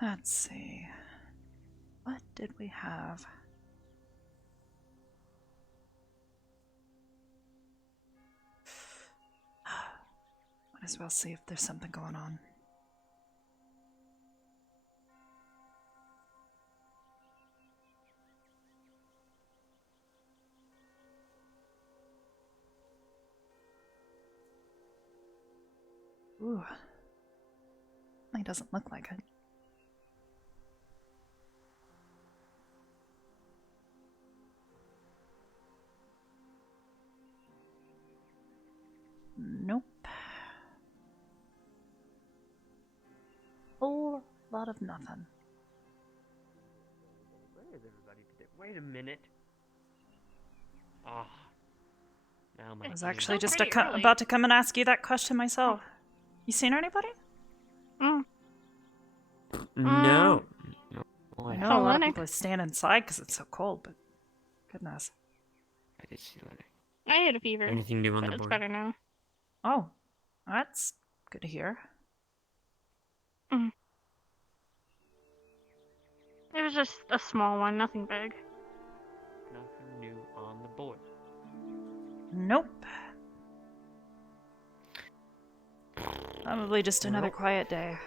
Let's see. What did we have? Might as well see if there's something going on. Ooh. It doesn't look like it. Nope. Whole lot of nothing. Where is everybody today? Wait a minute. Ah. Now my I was ears. actually Still just pretty early. about to come and ask you that question myself. You seen anybody? Mm. No. I know a lot of Hellenic. people are staying inside because it's so cold, but goodness. I did see that. I had a fever. Anything new on But the it's board? better now. Oh, that's good to hear. It was just a small one, nothing big. Nothing new on the board. Nope. Probably just another quiet day.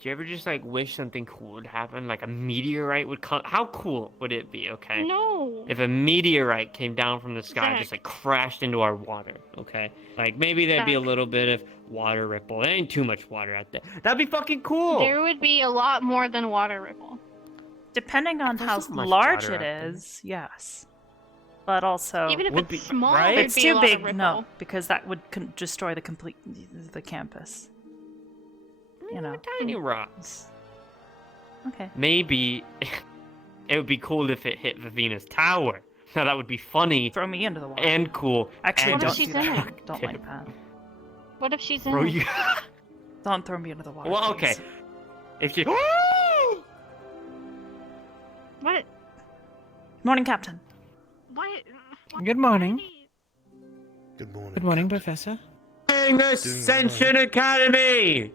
Do you ever just like wish something cool would happen? Like a meteorite would come? How cool would it be, okay? No. If a meteorite came down from the sky and Zach. just like crashed into our water, okay? Like maybe there'd be a Zach. little bit of water ripple. There ain't too much water out there. That'd be fucking cool! There would be a lot more than water ripple. Depending on There's how not much large water it out there. is, yes. But also, Even if Would it's be- small, right? there'd it's be a too lot big. of ripple. No, because that would destroy the campus. You know. Tiny rocks. Okay. Maybe it would be cool if it hit the Venus Tower. Now that would be funny Throw me into the water. and cool. Actually, and What if don't she's do in that. it? Don't like that. What if she's in Bro, it? you... Don't throw me into the water. Well, okay. please. If you... What? Morning, Captain. What? Good morning. Good morning. Good morning, Captain. Professor. Ascension Academy!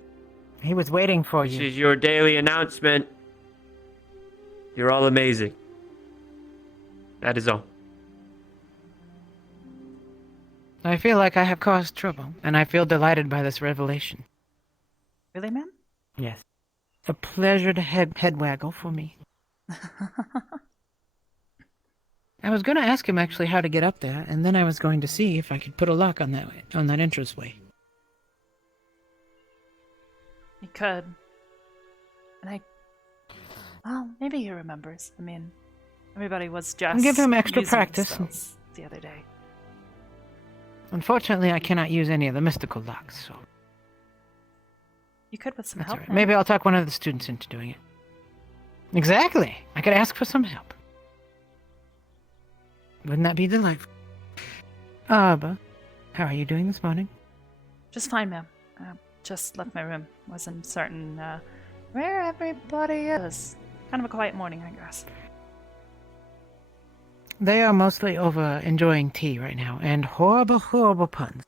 He was waiting for This you. is your daily announcement. You're all amazing. That is all. I feel like I have caused trouble, and I feel delighted by this revelation. Really, ma'am? Yes. A pleasured head waggle for me. I was going to ask him actually how to get up there, and then I was going to see if I could put a lock on that entranceway. You could. And well, maybe he remembers. I mean, everybody was just Give him extra using practice. spells the other day. Unfortunately, I cannot use any of the mystical locks, so You could with some that's help. all right. ma'am. Maybe I'll talk one of the students into doing it. Exactly. I could ask for some help. Wouldn't that be delightful? Arbor, how are you doing this morning? Just fine, ma'am. Just left my room. Wasn't certain where everybody is. Kind of a quiet morning, I guess. They are mostly over enjoying tea right now, and horrible, horrible puns.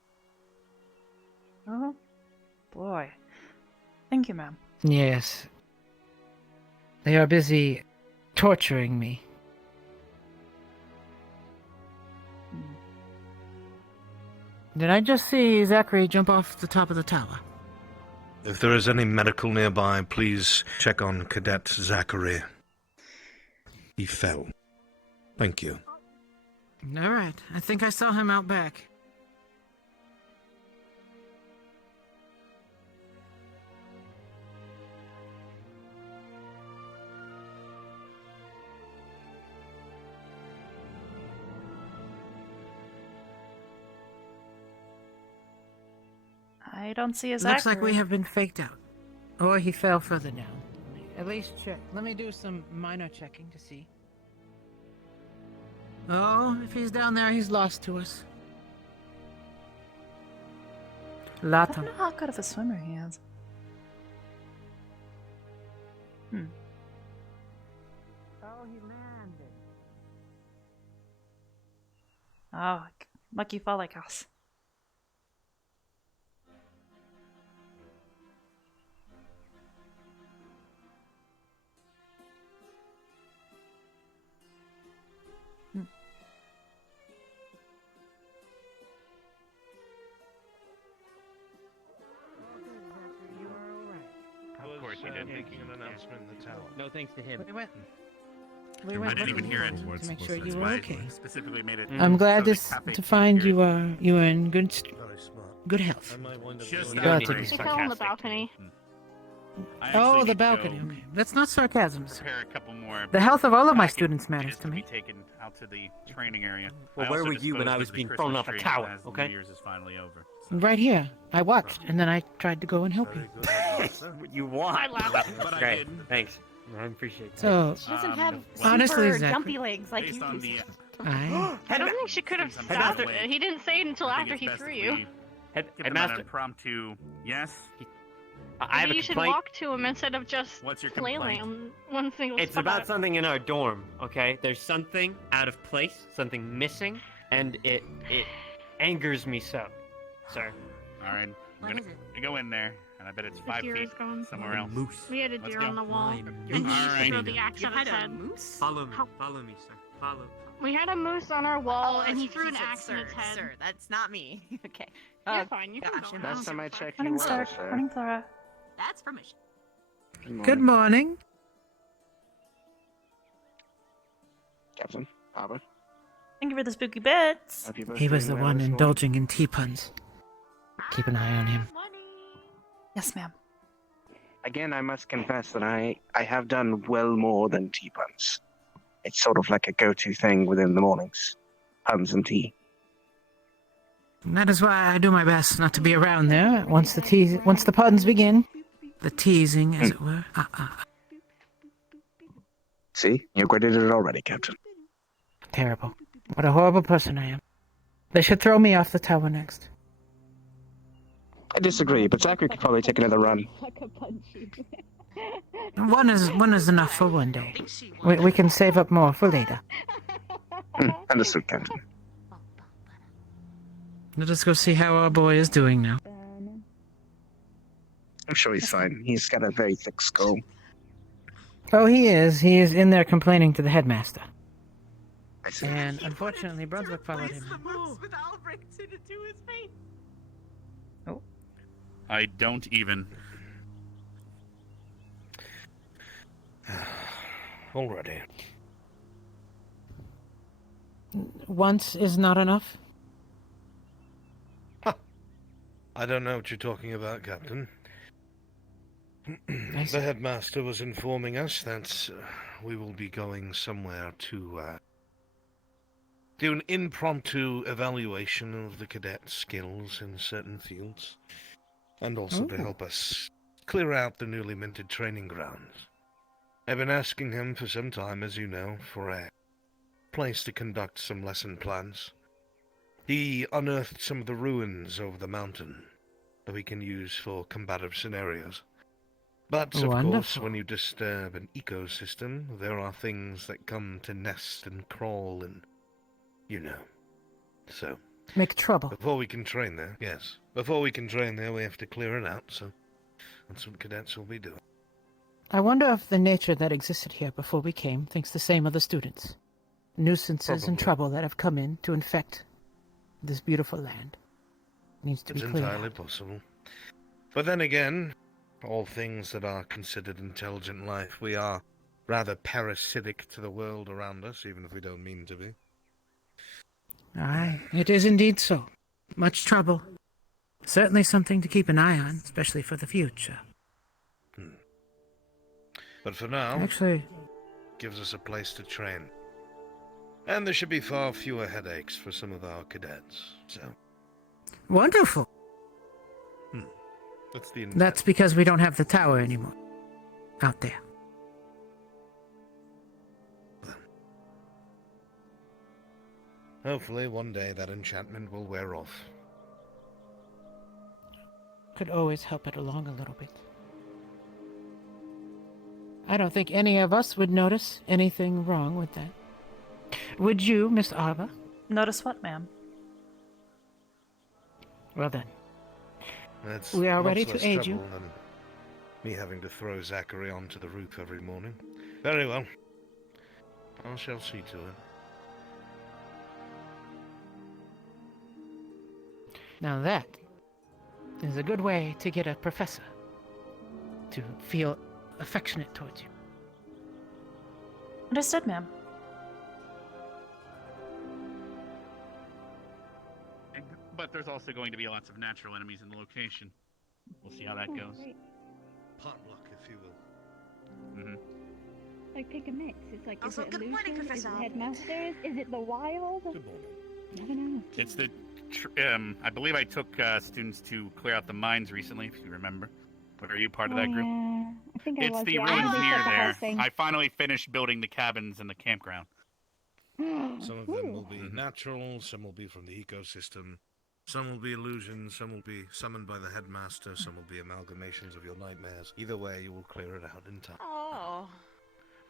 Oh, boy. Thank you, ma'am. Yes. They are busy torturing me. Did I just see Zachary jump off the top of the tower? If there is any medical nearby, please check on Cadet Zachary. He fell. Thank you. All right. I think I saw him out back. I don't see his Looks like we have been faked out. Or he fell further down. At least check. Let me do some minor checking to see. Oh, if he's down there, he's lost to us. I Latham. don't know how good of a swimmer he is. Oh, he landed. Oh, lucky fall like us. basement in the tower. No thanks to him. We went. I We went didn't even looking hear for it. you to make sure That's you why were I okay. specifically made it. I'm glad so the to cafe to can't find hear you it. you are in good Very smart. good health. I might wind up Just doing out Relatively of He speaking. fell on the balcony. I Oh, actually the need to balcony. go Okay. That's not sarcasm. sir. Prepare a couple more. The health of all of my packets students matters to be me. taken out to the training area. Well, I where also were you when disposed I of was the being Christmas thrown off a tree tower, as okay? New Year's is finally over. So. Right here. I watched, and then I tried to go and help you. Very good, headmaster. You want? I laughed. But I Great. didn't. Thanks. I appreciate that. So, She doesn't Um, have well, super honestly, Zachary- jumpy legs like Based you on do. the I don't think she could have Since I'm stopped away, it. He didn't say it until I think after it's he best threw if you. we give them an Headmaster, impromptu yes. I have Maybe a you should complaint. walk to him instead of just What's your flailing complaint? on one single It's spot. about something in our dorm, okay? There's something out of place, something missing, and it angers me so, sir. All right, What I'm is it? gonna go in there, and I bet it's The 5 deer feet is gone. somewhere else. Moose. We had a Let's deer go. on the wall, My and moose. he used to Alright. throw the axe You at had its a head. moose? Follow me. How- Follow me, sir. Follow. We had a moose on our wall, and he she threw an said axe in sir, its head. Sir, that's not me. Okay. You're fine. You can gosh, go and now. last time I checked, Morning, Stark. Morning, Flora. That's permission. good morning. Captain, Arbor. Thank you for the spooky bits. Hope you both He was the doing well one this morning. indulging in tea puns. Keep an eye on him. Yes, ma'am. Again, I must confess that I have done well more than tea puns. It's sort of like a go-to thing within the mornings. Puns and tea. And that is why I do my best not to be around there once the puns begin. The teasing, as it were. See? You credited it already, Captain. Terrible. What a horrible person I am. They should throw me off the tower next. I disagree, but Zachary could probably take another run. One is enough for one day. think she We can save up more for later. Understood, Captain. Let us go see how our boy is doing now. I'm sure he's fine. He's got a very thick skull. Oh, he is. He is in there complaining to the headmaster. I see. And unfortunately, Brunswick followed him. I don't even. Already. Once is not enough. I don't know what you're talking about, Captain. I see. The headmaster was informing us that we will be going somewhere to do an impromptu evaluation of the cadet skills in certain fields, and also to Ooh. help us clear out the newly minted training grounds. I've been asking him for some time, as you know, for a place to conduct some lesson plans. He unearthed some of the ruins over the mountain that we can use for combative scenarios. But, of course, Wonderful. when you disturb an ecosystem, there are things that come to nest and crawl and, you know. So, Make trouble. before we can train there, yes, before we can train there, we have to clear it out, so that's what cadets will be doing. I wonder if the nature that existed here before we came thinks the same of the students. Nuisances and Probably. trouble that have come in to infect this beautiful land. Needs to It's be cleared entirely out. possible. But then again, all things that are considered intelligent life, we are rather parasitic to the world around us, even if we don't mean to be. Aye, it is indeed so. Much trouble. Certainly something to keep an eye on, especially for the future. But for now, Actually, gives us a place to train. And there should be far fewer headaches for some of our cadets, so wonderful. that's the intent. That's because we don't have the tower anymore. Out there. Hopefully one day that enchantment will wear off. Could always help it along a little bit. I don't think any of us would notice anything wrong with that. Would you, Miss Arbor? Notice what, ma'am? Well then. That's We are much ready to less aid you. trouble than me having to throw Zachary onto the roof every morning. Very well. I shall see to it. Now that is a good way to get a professor to feel affectionate towards you. Understood, ma'am. But there's also going to be lots of natural enemies in the location. We'll see how that goes. Potluck, if you will. Hmm. Like, pick a mix. It's like, Also, is it good morning, illusion? Is it Professor. headmasters? Is it the wild? Good morning. Never know. It's the. I believe I took students to clear out the mines recently, if you remember. Were you part of that group? Yeah, I think I It's was. the yeah, I ruins did near the whole there. thing. I finally finished building the cabins and the campground. Some of them will be Mhm. natural, some will be from the ecosystem, some will be illusions, some will be summoned by the headmaster, some will be amalgamations of your nightmares. Either way, you will clear it out in time. Oh.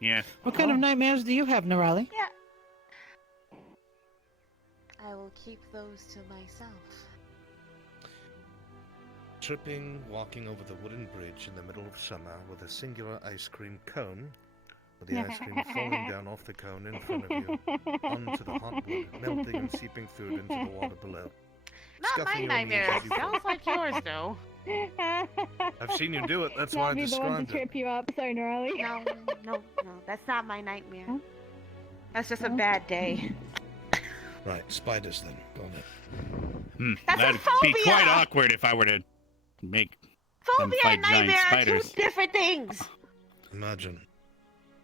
Yes. What kind of nightmares do you have, Nerali? Yeah. I will keep those to myself. Tripping, walking over the wooden bridge in the middle of summer with a singular ice cream cone, with the ice cream falling down off the cone in front of you, onto the hot wood, melting and seeping through it into the water below. Not my Scuffing your knees nightmare. as you Sounds fall. like yours, though. I've seen you do it, that's why I That'd be the one to described it. trip you up. Sorry, Nerali. No. That's not my nightmare. Huh? That's just a No? bad day. Right, spiders then, go on it. That's a That'd be phobia! quite awkward if I were to make. Phobia fight and giant nightmare are two spiders. different things. Imagine.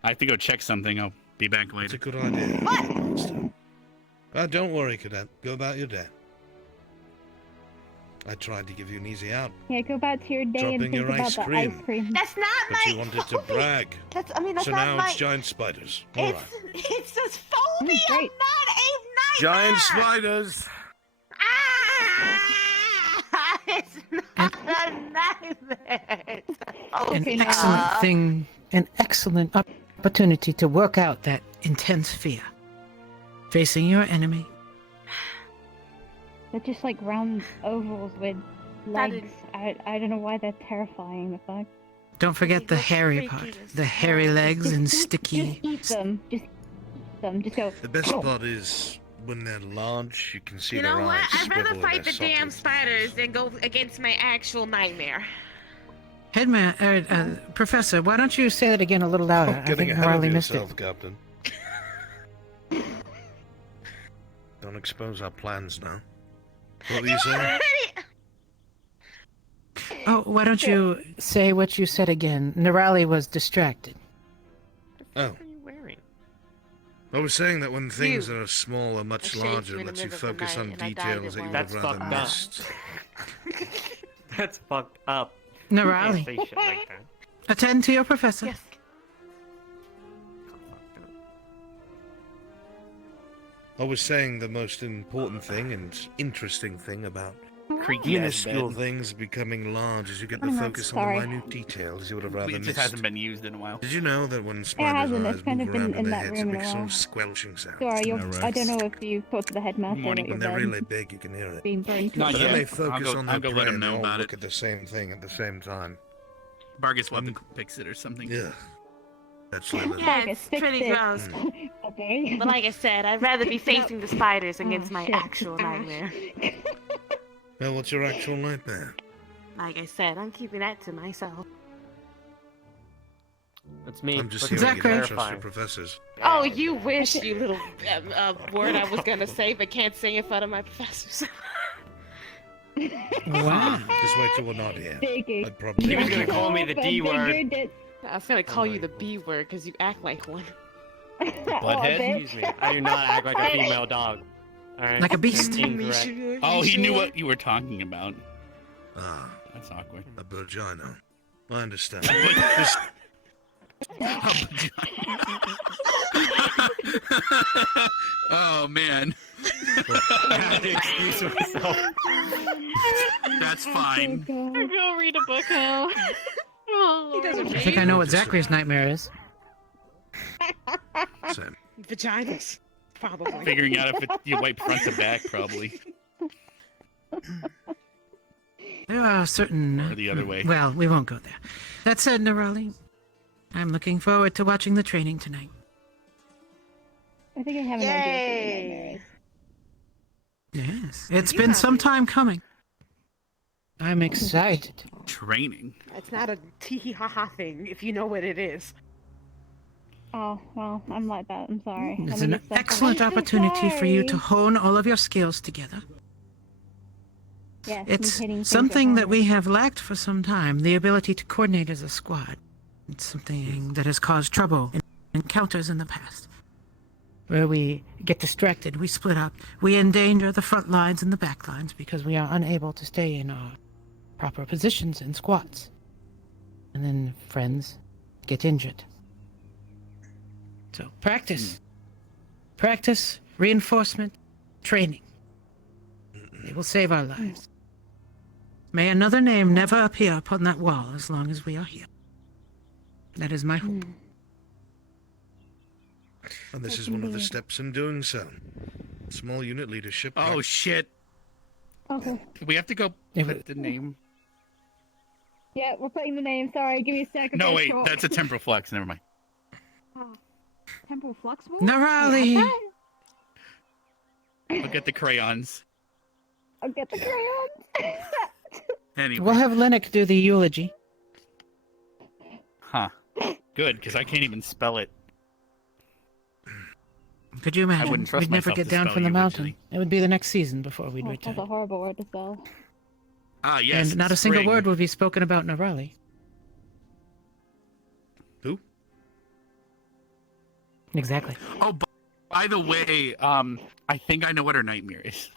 I have to go check something. I'll be back It's a later. good idea. What? Master. Don't worry, Cadet. Go about your day. I tried to give you an easy out, Yeah, go back to your day and Dropping think your about ice the cream. ice cream. That's not but my you wanted to phobia. brag. That's So not now my. it's giant spiders. All It's right. it's just phobia, great. not a nightmare. Giant spiders! Ah! It's not a nightmare. It's a An phobia. excellent thing, an excellent opportunity to work out that intense fear. Facing your enemy. They're just like round ovals with That legs. I don't know why they're terrifying. The fuck. Don't forget the Those hairy freaky part. as The hairy hell. legs and Just sticky. eat them. Just eat them. Just go. The best part is when they're large, you can see You their know what? eyes I'd rather swivel in fight the their damn sockets. spiders than go against my actual nightmare. Professor, why don't you say that again a little louder? I Getting think ahead of Nerali missed it. yourself, Captain. Don't expose our plans now. What were you saying? Oh, why don't you say what you said again? Nerali was distracted. Oh. What are you wearing? I was saying that when things You. are small or much I shaved larger, you it in the lets you middle of the focus night on and I died details at that you would once. have That's rather fucked up. missed. That's fucked up. You can't Nerali, say shit like that. attend to your professor. Yes. I was saying the most important thing and interesting thing about Creaky ass minuscule bed. things becoming large is you get the Oh, no, focus on sorry. the minute details you would have rather It just missed. hasn't been used in a while. Did you know that when spiders' hasn't. eyes It's kind move of been around in in their that heads, it room in a makes sort while. of squelching sounds? Sorry, Yeah, right. I don't know if you talked to the headmaster Morning. about your When they're bed really big, you can hear it. being burned. Not But yet. then they I'll focus go- on I'll their go let prey them and they know all about look it. at the same thing at the same time. Bargus will have to fix it or something. Yeah. That's like Yeah, Okay, it's fix pretty it. gross. Okay. But like I said, I'd rather be facing the spiders against Oh, my shit. actual nightmare. Well, what's your actual nightmare? Like I said, I'm keeping that to myself. That's me. I'm just Looking hearing you Zachary. don't trust your terrifying. professors. Oh, you wish, you little word I was gonna say, but can't say in front of my professors. Wow. Just wait till we're not here. Digging. I'd probably. He was gonna call me the D word. I was gonna call my you the God. B word because you act like one. Butthead? Excuse me. I do not act like a female dog. Alright? Like a beast. That's incorrect. Oh, he knew what you were talking about. Ah, That's awkward. a vagina. I understand. Oh man, I had to excuse myself. that's Oh, fine. Go read a book now. Oh, He doesn't Lord. I think I know what Zachary's nightmare is. Same. Vaginas, probably. Figuring out if you wipe front to back, probably, There are certain. or the other way. Well, we won't go there. That said, Nerali, I'm looking forward to watching the training tonight. I think I have an idea for your nightmare. Yes. It's You been have some it. time coming. I'm excited. Training. It's not a tee-hee-ha-ha thing, if you know what it is. Oh, well, I'm like that. I'm sorry. It's Let me an get stuff excellent I'm so opportunity for you to sorry. hone all of your skills together. Yes, It's me hitting things something at that we home. have lacked for some time, the ability to coordinate as a squad. It's something that has caused trouble in encounters in the past. Where we get distracted, we split up, we endanger the front lines and the back lines because we are unable to stay in our proper positions in squads. And then friends get injured. So practice. Practice, reinforcement, training. It will save our lives. May another name never appear upon that wall as long as we are here. That is my hope. And this is one of the steps in doing so. Small unit leadership. Oh shit! Okay. We have to go put the name. Yeah, we're putting the name. Sorry, give me a second. No, wait, that's a temporal flex. Never mind. Temporal flux wall? Narali! I'll get the crayons. I'll get the crayons. Anyway. We'll have Lennox do the eulogy. Huh. Good, because I can't even spell it. Could you imagine? I wouldn't trust We'd never myself get to down spell from the mountain. eulogy. It would be the next season before we'd Oh, return. that's a horrible word to spell. Ah, yes. And not a single spring. word will be spoken about Narali. Who? Exactly. Oh, by the way, I think I know what her nightmare is.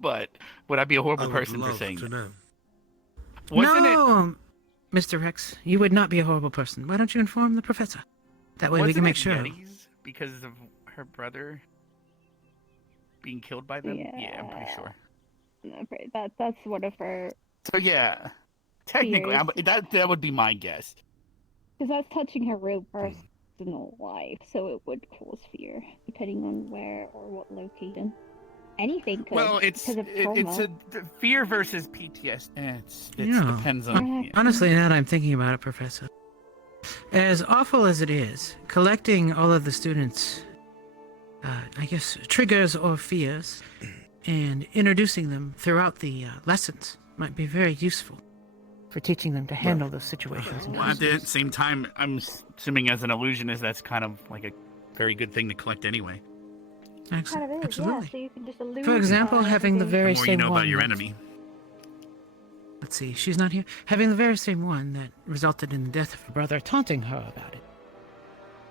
But would I be a horrible person for saying that? Know. Wasn't no, Mr. Rex, you would not be a horrible person. Why don't you inform the professor? That way we can make sure. Yetis because of her brother being killed by them? Yeah, I'm pretty sure. I'm afraid that's one of her. So yeah, technically, that would be my guess. Because that's touching her real personal life, so it would cause fear, depending on where or what location. Anything could. Well, it's because of trauma. it's a fear versus PTSD. It Yeah. depends on. Yeah. Honestly, now that I'm thinking about it, Professor, as awful as it is, collecting all of the students' I guess, triggers or fears, and introducing them throughout the lessons might be very useful for teaching them to handle those situations. Well, at the same time, I'm assuming as an illusionist, that's kind of like a very good thing to collect anyway. Kind of is, Absolutely. yeah, so you can just allude For example, having the very The more same you know one about your that- enemy. Let's see, she's not here. Having the very same one that resulted in the death of her brother, taunting her about it.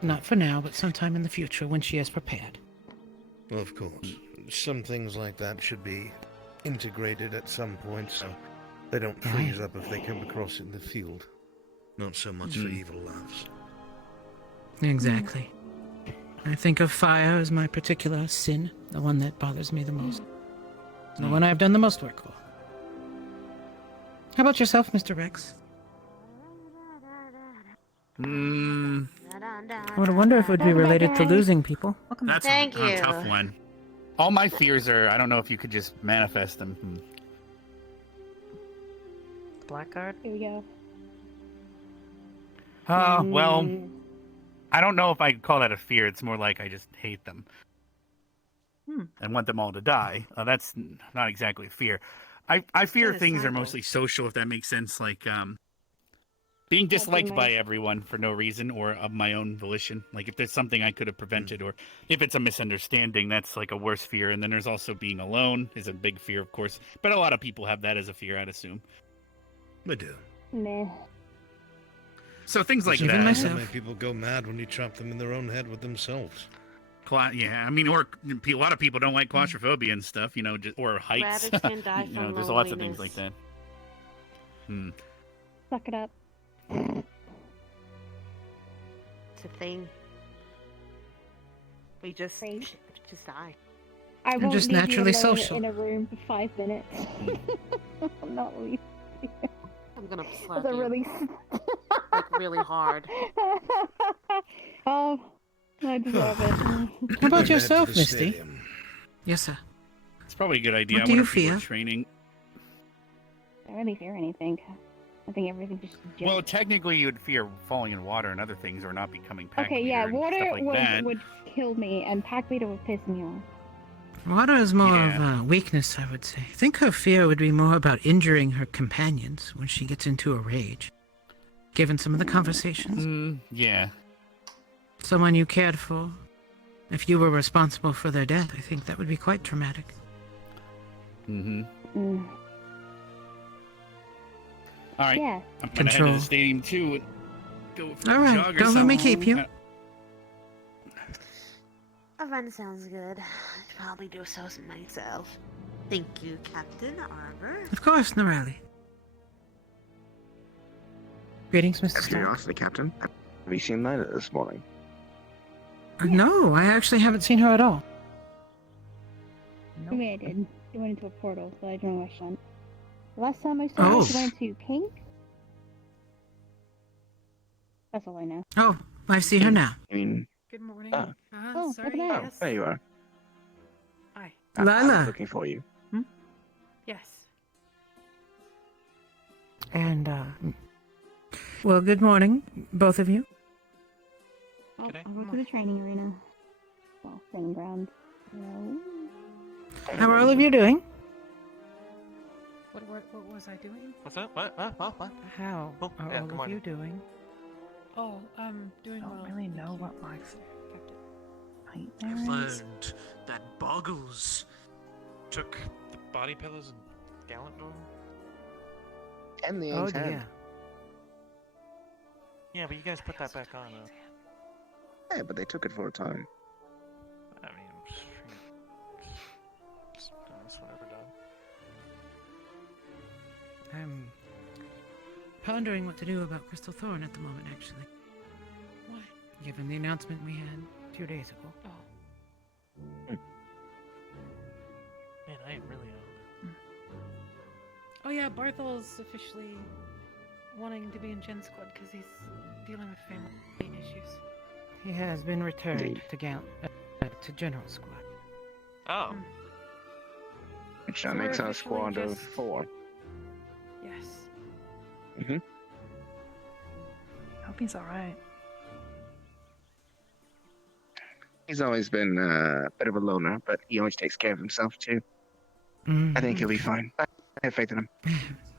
Not for now, but sometime in the future when she is prepared. Well, of course. Some things like that should be integrated at some point so they don't freeze up if they come across it in the field. Not so much for evil laughs. Exactly. I think of fire as my particular sin, the one that bothers me the most. The one I've done the most work for. How about yourself, Mr. Rex? I would wonder if it would be related to losing people. That's Thank a you. tough one. All my fears are, I don't know if you could just manifest them. Blackguard. Here we go. Well, I don't know if I could call that a fear. It's more like I just hate them. And want them all to die. That's not exactly a fear. I fear It's things are cycle. mostly social, if that makes sense. Like, being disliked by everyone for no reason or of my own volition. Like, if there's something I could have prevented, or if it's a misunderstanding, that's like a worse fear. And then there's also being alone is a big fear, of course. But a lot of people have that as a fear, I'd assume. I do. Meh. So things like Even that. myself. Make people go mad when you trap them in their own head with themselves. Yeah, I mean, or a lot of people don't like claustrophobia and stuff, you know, or heights. Rabbits can die You know, from there's lots of things like loneliness. that. Suck it up. It's a thing. We just Great. die. I I'm won't just leave you naturally alone social. in a room for 5 minutes. I'm not leaving. I'm gonna slap That's a you really. like really hard. Oh, I deserve it. How about Head to yourself, the Misty? stadium. Yes, sir. It's probably a good idea. What I do wonder you if people are fear? training. I don't really fear anything. I think everything just. Well, technically, you would fear falling in water and other things, or not becoming pack Okay, leader yeah, and water stuff like that. would kill me, and pack leader would piss me off. Water is more Yeah. of a weakness, I would say. I think her fear would be more about injuring her companions when she gets into a rage. Given some of the conversations. Yeah. Someone you cared for. If you were responsible for their death, I think that would be quite traumatic. Mm-hmm. Mm. All right. Yeah. I'm gonna head to the stadium too and go for All a right, jog or don't let me something. keep you. A run sounds good. I'd probably do so myself. Thank you, Captain Arbor. Of course, Norelli. Greetings, Mr. Out of Stark. curiosity, Captain, have you seen Lila this morning? No, I actually haven't seen her at all. I mean, I did. She went into a portal, so I don't know where she went. The last time I saw her, she went into pink. That's all I know. Oh, I see her now. I mean, Good morning. Oh. Oh, Sorry. look at that. oh, there you are. Hi. I was Lila. looking for you. Yes. And, well, good morning, both of you. Oh, Good day. I'll go to the training arena. Well, training grounds. No. How are all of you doing? What was I doing? What's that? What? What? How Oh, are yeah, all good of morning. you doing? Oh, doing I well. don't really thank know you. what like Captain. nightmare is. Learned that Boggles took the body pillows and gallant oil. And the Oh, A's hand. dear. Yeah, but you guys put that back on. Yeah, but they took it for a time. I mean, just done this whenever done. I'm pondering what to do about Crystal Thorn at the moment, actually. Why? Given the announcement we had 2 days ago. Oh. Man, I am really Oh yeah, Barthel's officially wanting to be in Gen Squad because he's dealing with family issues. He has been returned Indeed. to General Squad. Oh. Which So we're makes our officially squad of just- 4. Yes. Hope he's alright. He's always been a bit of a loner, but he always takes care of himself too. I think he'll be fine. I have faith in him.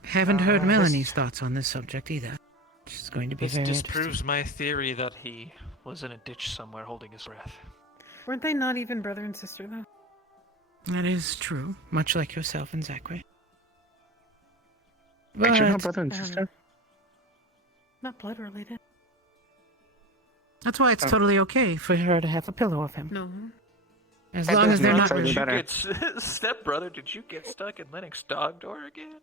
Haven't heard this- Melanie's thoughts on this subject either. Which is going to be This very disproves interesting. my theory that he was in a ditch somewhere holding his breath. Weren't they not even brother and sister though? That is true, much like yourself and Zachary. Wait, you're not But, brother and sister? Not blood related. that's why it's totally okay for her to have a pillow of him. No. As That long as doesn't they're make not sense. related. Better. Stepbrother, did you get stuck in Lennox's dog door again?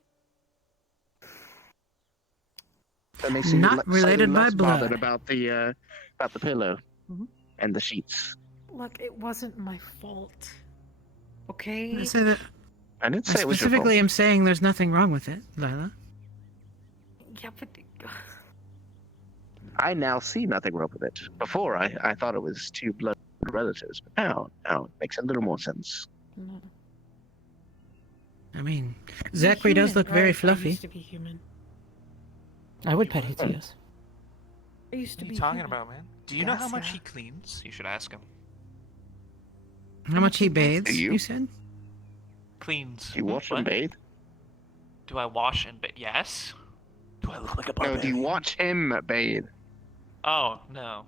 That makes you Not slightly related by less bothered blood. about the pillow and the sheets. Look, it wasn't my fault. Okay? I say that I didn't I say it was your fault. specifically am saying there's nothing wrong with it, Lila. Yeah, but I now see nothing wrong with it. Before, I thought it was 2 blood relatives, but now it makes a little more sense. no. I mean, You're Zachary does human, look very right? I fluffy. used to be human. I would pet his ears. I used to What are be you talking human. about, man? Do you know how much Gotcha. he cleans? You should ask him. How much he bathes, Do you? you said? Cleans. Do you watch him What? bathe? Do I wash and bathe? Yes. Do I look like a No, barbarian? do you watch him bathe? Oh, no.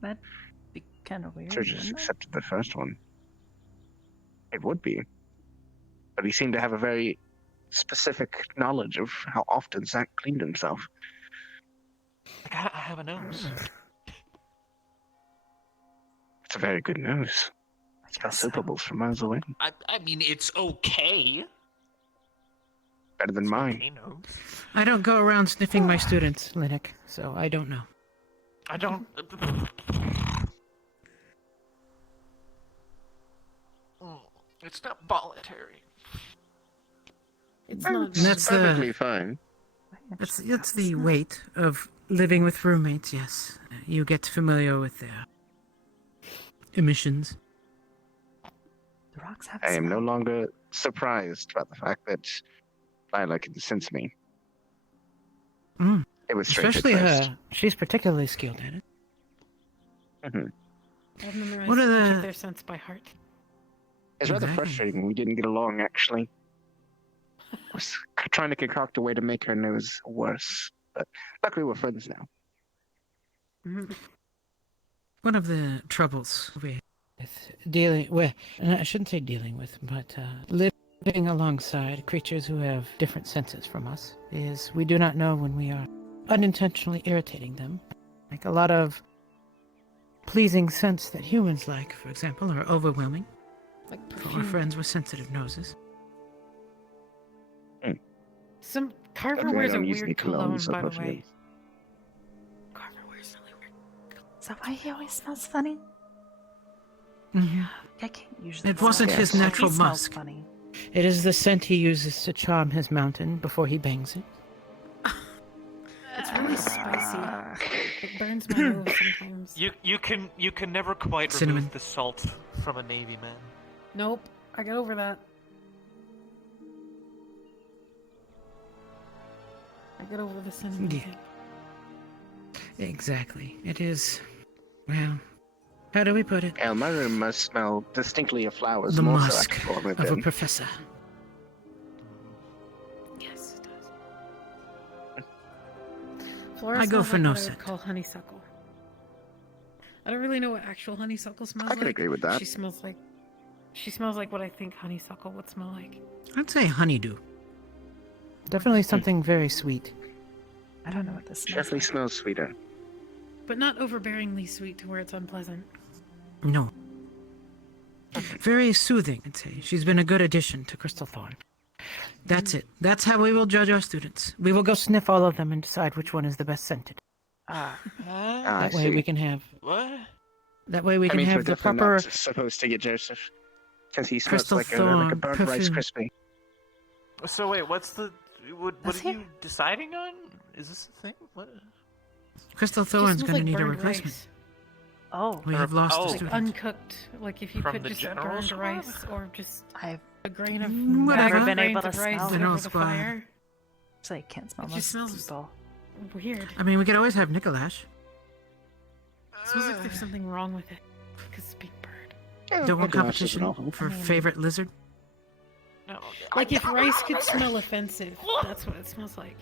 That'd be kind of weird. Should have just wouldn't it? accepted the first one. It would be. But he seemed to have a very specific knowledge of how often Zach cleaned himself. Like, I have a nose. It's a very good nose. It smells guess so. soap bubbles from miles away. I mean, it's okay. Better than It's mine. okay nose. I don't go around sniffing my students, Linux, so I don't know. I don't. It's not voluntary. It's Oh, not. it's That's the- perfectly fine. That's the weight of living with roommates, yes. You get familiar with their emissions. The rocks have I am no smell. longer surprised about the fact that Lila can sense me. Mm. It was strange Especially at first. her. She's particularly skilled at it. Mhm. I've memorized What are each the- of their scents by heart. It's rather Exactly. frustrating. We didn't get along, actually. I was trying to concoct a way to make her nose worse, but luckily we're friends now. One of the troubles with dealing with, and I shouldn't say dealing with, but living alongside creatures who have different senses from us is we do not know when we are unintentionally irritating them. Like a lot of pleasing scents that humans like, for example, are overwhelming Like for our perfume. friends with sensitive noses. Some Carver Okay, I wears a don't use weird any cologne, colognes or by the way. perfumes. Carver wears really weird. Is that why he always smells funny? Mhm. I can't usually. It wasn't his smell. natural He smells musk. funny. It is the scent he uses to charm his mountain before he bangs it. It's really spicy. It burns my nose sometimes. You can never quite Cinnamon. remove the salt from a Navy man. Nope, I got over that. I got over the cinnamon Yeah. thing. Exactly. It is, well, how do we put it? Yeah, my room must smell distinctly of flowers. The more so musk after all moved of a in. professor. Yes, it does. Flora I go smells for like no what I would scent. call honeysuckle. I don't really know what actual honeysuckle smells I can like. agree with that. She smells like what I think honeysuckle would smell like. I'd say honeydew. Definitely something very sweet. I don't know what this smells Definitely like. smells sweeter. But not overbearingly sweet to where it's unpleasant. No. Very soothing, I'd say. She's been a good addition to Crystal Thorn. That's it. That's how we will judge our students. We will go sniff all of them and decide which one is the best scented. I That way see. we can have. What? That way we That can means we're have the definitely proper. not supposed to get Joseph. Because he smells Crystal like a Thorn burnt Rice perfume. Krispie. So wait, what's the what Does are he? you deciding on? Is this a thing? What? Crystal It just Thorn's smells gonna like need a burned replacement. rice. Oh, We have lost Oh. a Like student. uncooked. Like if you From could the just general burned squad? rice or just I've a grain of Whatever. never been grains able to of rice smell over General the squad. fire. actually I can't smell It most just smells- people. Weird. I mean, we could always have Nicolash. It smells like there's something wrong with it because it's being burned. Yeah, Don't want Nicholas isn't competition awful. for I mean- favorite lizard. No. Like if rice could smell offensive, that's what it smells like.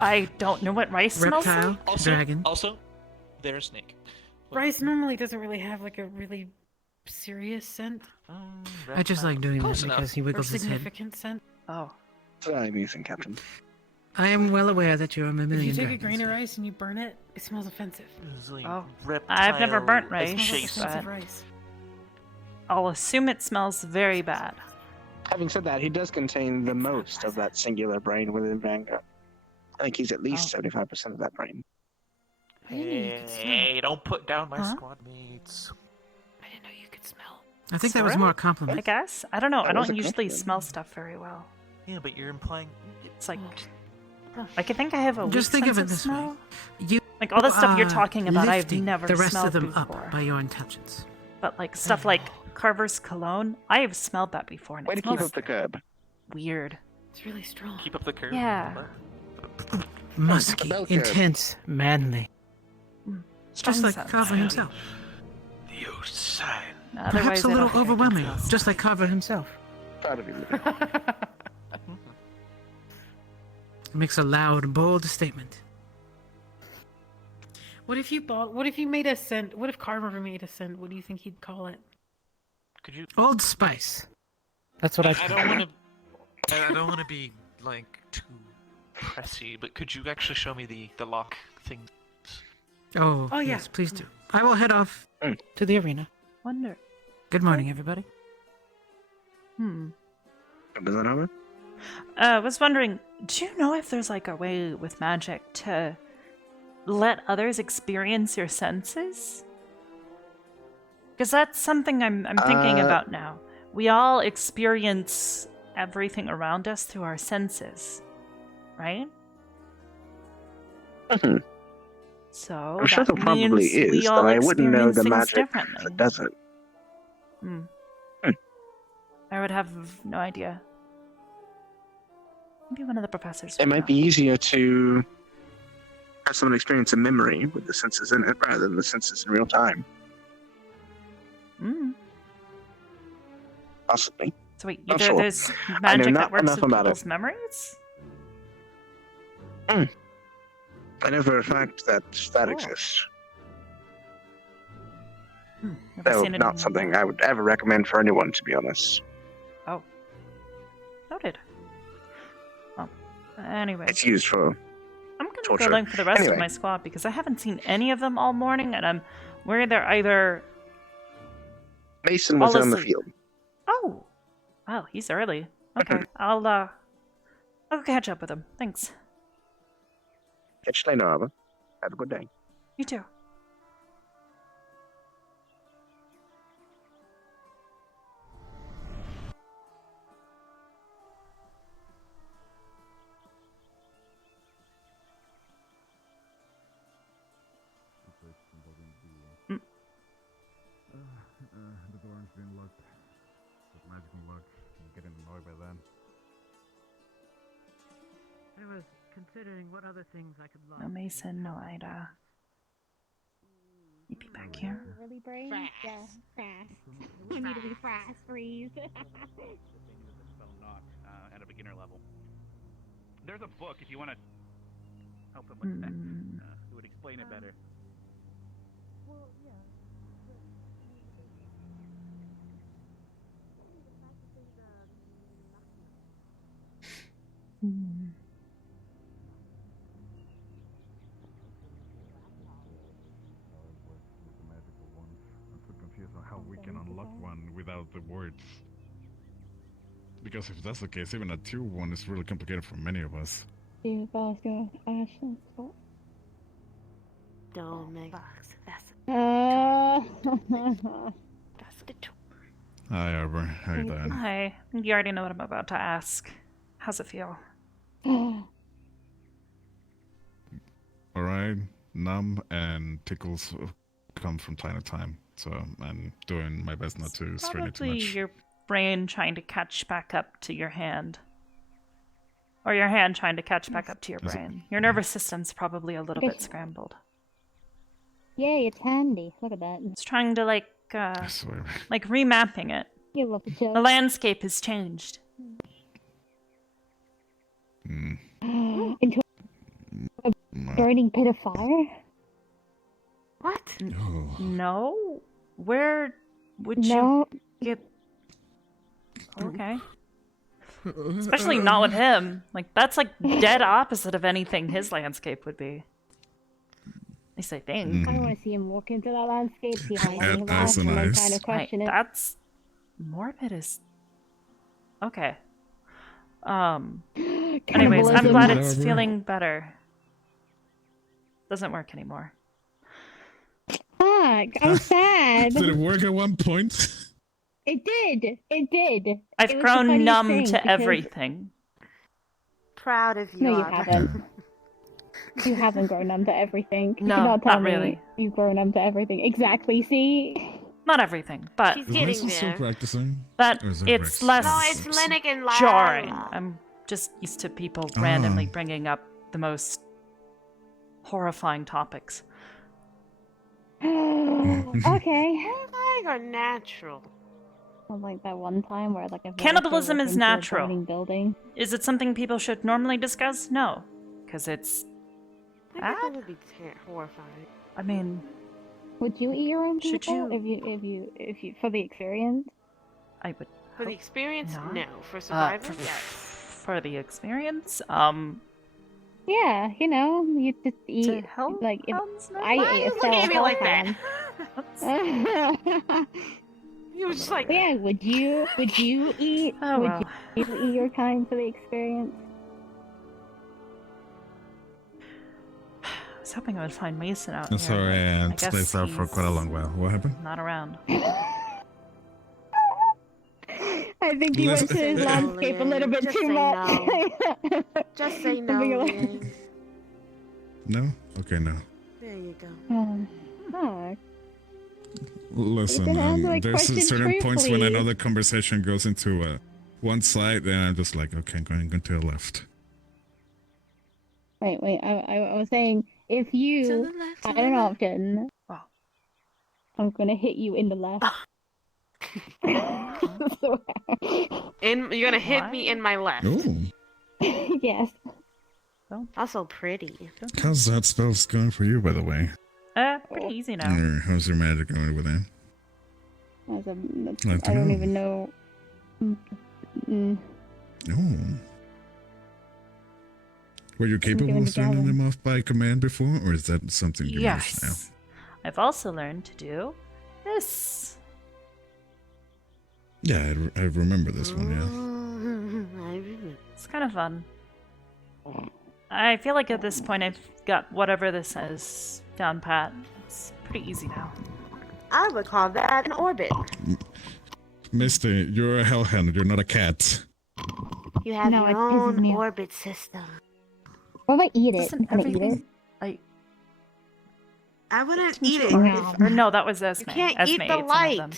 I don't know what rice smells Reptile, like. Also, dragon. Also, there's snake. What? Rice normally doesn't really have like a really serious scent I just like doing that Close enough. because he or wiggles his head. significant scent. Oh, Very amusing, Captain. I am well aware that you're a If you mammalian take a dragons. grain of rice and you burn it, it smells offensive. It's like Oh. reptile I've never burnt It rice. smells like chase. offensive but- rice. I'll assume it smells very bad. Having said that, he does contain the most of that singular brain within Vanguard. I think he's at least 75% of that brain. I didn't know you could smell. Hey, don't put down my Huh? squad mates. I didn't know you could smell. I think that was Sorry? more a I compliment. guess. I don't know. That I was don't a usually compliment. smell stuff very well. Yeah, but you're implying. It's like I think I have a Just weak think of sense it this smell. way. You Like all the stuff you're are talking about, I've lifting never the rest smelled of them before. up by your intelligence. But like stuff like Carver's cologne, I have smelled that before, and Way it to keep smells up the curb. weird. It's really strong. Keep up the curve. Yeah. Musky, bell curve. intense, manly. Strong Just like scents. Carver himself. The sign. Otherwise, Perhaps a I don't little think I can overwhelming, smell stuff. just like Carver himself. Proud of you. Makes a loud, bold statement. What if you made a scent? What if Carver made a scent? What do you think he'd call it? Could you? Old Spice. That's what I. I don't want to. I don't want to be like too pressy, but could you actually show me the lock thing? Oh, Oh, yeah. yes, please do. I will head off to the arena. Wonder. Good morning, everybody. Does that happen? I was wondering, do you know if there's like a way with magic to let others experience your senses? Because that's something I'm thinking about now. We all experience everything around us through our senses, right? Mhm. So I'm sure that there probably means we is, all but I wouldn't know experience the things magic differently. that does it. Hmm. Hmm. I would have no idea. Maybe one of the professors. It would might know. be easier to have someone experience a memory with the senses in it rather than the senses in real time. Mm. Possibly. So wait, Not there, sure. there's I know magic not that works enough with about it. people's memories? I know for a fact that Cool. exists. Never Though seen it not in something real I would ever recommend for anyone, to be honest. Oh. Noted. Well, anyway. It's used for I'm gonna torture. go look for the rest Anyway. of my squad because I haven't seen any of them all morning, and I'm worried they're either Mason was all on the asleep. field. Oh, wow, he's early. Okay, I'll catch up with him. Thanks. Catch you later, Arbor. Have a good day. You too. The door's been locked. With magical luck, I'm getting annoyed by that. I was considering what other things I could lock. No Mason, no Ida. You be back here. Really brave? Yeah, fast. I need to be fast, freeze. The thing is, the spell not at a beginner level. There's a book if you want to help him with that. It would explain it better. Well, yeah. I'm so confused on how we can unlock one without the words. Because if that's the case, even a 2-1 is really complicated for many of us. Do you guys go Ashen spot? Don't make box. That's the tool. Hi, Arbor. How you doing? Hi. You already know what I'm about to ask. How's it feel? Alright, numb and tickles come from time to time, so I'm doing my best not to strain it too Probably much. your brain trying to catch back up to your hand. Or your hand trying to catch back up to your Is it- brain. Your nervous system's probably a little bit scrambled. Yay, it's handy. Look at that. It's trying to like remapping it. You love the joke. The landscape has changed. Into a burning pit of fire? What? No? Where would No. you get... Okay. Especially not with him. Like, that's like dead opposite of anything his landscape would be. At least I think. I want to see him walk into that landscape, see how long Add he ice lasts, on and then ice. kind of question it. That's... Morbid is... Okay. Anyways, I'm Cannibalism. glad it's Whatever. feeling better. Doesn't work anymore. Fuck, I'm sad. Did it work at one point? It did. It did. I've It was the grown funniest numb thing to because- everything. Proud of you. No, you Arbor. haven't. You haven't grown numb to everything. You No, cannot tell not me really. You've grown numb to everything. Exactly. See. Not everything, but She's Is getting Mason still there. practicing? that Or is it it's Rex? less No, it's Linnick and Lila. jarring. I'm just used to people randomly Oh. bringing up the most horrifying topics. Okay. I got natural. Well, like that one time where like a Cannibalism is natural. burning building. Is it something people should normally discuss? No, because it's. I think that would be horrifying. I mean, Would you eat your own Should people you- if you for the experience? I would. For the experience, not. no. For survival, for, yes. for the experience, Yeah, you know, you just eat hell like if sounds I Why are ate you a looking at me cell like ham. that? You were just like, Yeah, would you eat? Oh, would well. you eat your kind for the experience? I was hoping I would find Mason out That's here. sorry, but I and guess stays out for quite a he's long while. What happened? Not around. I think he went to his Listen, landscape a little bit just too say much. just say no, Something like- Liang. No? Okay, no. There you go. Fuck. Listen, can answer my there's question certain points when I know truthfully. the conversation goes into one side, then I'm just like, okay, I'm going to the left. Wait, I was saying, if you had an option, Oh. I'm gonna hit you in the left. Swear. You're gonna hit me in my left. Oh, Yes. Also pretty. how's that spell going for you, by the way? Pretty easy now. Or how's your magic going over there? I don't even know. Oh. Were you capable of turning them off by command before, or is that something you managed now? Yes. I've also learned to do this. Yeah, I remember this one, yeah. It's kind of fun. I feel like at this point I've got whatever this is down pat. It's pretty easy now. I would call that an orbit. Mister, you're a hellhound, you're not a cat. You have No, your it pisses own me off. orbit system. What if I eat it? Doesn't Can I eat it? everything... I wouldn't eat it. Or no, that was Esme. You can't Esme eat ate the some of light. them.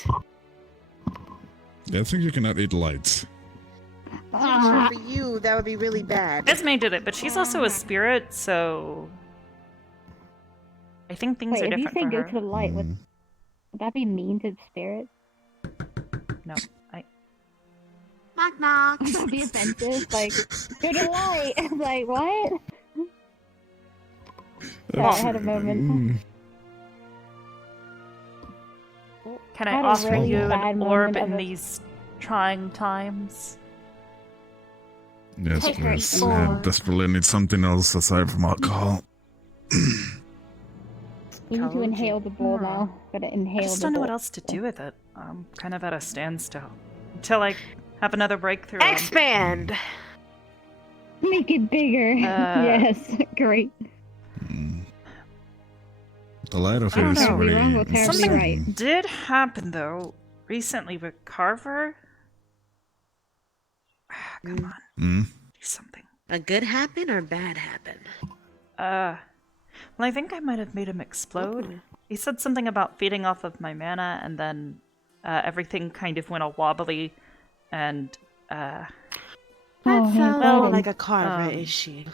Yeah, I think you cannot eat lights. For you, that would be really bad. Esme did it, but she's also a spirit, so I think things Wait, are if you different say for go her. to the light, would that be mean to the spirit? No, Knock knock. Would that be offensive? Like, go to the light. Like, what? Sorry, I had a moment. Can I I had a offer really you bad an orb moment of in it. these trying times? Yes, Take her please. orb. I desperately need something else aside from alcohol. We need to inhale the bowl now. Gotta inhale I just the don't know bowl. what else to do with it. I'm kind of at a standstill until I have another breakthrough. Expand. Make it bigger. Yes, great. The light of I it don't is know. really Wrong or terribly Something right. did happen though recently with Carver. Come on, Mm. do something. A good happen or bad happen? Well, I think I might have made him explode. He said something about feeding off of my mana, and then everything kind of went all wobbly, and That Oh, sounds yeah, more like a Carver um, issue.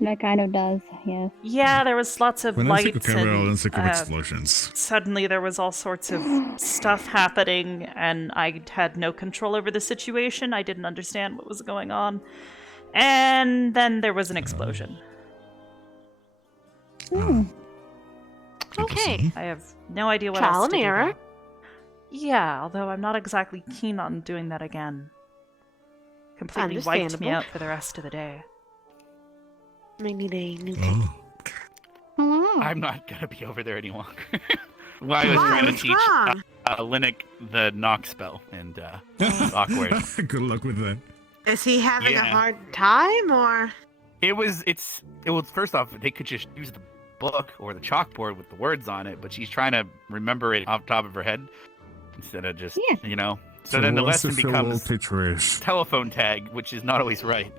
That kind of does, yes. yeah, there was lots of When I think of lights camera, I'll and think of explosions. suddenly there was all sorts of stuff happening, and I had no control over the situation. I didn't understand what was going on, and then there was an explosion. Okay. I have no idea what Trial else and to do. error. though. Yeah, although I'm not exactly keen on doing that again. Completely wiped me Understandable. out for the rest of the day. I need a new Oh. Hello. I'm not gonna be over there any longer. Well, I was trying to What's teach wrong? Linux the knock spell, and it was awkward. Good luck with that. Is he having a Yeah. hard time or? It was first off, they could just use the book or the chalkboard with the words on it, but she's trying to remember it off the top of her head instead of just Yeah. So then the once lesson you feel becomes teacherish. telephone tag, which is not always right.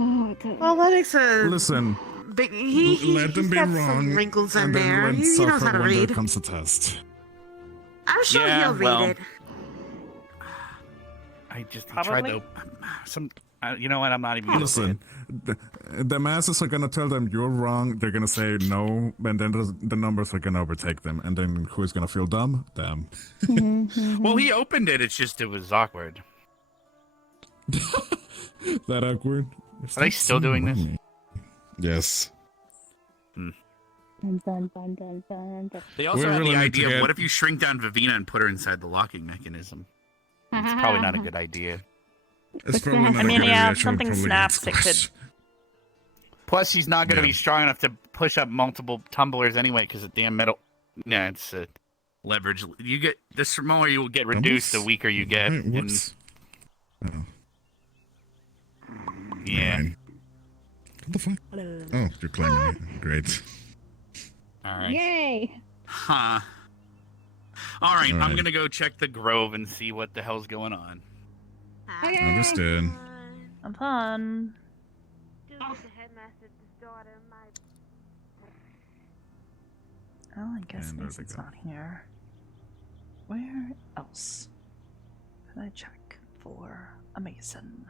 Oh, Well, Lennox, Listen, big, let them he's be got wrong, some wrinkles in and then there. let He knows how suffer to when there read. comes a test. I'm sure Yeah, he'll read well, it. I just he tried Probably. to you know what? I'm not even gonna say it. Listen, the masses are gonna tell them you're wrong. They're gonna say no, and then the numbers are gonna overtake them. And then who's gonna feel dumb? Them. Well, he opened it. It's just it was awkward. That awkward. Are they still doing this? Yes. Dun, dun, dun, dun, dun, dun. They also We're had really the need to idea of get- what if you shrink down Vivina and put her inside the locking mechanism? It's probably not a good idea. It's probably not I a mean, good yeah, idea. if She'll something probably get snaps, it could. squished. Plus, she's not going to Yeah. be strong enough to push up multiple tumblers anyway because the damn metal. Yeah, it's leverage. You get the smaller you will get reduced, the Tumbles? weaker you get. Wait, and- whoops. Oh. yeah. Alright. What the fuck? Oh, you're climbing it. Great. All right. Yay! Huh. All right, I'm Alright. gonna go check the grove and see what the hell's going on. Understood. I'm fun. Oh, I guess And there's a Mason's guy. not here. Where else can I check for a Mason?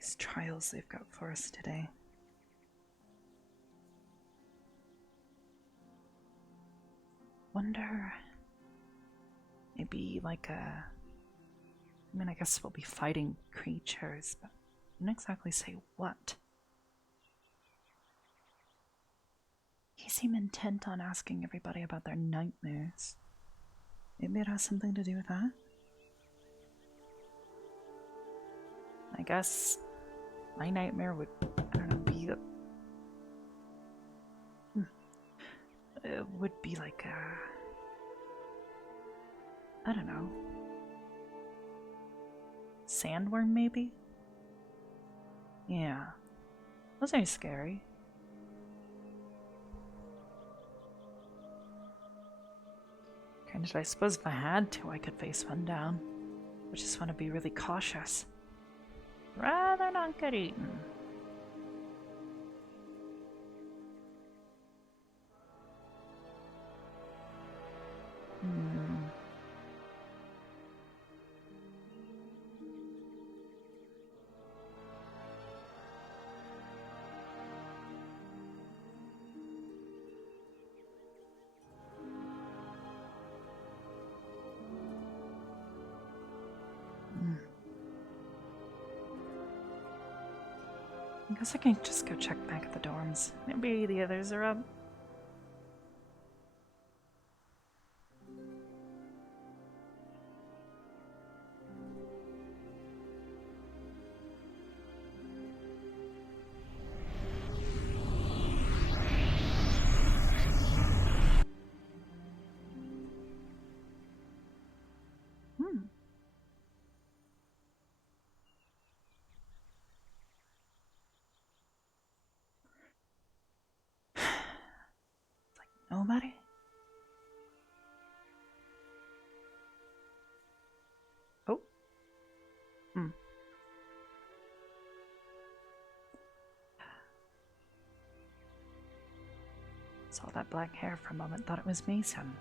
these trials they've got for us today. Wonder, maybe like a, I mean, I guess we'll be fighting creatures, but I didn't exactly say what. He seemed intent on asking everybody about their nightmares. Maybe it has something to do with that? I guess my nightmare would, I don't know, be the... It would be like a... I don't know. Sandworm, maybe? Yeah. Those are scary. Granted, I suppose if I had to, I could face one down. I just want to be really cautious. Rather not get eaten. I guess I can just go check back at the dorms. Maybe the others are up. Nobody? Oh. Saw that black hair for a moment, thought it was Mason.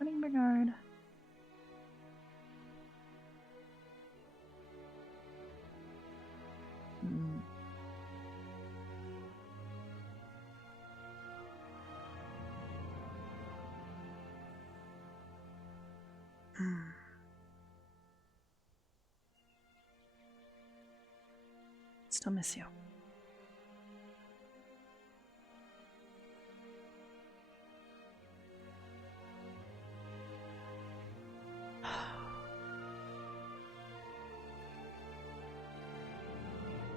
Morning, Bernard. Still miss you.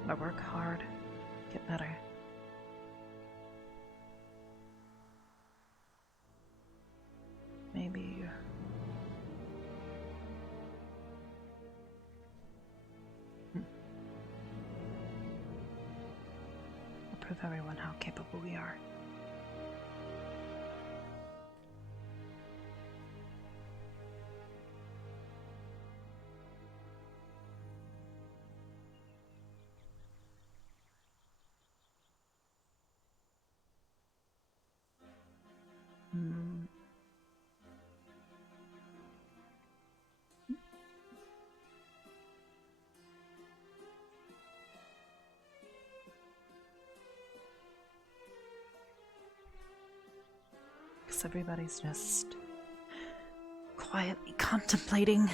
I work hard, get better. Maybe I'll prove everyone how capable we are. Because everybody's just quietly contemplating.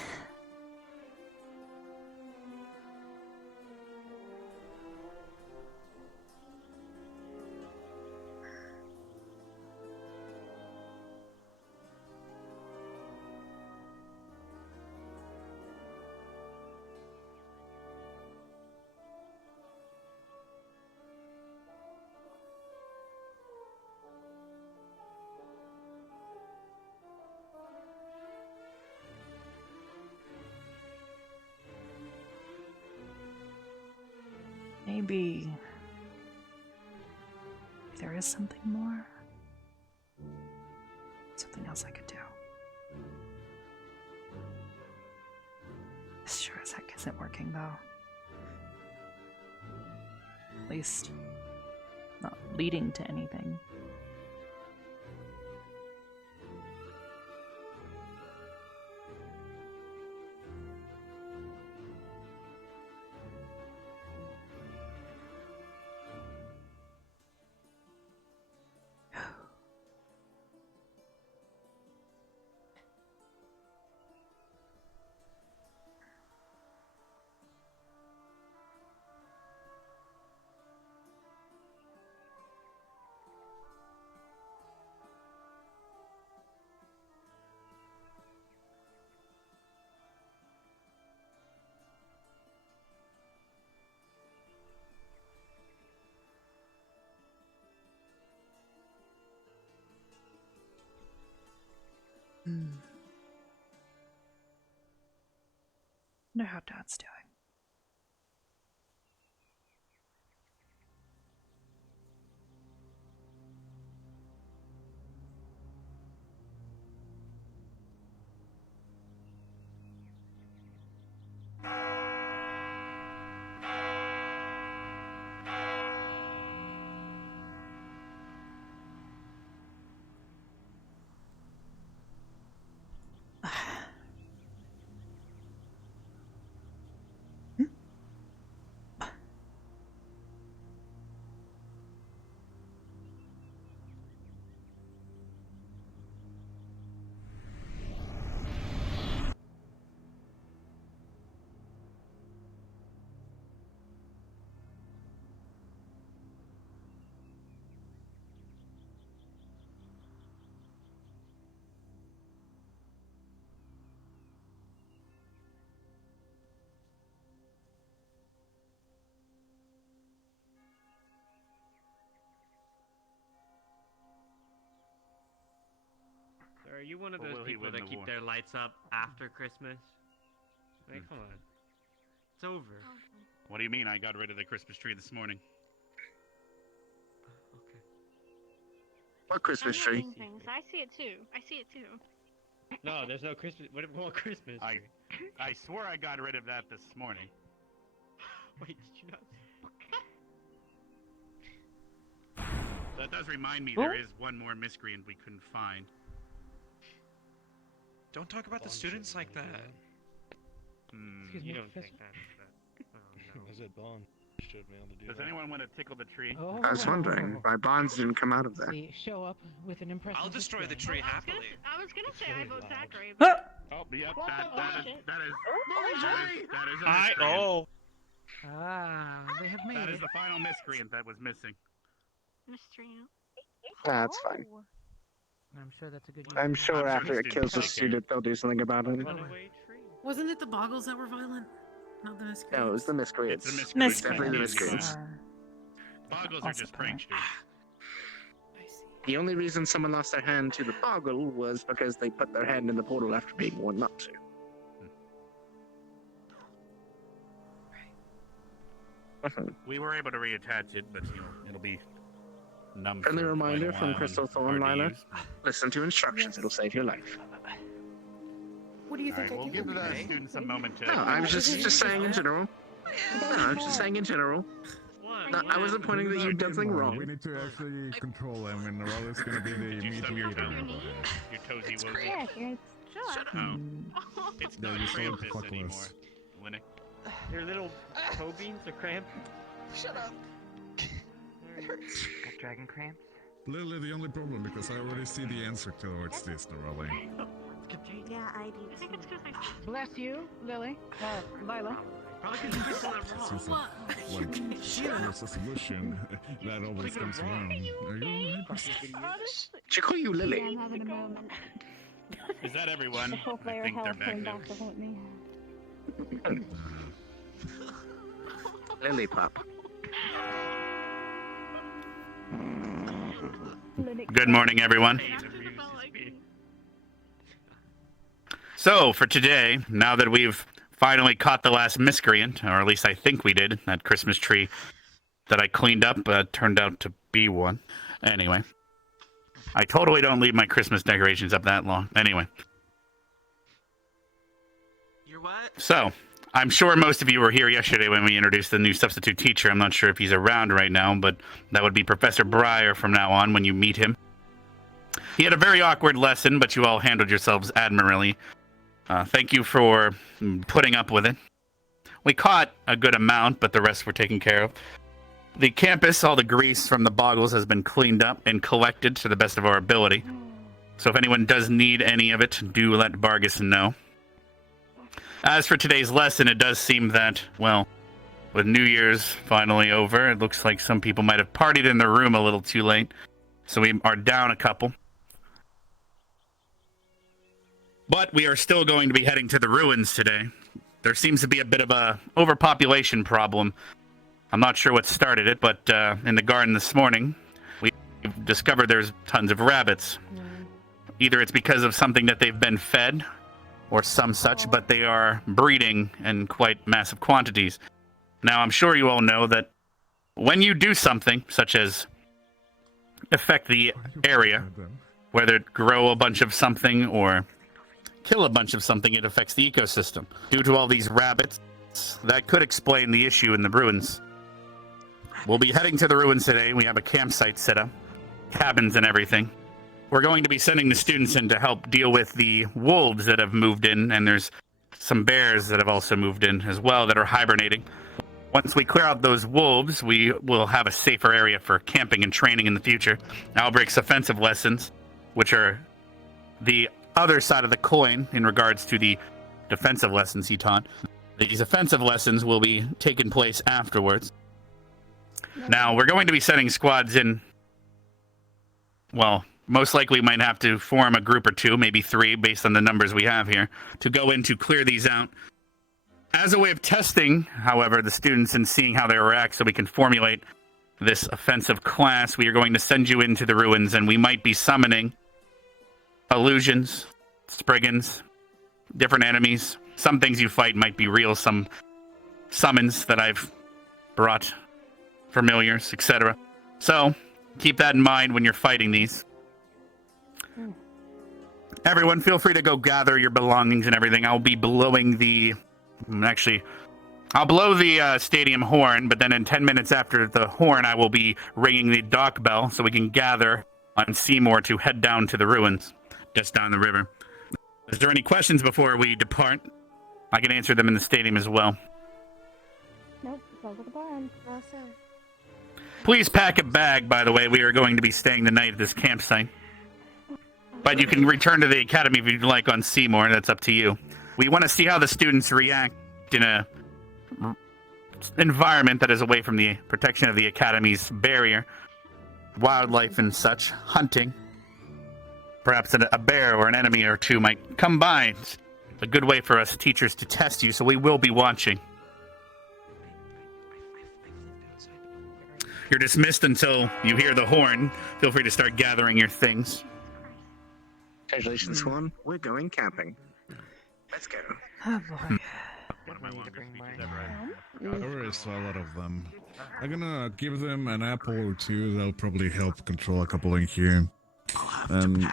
maybe there is something more. Something else I could do. This sure as heck isn't working, though. At least, not leading to anything. Wonder how Dad's doing. So are you one of Or those will he people win that the keep war? their lights up after Christmas? Like, come on. It's over. What do you mean? I got rid of the Christmas tree this morning. Okay. What Christmas I'm tree? having things. I see it too. I see it too. No, there's no Christmas. What Christmas tree? I swore I got rid of that this morning. Wait, did you not? That does remind me Oh. there is one more miscreant we couldn't find. Don't talk about the students like that. Excuse You me, don't Professor? think that. Oh, no. I said Bond showed me how to do Does that. anyone want to tickle the tree? Oh, I was wondering why bonds didn't come out of there. See, show up with an impressive I'll destroy the display. tree happily. I was gonna say I vote Zachary. Oh, yep, What that the- is shit. that is a I miscreant. Ah, they have made That it. is the final miscreant that was missing. Mystery. That's fine. I'm sure that's a good use. I'm of sure sure after the it kills the students take care. student, they'll do something about it. Runaway tree. Wasn't it the boggles that were violent? Not the miscreants? No, it was the miscreants. It's the miscreants. It's definitely the miscreants. Boggles are Also just violent. pranksters. I see. The only reason someone lost their hand to the boggle was because they put their hand in the portal after being warned not to. We were able to reattach it, but you know, it'll be numb. Friendly for quite a reminder while from and Crystal hard Thorn, to Lila. use. Listen to instructions, it'll save your life. What do you All think right, we'll I give do? the Okay. students a moment to. No, I'm just saying in general. No, I'm just saying in general. What? No, I wasn't pointing that you've done something We wrong. need to actually control them, and Raul is gonna be the Did you stub mediator. your toe? over there. Your toesy woesy. Yeah, here. Sure. Oh, it's Yeah, not you sound Krampus fuckless. anymore. Linux. Your little toe beans are cramped. Shut up. Got dragon cramps. Literally the only problem, because I already see the answer towards this, Raul. Yeah, I do. I think it's because I. Bless you, Lily. Lila. Probably because you spelled it wrong. Since there's a solution that always comes around. Are you alright? She call you Yeah, Lily. I'm having a moment. Is that everyone? The full I player think they're health back came now. back to haunt me. Lily pup. Good morning, everyone. So, for today, now that we've finally caught the last miscreant, or at least I think we did, that Christmas tree that I cleaned up turned out to be one. Anyway, I totally don't leave my Christmas decorations up that long. Anyway. You're what? So, I'm sure most of you were here yesterday when we introduced the new substitute teacher. I'm not sure if he's around right now, but that would be Professor Breyer from now on when you meet him. He had a very awkward lesson, but you all handled yourselves admirably. Thank you for putting up with it. We caught a good amount, but the rest were taken care of. The campus, all the grease from the boggles has been cleaned up and collected to the best of our ability. So if anyone does need any of it, do let Vargas know. As for today's lesson, it does seem that, well, with New Year's finally over, it looks like some people might have partied in their room a little too late. So we are down a couple. But we are still going to be heading to the ruins today. There seems to be a bit of a overpopulation problem. I'm not sure what started it, but in the garden this morning, we discovered there's tons of rabbits. Either it's because of something that they've been fed, or some such, but they are breeding in quite massive quantities. Now, I'm sure you all know that when you do something, such as affect the area, whether it grow a bunch of something or kill a bunch of something, it affects the ecosystem. Due to all these rabbits, that could explain the issue in the ruins. We'll be heading to the ruins today. We have a campsite set up, cabins and everything. We're going to be sending the students in to help deal with the wolves that have moved in, and there's some bears that have also moved in as well that are hibernating. Once we clear out those wolves, we will have a safer area for camping and training in the future. Albrecht's offensive lessons, which are the other side of the coin in regards to the defensive lessons he taught. These offensive lessons will be taking place afterwards. Now, we're going to be sending squads in. Well, most likely we might have to form a group or two, maybe 3, based on the numbers we have here, to go in to clear these out. As a way of testing, however, the students and seeing how they react so we can formulate this offensive class, we are going to send you into the ruins, and we might be summoning illusions, spriggans, different enemies. Some things you fight might be real, some summons that I've brought, familiars, etc. So, keep that in mind when you're fighting these. Everyone, feel free to go gather your belongings and everything. I'll be blowing the... Actually, I'll blow the stadium horn, but then in 10 minutes after the horn, I will be ringing the dock bell so we can gather on Seymour to head down to the ruins, just down the river. Is there any questions before we depart? I can answer them in the stadium as well. Nope, sounds like a plan. Awesome. Please pack a bag, by the way. We are going to be staying the night at this campsite. But you can return to the academy if you'd like on Seymour. That's up to you. We want to see how the students react in a environment that is away from the protection of the academy's barrier. Wildlife and such. Hunting. Perhaps a bear or an enemy or two might come by. It's a good way for us teachers to test you, so we will be watching. You're dismissed until you hear the horn. Feel free to start gathering your things. Congratulations, Swan. We're going camping. Let's go. Oh boy. I already saw a lot of them. I'm gonna give them an apple or 2. That'll probably help control a couple in here. And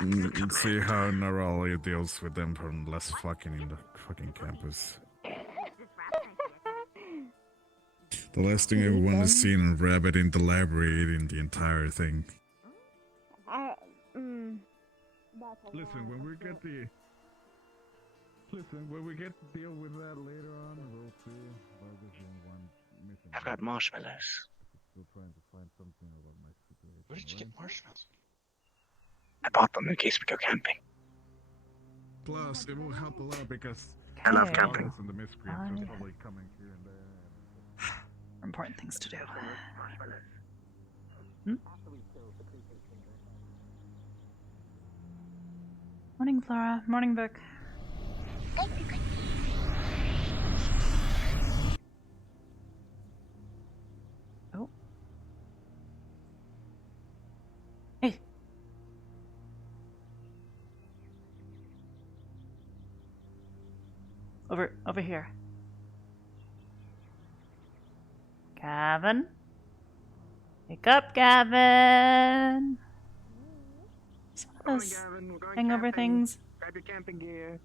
see how Narali deals with them from less fucking in the fucking campus. The last thing I want to see a rabbit in the library eating the entire thing. Listen, when we get to deal with that later on, we'll see. I've got marshmallows. Still trying to find something about my situation. Where did you get marshmallows? I bought them in case we go camping. Plus, it will help a lot because I love camping. and the miscreants are probably coming here and there. Important things to do. Morning, Flora. Morning, Vic. Oh. Hey. Over here. Gavin? Wake up, Gavin. It's one of Come on, those Gavin, we're going hangover camping. things. Grab your camping gear.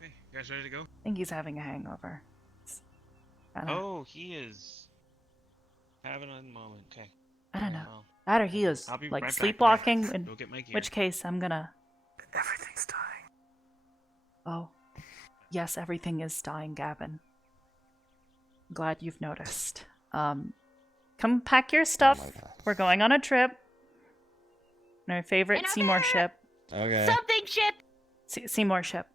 Hey, you guys ready to go? I think he's having a hangover. I don't know. Oh, he is having a moment. Okay. I don't know. Well, That or he is I'll be like right back, sleepwalking, man. in Go get my gear. which case I'm gonna. Everything's dying. Oh, yes, everything is dying, Gavin. Glad you've noticed. Come pack your stuff. We're going on a trip. Our favorite Seymour ship. Okay. Something ship! Seymour ship.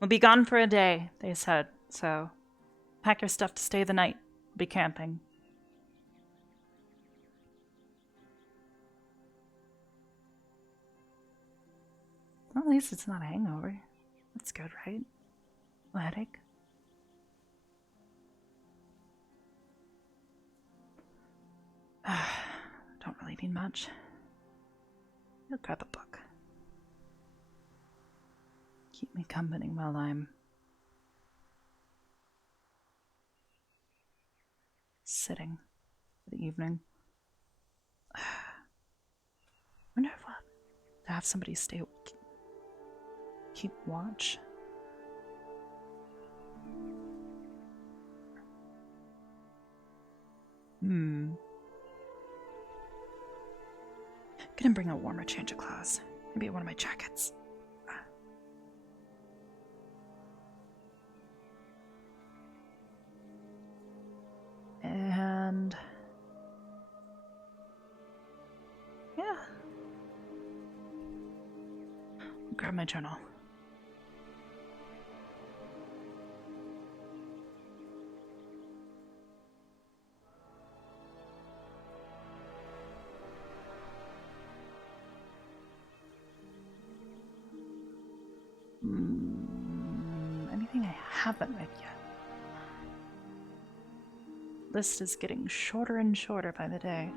We'll be gone for a day, they said, so pack your stuff to stay the night. We'll be camping. Well, at least it's not a hangover. That's good, right? A headache? Don't really need much. I'll grab a book. Keep me company while I'm sitting for the evening. Wonder if I'll have somebody stay keep watch. Gonna bring a warmer change of clothes. Maybe one of my jackets. And yeah, grab my journal. Anything I haven't read yet? List is getting shorter and shorter by the day.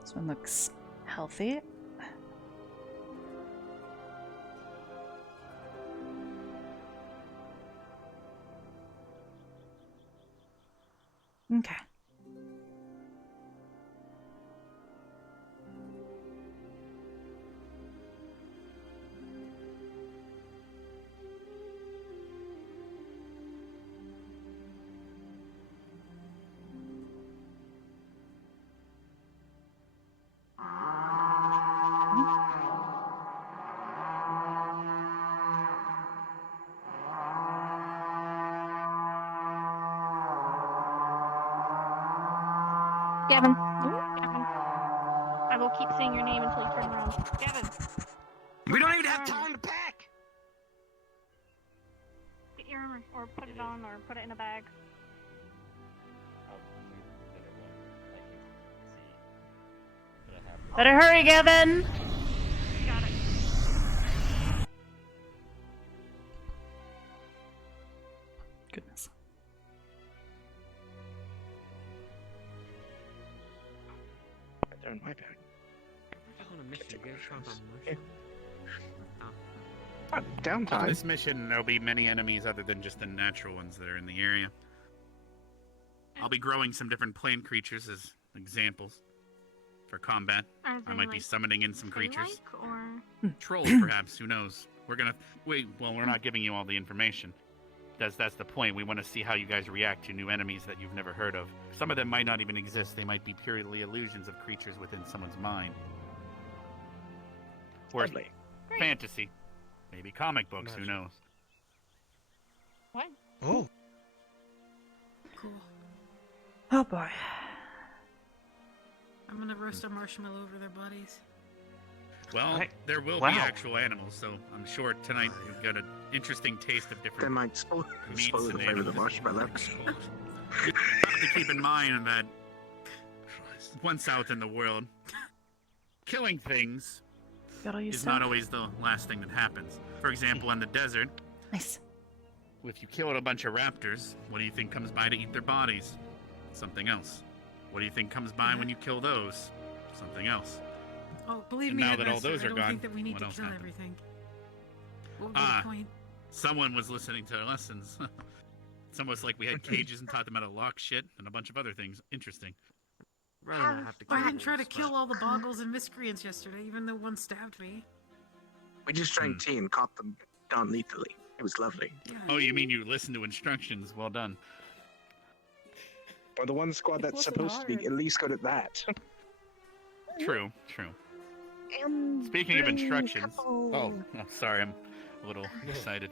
This one looks healthy. Okay. Gavin. Gavin. I will keep saying your name until you turn around. Gavin. We don't even have time to pack! Get your armor, or put it on, or put it in a bag. Better hurry, Gavin! Got it. Goodness. They're in my bag. On Downtime. this mission, there'll be many enemies other than just the natural ones that are in the area. I'll be growing some different plant creatures as examples for combat. Are I they, might be like, summoning in some creatures. tree-like, or... Trolls, perhaps. Who knows? We're gonna wait. Well, we're not giving you all the information. That's the point. We want to see how you guys react to new enemies that you've never heard of. Some of them might not even exist. They might be purely illusions of creatures within someone's mind. Or Lovely. fantasy. Maybe comic books. Who knows? What? Oh. Cool. Oh boy. I'm gonna roast a marshmallow over their bodies. Well, there will be actual animals, so I'm sure tonight you've got an interesting taste of different They might spoil meats the and flavor of the animals. marshmallows. You have to keep in mind that once out in the world, killing things Got all your is stuff? not always the last thing that happens. For example, in the desert, Nice. if you killed a bunch of raptors, what do you think comes by to eat their bodies? Something else. What do you think comes by when you kill those? Something else. Oh, believe And me, now that all Headmaster, those I are don't gone, think that we need what to else kill happened? everything. What would be the point? Someone was listening to our lessons. It's almost like we had cages and taught them how to lock shit and a bunch of other things. Interesting. I didn't try to kill all the boggles and miscreants yesterday, even though one stabbed me. We just drank tea and caught them down lethally. It was lovely. Oh, you mean you listened to instructions? Well done. Or the one squad that's supposed to be at least good at that. True. Speaking of instructions. Oh, sorry, I'm a little excited.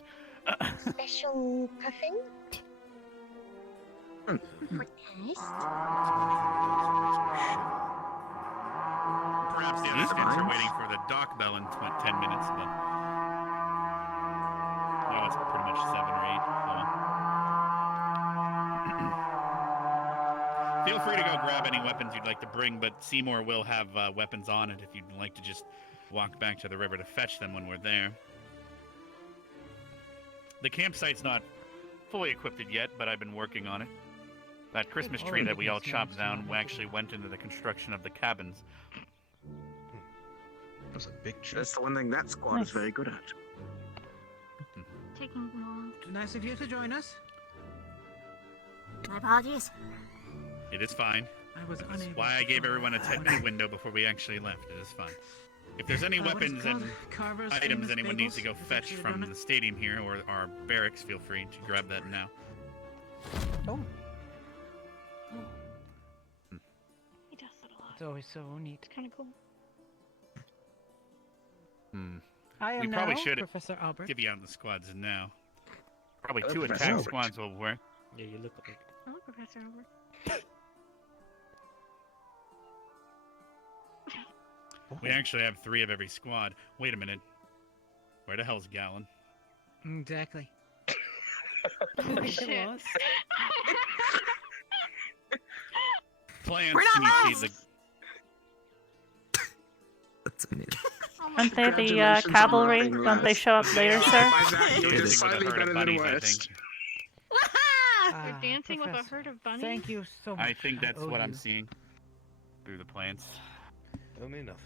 Special puffin? For taste? Perhaps the assistants are waiting for the dock bell in 10 minutes, but... No, it's pretty much 7 or 8. Feel free to go grab any weapons you'd like to bring, but Seymour will have weapons on it if you'd like to just walk back to the river to fetch them when we're there. The campsite's not fully equipped yet, but I've been working on it. That Christmas tree that we all chopped down actually went into the construction of the cabins. That's a big tree. That's the one thing that squad is very good at. Taking long. Nice of you to join us. My apologies. It is fine. I was That's unable why I to gave follow everyone a that. 10-minute window before we actually left. It is fine. If there's any What is it weapons and called? Carver's items famous anyone needs to bagels? go Is that fetch your from donut? the stadium here or our barracks, feel free to grab that now. Oh. He does that a lot. It's always so neat. It's kind of cool. I am We probably now should Professor Albert. divvy out the squads now. Probably Hello, 2 Professor attack Albert. squads will work. Yeah, you look like. Oh, Professor Over. We actually have 3 of every squad. Wait a minute. Where the hell's Gallon? Exactly. Oh, shit. Plants, We're can not you see the... That's amazing. Aren't they the Congratulations on cavalry? nothing, Don't they lads. show up later, sir? By that, you're Dancing just with a slightly herd better of than bunnies, I worst. think. You're dancing with a Professor, herd of bunnies? Thank you so much. I think that's owe what I'm you. seeing. Through the plants. Tell me nothing.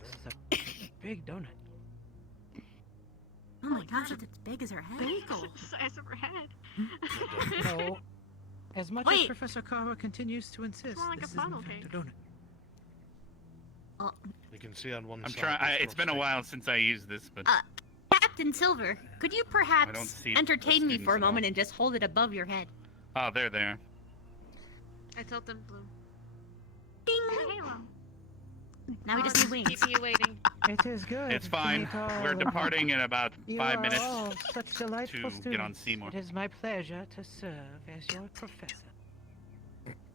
It's a big donut. Oh my gosh, it's as big as her head. It's the size of her head. No. As much as Wait. Professor Carver continues to insist, more like a this is in funnel fact a cake. donut. Oh, You can see on one I'm side. trying. the It's been a frosting. while since I used this, but Captain Silver, could you I don't perhaps see the entertain me students for a at all. moment and just hold it above your head? oh, they're there. I told them blue. Halo. Now we just need wings. Keep you waiting. It is good. It's to fine. meet all We're of you. departing in about You 5 are minutes all such delightful to students. get on Seymour. It is my pleasure to serve as your professor.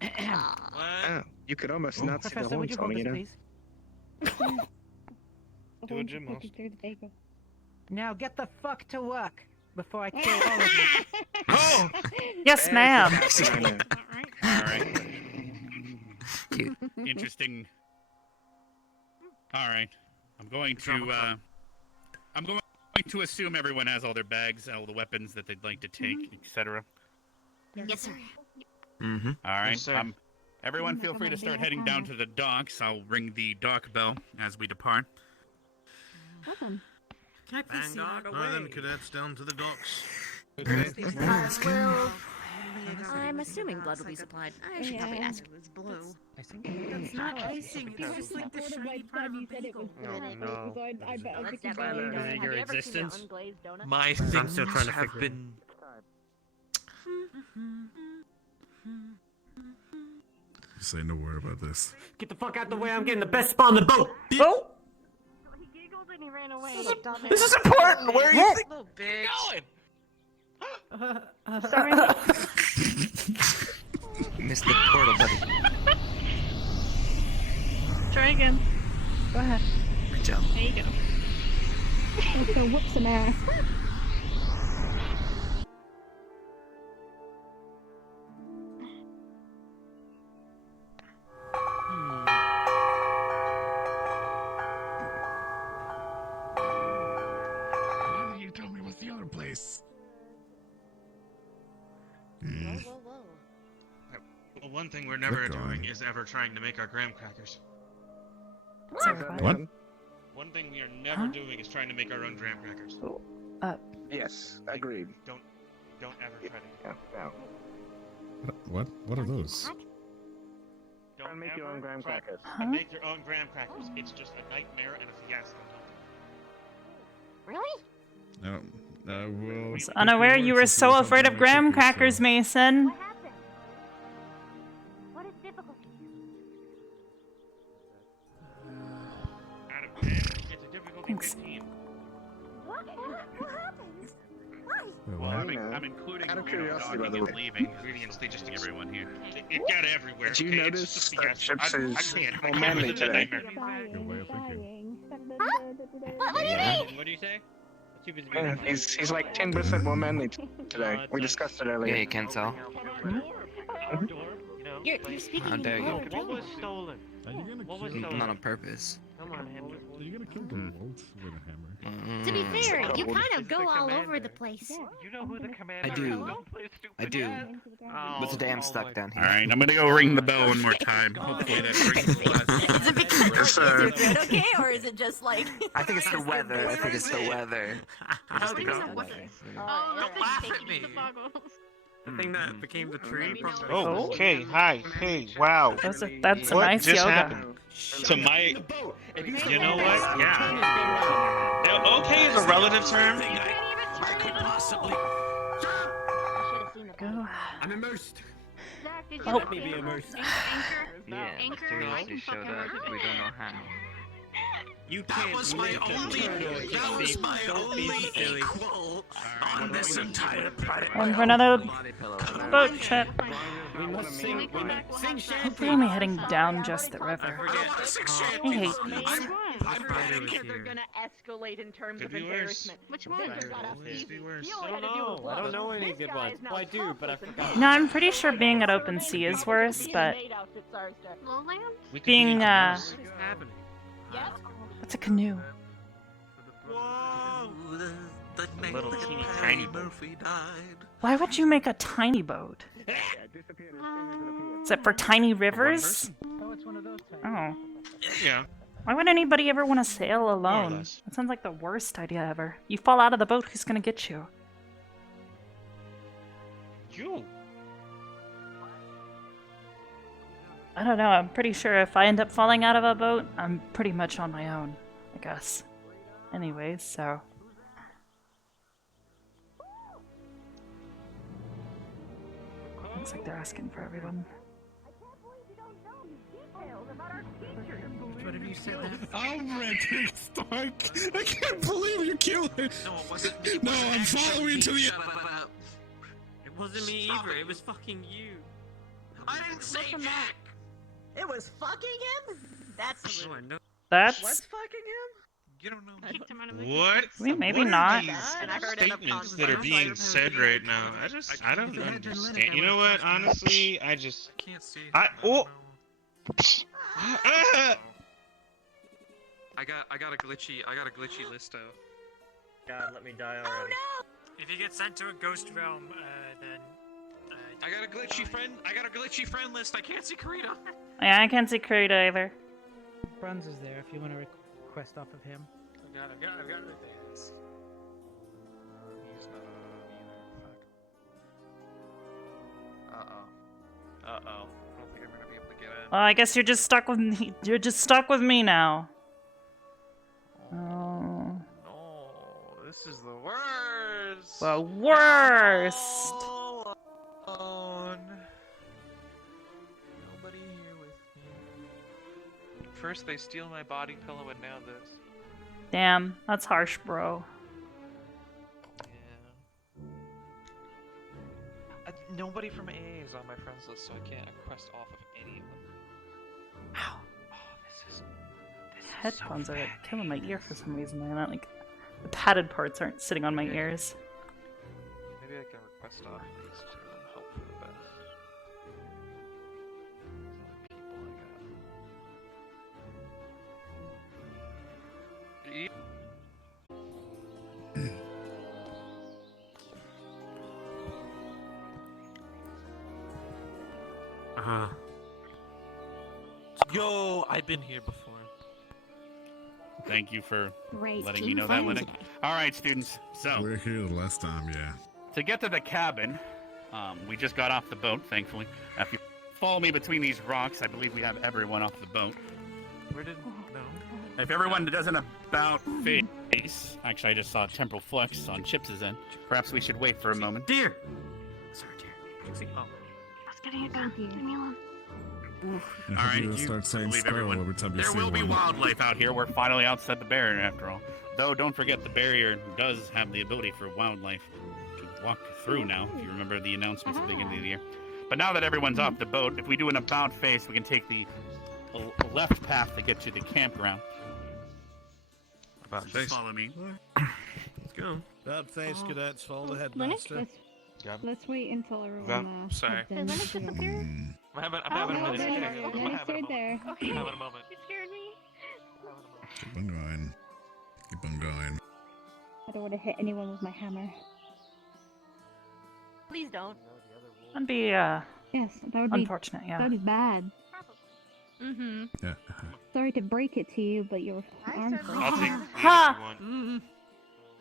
Oh, you could almost not see the Professor, would horns you on hold me, this, you know. please? Do a gym mask. Now get the fuck to work before I kill all of you. Oh! Yes, ma'am. Alright. Interesting. Alright. I'm going to assume everyone has all their bags, all the weapons that they'd like to take, etc. Yes, sir. Mm-hmm. Alright. Yes, sir. Everyone feel free to start heading down to the docks. I'll ring the dock bell as we depart. Can I please see that? Right then, cadets, down to the docks. Well, I'm assuming blood will be supplied. I should probably ask. It's blue. That's not icing. It's just like the shiny part of a bagel. no. Let's definitely Your existence? unglazed donut? My I'm things still trying to have figure it been. Say no word about this. Get the fuck out the way, I'm getting the best spot on the boat! Oh! He giggled and he ran away. This is important! Where are you think- Little bitch. Sorry. Missed the portal, buddy. Try again. Go ahead. Good job. There you go. So whoop some ass. Why didn't you tell me what's the other place? Whoa, whoa, whoa. Well, one thing we're never Look on. doing is ever trying to make our graham crackers. What? one thing we are never doing is trying to make our own graham crackers. Yes, agreed. Don't ever try to. Yeah, no. What are those? Don't and make your ever own graham try crackers. to make your own graham crackers. It's just a nightmare and a fiasco. Really? No. Well, Was unaware you were so afraid of graham crackers, Mason. What happened? What is difficulty? Out of 10, it's a difficulty Thanks. 15. What happened? Why? Well, I I'm know. including Out of weirdo curiosity, by docking the and way. leaving ingredients. They just everyone here. It got everywhere. Did you okay? notice It's just a that fiasco. Chips I is can't. more I can't manly live in that today? nightmare. Good way of thinking. What do you mean? What do you say? Yeah, he's like 10% more manly today. We discussed it earlier. Yeah, you can tell. You're speaking How dare you? What was stolen? What was stolen? Not on purpose. Come on, Henry. Are you gonna kill the Walt with a hammer? To be fair, you kind of go all over the place. You know who the commander I do. is. Don't play stupid I do. ass. But the damn stuck down here. Alright, I'm gonna go ring the bell one more time. Hopefully that brings the last. Is it because Yes, sir. you're good, okay, or is it just like? I think it's the weather. I think it's the weather. How do you know what? Don't laugh at me. The thing that became the tree. Oh, okay. Hi. Hey. Wow. That's a What nice just yoga. happened? To my. You know what? Yeah. Okay is a relative term. Go. I'm immersed. Oh. Let me be immersed. Yeah, Mysteriously showed up. We don't know how. You That can't was my only. That was my only equal on this entire planet. Going for another boat trip. We must sing. Hopefully only heading down just the river. I hate these. They're gonna escalate in terms Could of be worse. embarrassment. Which one? Could be worse. You only had to do with I don't one. know any This good guy ones. is now Well, I do, tough but I as an forgot. No, I'm pretty sure being at open sea is worse, but Lowlands? We could being, be uh, worse. Yes. what's a canoe? Whoa! A little teeny tiny boat. Why would you make a tiny boat? Is it for tiny rivers? Oh. Yeah. Why would anybody ever want to sail alone? less. That sounds like the worst idea ever. You fall out of the boat, who's gonna get you? You. I don't know, I'm pretty sure if I end up falling out of a boat, I'm pretty much on my own, I guess. Anyways, so... Looks like they're asking for everyone. What have you said that? Alfred Stark! I can't believe you killed him! No, it wasn't me. No, I'm following to the. Shut up. It wasn't me either. It was fucking you. I didn't say Jack. It was fucking him. That's I know. That's... fucking him. You don't know. What? Maybe What are not. these And I heard it up statements on that are the being outside. said right now? I don't understand. You know what? Honestly, I just. I can't see. Oh. I got a glitchy listo. God, let me die already. If you get sent to a ghost realm, then... I got a glitchy friend list. I can't see Karita. Yeah, I can't see Kurita either. Bruns is there if you want to request off of him. I've got everything. He's not either. Uh oh. I don't think I'm gonna be able to get in. Well, I guess you're just stuck with me. You're just stuck with me now. Oh. No, this is the worst. The worst! All alone. Nobody here with me. First they steal my body pillow and now this. Damn, that's harsh, bro. Nobody from AA is on my friends list, so I can't quest off of any of them. Ow. Oh, this is Headphones are killing my ear for some reason. They're not like the padded parts aren't sitting on my ears. Maybe I can request off these two and hope for the best. These are the people I got. Yo, I've been here before. Thank you for Great. letting me Team know that, fun Linux. All right, students. So We're here the last time, yeah. to get to the cabin, we just got off the boat, thankfully. If you follow me between these rocks, I believe we have everyone off the boat. Where did no? If everyone does an about face, actually, I just saw temporal flex on Chips' end. Perhaps we should wait for a moment. Dear. Sorry, dear. Oh. I was getting a gun. Leave me alone. Yeah, All right, you start saying believe squirrel everyone. every time you There see will be one. wildlife out here. We're finally outside the barrier, after all. Though, don't forget the barrier does have the ability for wildlife to walk through now, if you remember the announcements at the beginning of the year. But now that everyone's off the boat, if we do an about face, we can take the left path to get to the campground. About Just follow me. Let's go. About face, cadets, follow the Lennox, headmaster. let's wait until everyone. Sorry. Has Did Lennox disappear? I'm having a no, minute. no, I'm no, having a Lennox moment. right there. Okay. I'm having a moment. You scared me. Keep on going. Keep on going. I don't want to hit anyone with my hammer. Please don't. That'd be Yes, that would be unfortunate, yeah. That'd be bad. Mm-hmm. Yeah. Sorry to break it to you, but your arms are. I'll take lead Ha! if you want.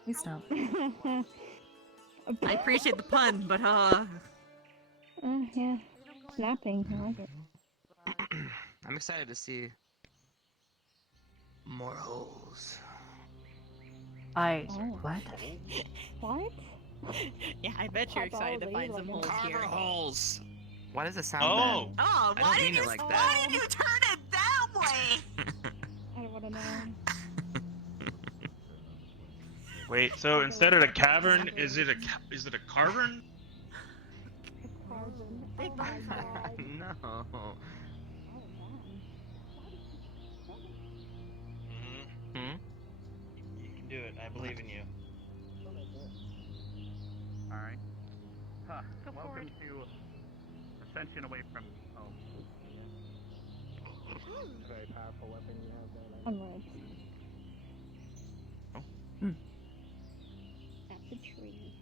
Please don't. I appreciate the pun, but Yeah. Snapping. I like it. I'm excited to see more holes. What? What? yeah, I bet you're excited to find some holes here. Holes. Why does it sound Oh. bad? Oh, I why don't did mean you? it like Why that. did you turn it that way? I don't want to know. Wait, so instead of a cavern, is it a cavern? Oh my god. No. Hmm? You can do it. I believe in you. All right. Welcome to Ascension away from home. Very powerful weapon you have there. Onward. Hmm. That's a tree.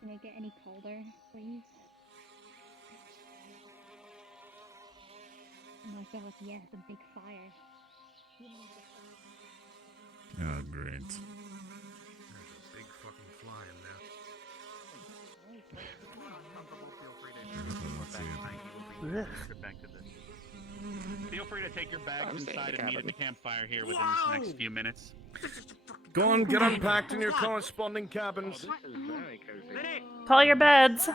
Can I get any colder, please? Oh my god, yes, a big fire. Oh, great. There's a big fucking fly in there. Feel free to take your bags inside and meet at the campfire here within the next few minutes. Go on, get unpacked in your corresponding cabins. Call your beds.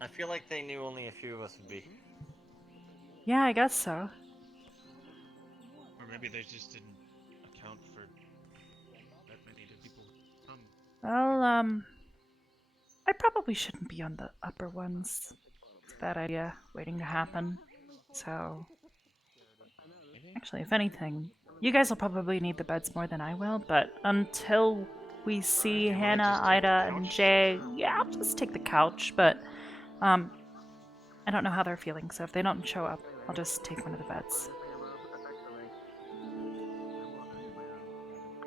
I feel like they knew only a few of us would be. Yeah, I guess so. Or maybe they just didn't account for that many people. Well, I probably shouldn't be on the upper ones. It's a bad idea waiting to happen. So, actually, if anything, you guys will probably need the beds more than I will, but until we see Hannah, Ida, and Jay, yeah, I'll just take the couch, but, I don't know how they're feeling, so if they don't show up, I'll just take one of the beds.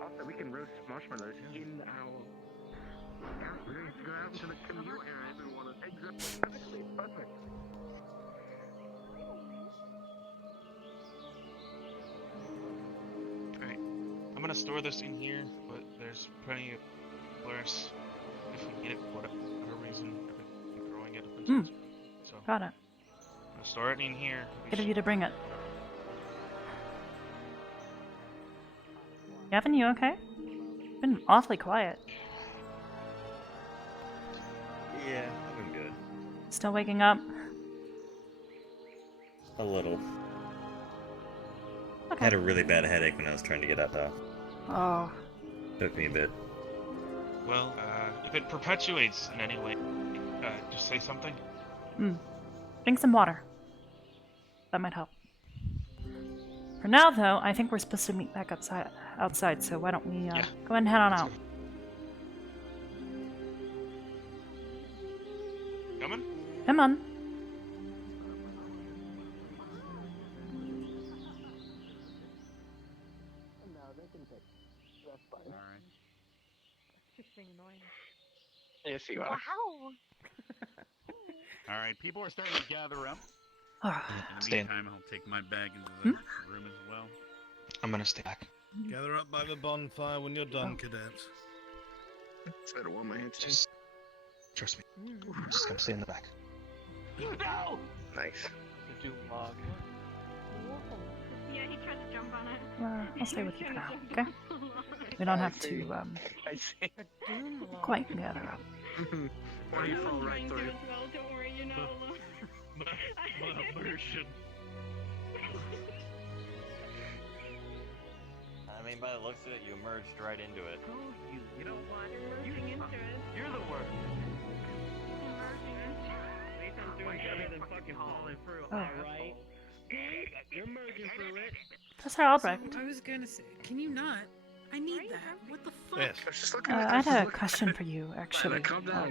Also, we can roast marshmallows in our. We're going to go out to the canoe area. Everyone is perfectly perfect. Alright. I'm gonna store this in here, but there's plenty of place if we need it for whatever reason. I've been growing it up until this point. So Got it. I'm gonna store it in here. Good of you to bring it. Gavin, you okay? Been awfully quiet. Yeah, I've been good. Still waking up? A little. Okay. I had a really bad headache when I was trying to get up, though. Oh. Took me a bit. Well, if it perpetuates in any way, just say something. Drink some water. That might help. For now, though, I think we're supposed to meet back outside, so why don't we go ahead and head on out. Coming? Come on. Yes, you are. Wow. All right, people are starting to gather up. Oh. In the Stay in. meantime, I'll take my bag into the room as well. I'm gonna stay back. Gather up by the bonfire when you're done, cadets. So I don't want my head to. Just trust me. I'm just gonna stay in the back. No! Nice. Do log. Yeah, he tried to jump on it. I'll stay with you for now, okay? We don't have to I see. quite gather up. Or you fall right through. Well, don't worry, you're not alone. My immersion. I mean, by the looks of it, you emerged right into it. Oh, you know what? Emerging into it. You're the worst. Emerging into it. At least I'm doing better than fucking falling through. Oh. Alright? You're merging through it. Professor Albrecht. I was gonna say, can you not? I need that. What the fuck? Yes. I had a question for you, actually,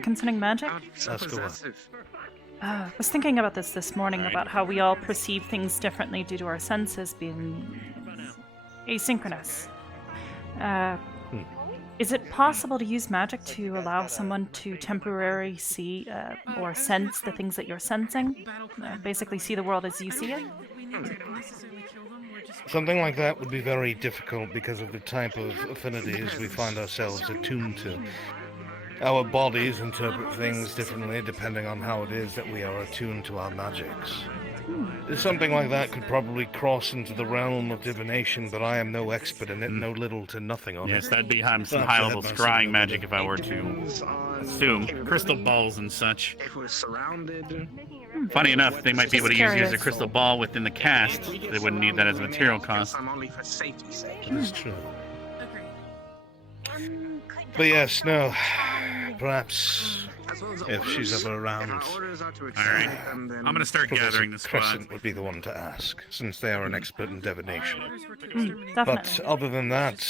concerning magic. That's cool. I was thinking about this morning, Alright. about how we all perceive things differently due to our senses being asynchronous. Is it possible to use magic to allow someone to temporarily see or sense the things that you're sensing? Basically see the world as you see it? Something like that would be very difficult because of the type of affinities we find ourselves attuned to. Our bodies interpret things differently depending on how it is that we are attuned to our magics. Something like that could probably cross into the realm of divination, but I am no expert in it, know little to nothing on it. Yes, that'd be some high-level scrying magic if I were to assume. Crystal balls and such. If we're surrounded. Funny enough, they might be able to use a crystal ball within the cast. They wouldn't need that as a material cost. I'm only for safety's sake. That's true. But yes, no. Perhaps if she's ever around. Alright, I'm gonna start gathering the squad. Crescent would be the one to ask, since they are an expert in divination. Definitely. But other than that,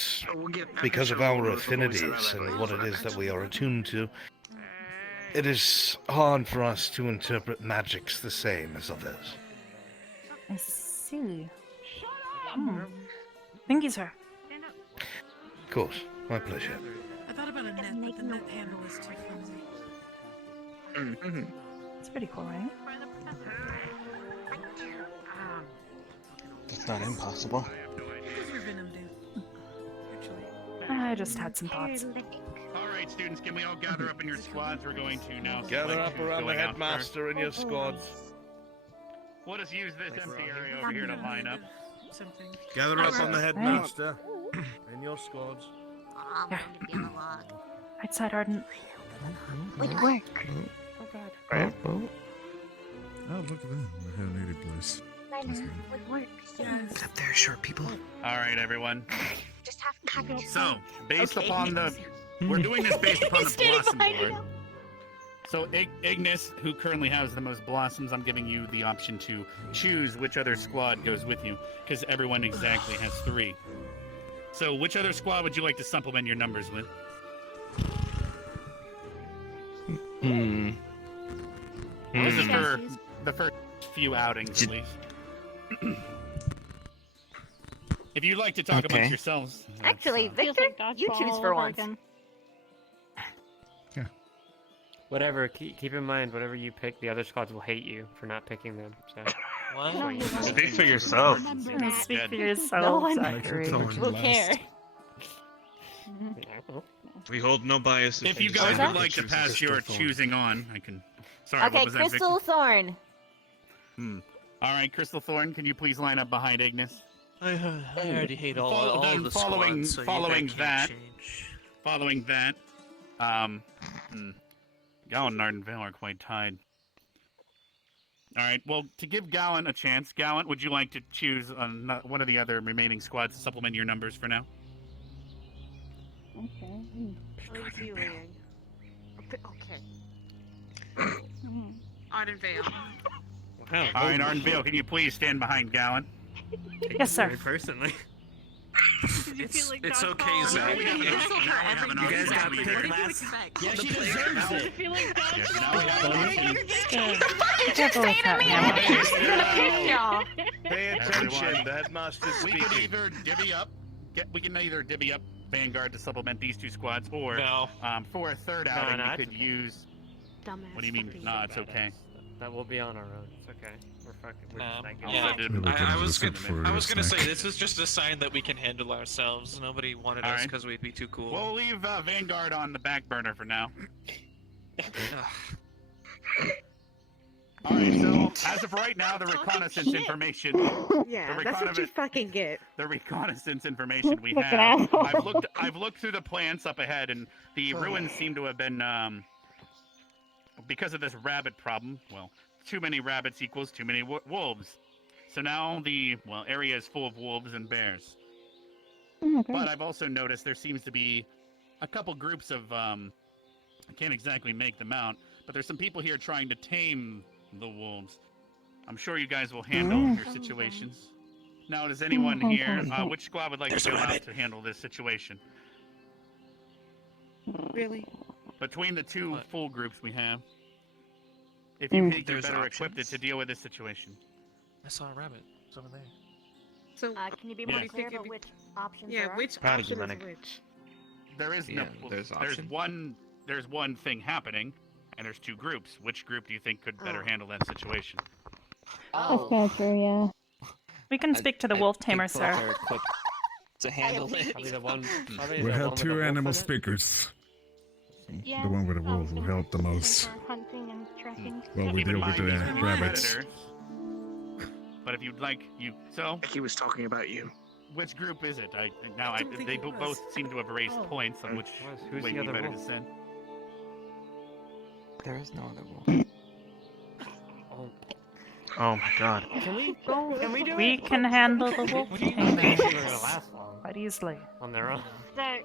because of our affinities and what it is that we are attuned to, it is hard for us to interpret magics the same as others. I see. Thank you, sir. Of course, my pleasure. I thought about a net, but the net handle is too flimsy. It's pretty cool, right? It's not impossible. What does your venom do? Actually. I just had some thoughts. Alright, students, can we all gather up in your squads? We're going to now Gather select up who's around the going out headmaster and your squads. first. We'll just use this empty area over here to line up. Something. Gather up on the headmaster and your squads. Yeah. Right side, Arden. Would work. Oh god. Right? Oh, look at that. We have an 80 place. Would work. It's up there, short people. Alright, everyone. Just have to go. So, based upon the... We're doing this based upon the blossom board. So, Ignis, who currently has the most blossoms, I'm giving you the option to choose which other squad goes with you, because everyone exactly has 3. So, which other squad would you like to supplement your numbers with? This is for the first few outings, at least. If you'd like to talk amongst yourselves. Actually, Victor, you choose for once. Whatever, keep in mind, whatever you pick, the other squads will hate you for not picking them, so... What? So Speak for yourself. Speak for No yourself, one Zachary. will care. We hold no bias. If you guys would like to pass your choosing on, I can... Sorry, Okay, what was that, Crystal Victor? Thorn. Alright, Crystal Thorn, can you please line up behind Ignis? I already hate all Then the following, squads, so following you that, can't change. following that, Gowan and Ardenvale are quite tied. Alright, well, to give Gowan a chance, Gowan, would you like to choose one of the other remaining squads to supplement your numbers for now? Okay. Where's he laying? Okay. Ardenvale. Alright, Ardenvale, can you please stand behind Gowan? Yes, sir. Personally. It's okay, Zach. You guys got picked last. Yeah, she deserves it! Careful with that, Pay attention, the headmaster's We speaking. can either divvy up. We can either divvy up Vanguard to supplement these 2 squads, or for a third No, outing, no, you it's could okay. use. Dumbass. What do you mean? fucking No, it's okay. That will be on our own. It's okay. We're fucking. We're just not good. Yeah, I was gonna say this is just a sign that we can handle ourselves. Nobody wanted us because we'd be too cool. We'll leave Vanguard on the back burner for now. Alright, so as of right now, the reconnaissance information. Yeah, the that's what you fucking get. The reconnaissance information we Fucking have. asshole. I've looked through the plants up ahead, and the ruins seem to have been because of this rabbit problem. Well, too many rabbits equals too many wolves. So now the area is full of wolves and bears. But I've also noticed there seems to be a couple groups of I can't exactly make them out, but there's some people here trying to tame the wolves. I'm sure you guys will handle your situations. Now, does anyone here, which squad would like to go out to handle this situation? Really? Between the 2 full groups we have, if you think you're There's better options. equipped to deal with this situation. I saw a rabbit. It's over there. So, can you be more Yeah. clear about which options yeah, there are? which Proud of you, option is Manic. which? There is no. there's There's one thing happening, and there's 2 groups. Which group do you think could better handle that situation? That's kind of true, yeah. We can speak to the wolf tamer, sir. To handle it. Probably the one. We have 2 animal speakers. Yeah. The one with the wolf will help the most. For hunting and tracking. While we deal with the rabbits. Predators. But if you'd like, He was talking about you. Which group is it? think They it was. both seem to have raised points on which Who's way the you other better wolf? to send. There is no other wolf. Oh my god. Can we go? Can we do We it? can handle the wolf They're gonna tamers last long quite easily. on their own. So, I'd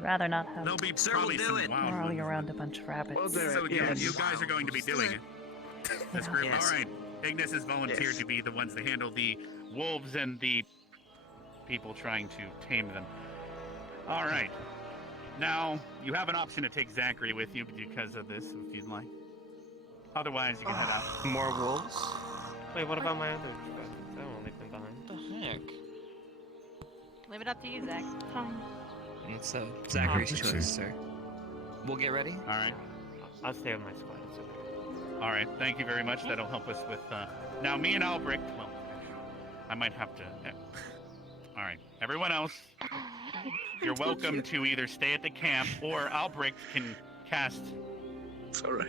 rather not have There'll be probably some wild crawling ones. around a bunch of rabbits. So yeah, you guys are going to be doing it. This group. Yes. All right. Ignis has volunteered Yes. to be the ones to handle the wolves and the people trying to tame them. All right. Now you have an option to take Zachary with you because of this, if you'd like. Otherwise, you can head out. More wolves? Wait, what about my other squad? I won't leave them behind. The heck? leave it up to you, Zach. Fine. It's Zachary's Let's choice, see. sir. We'll get ready. All right. I'll stay with my squad. It's okay. All right. Thank you very much. That'll help us with. Now, me and Albrecht. Well, I might have to. All right. Everyone else, you're welcome to either stay at the camp or Albrecht can cast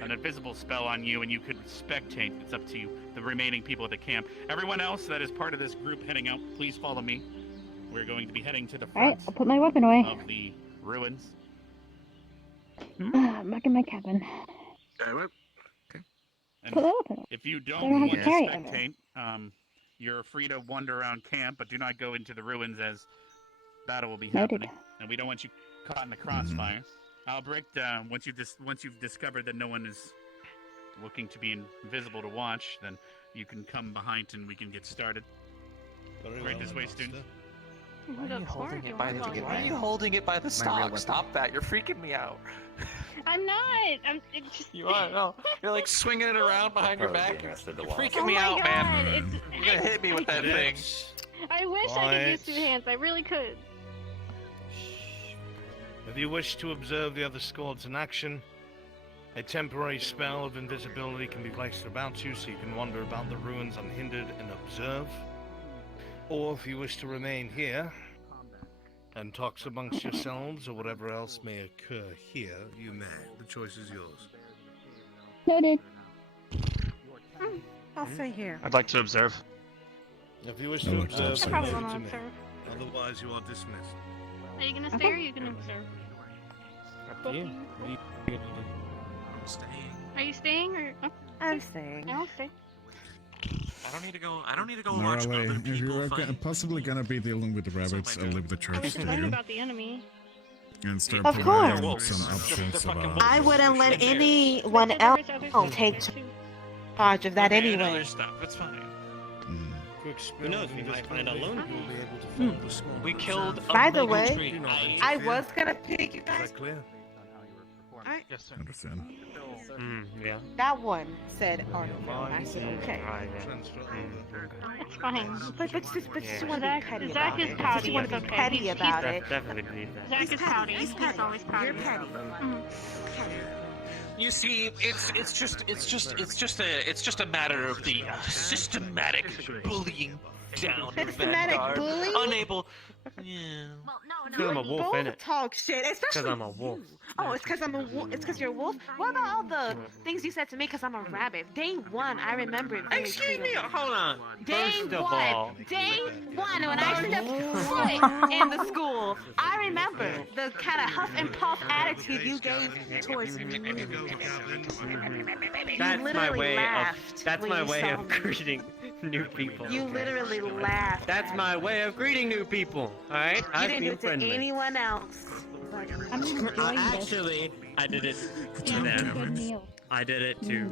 an invisible spell on you and you could spectate. It's up to you, the remaining people at the camp. Everyone else that is part of this group heading out, please follow me. We're going to be heading to the Alright, front I'll put my weapon away. of the ruins. Back in my cabin. And Put the weapon away. if you don't I don't have want to to carry it spectate, you're free to wander around camp, but do not go into the ruins as battle will be Noted. happening. And we don't want you caught in the crossfire. Albrecht, once you've discovered that no one is looking to be invisible to watch, then you can come behind and we can get started. Right this way, student. Why are you holding it by the Why are you holding it by the stock? Stop that! You're freaking me out. I'm not. It's just. You are no. You're like swinging it around behind your back. You're freaking Oh me my out, God, man. You're gonna hit me with that thing. I wish I could use 2 hands. I really could. If you wish to observe the other squads in action, a temporary spell of invisibility can be placed about you so you can wander about the ruins unhindered and observe. Or if you wish to remain here and talk amongst yourselves or whatever else may occur here, you may. The choice is yours. Noted. I'll stay here. I'd like to observe. If you wish to observe, I probably leave it wanna to me. observe. Otherwise, you are dismissed. Are you gonna stay or are you gonna observe? Up to you. What are you gonna do? I'm staying. Are you staying or? Oh, I'm staying. I'll stay. I don't need to go. I don't need to go watch Morale, other if you people are fight. possibly gonna be dealing with the rabbits, I'll leave the I church was to just learning you about the enemy. and start Of providing course. some options about. I wouldn't let anyone else take charge of that Okay, I know anyway. there's stuff. It's fine. Who knows? We might find a lone We killed a By the big way, tree. I was gonna pick you guys. Is that clear? Alright. Yes, sir. Understand. Yeah. That one said Arnold. I said, okay. It's fine. But just want to Yeah. be petty Zach about is it. pouty. Just want to It's be okay. petty He's about it. Definitely believe that. Zach is pouty. He's always pouty. You're petty. You see, it's just a matter of the systematic bullying down of Systematic Vanguard. bullying? Unable. Yeah. Because I'm a wolf, Both innit? talk shit, especially I'm a wolf. Oh, it's because I'm a wolf. It's because you're a wolf. What about all the things you said to me? Because I'm a rabbit. Day one, I remember it very Excuse me. clearly. Hold on. Day First of one, all- day one, when I stepped foot in the school, I remember the kind of huff and puff attitude you gave towards me. That's my literally way laughed of. That's when my you way saw of me. greeting new people. You literally laughed. That's my way of greeting new people. All right. You I've didn't do been it to friendly. anyone else. But I'm enjoying this. Actually, I did it to Yeah, them. good meal. I did it to.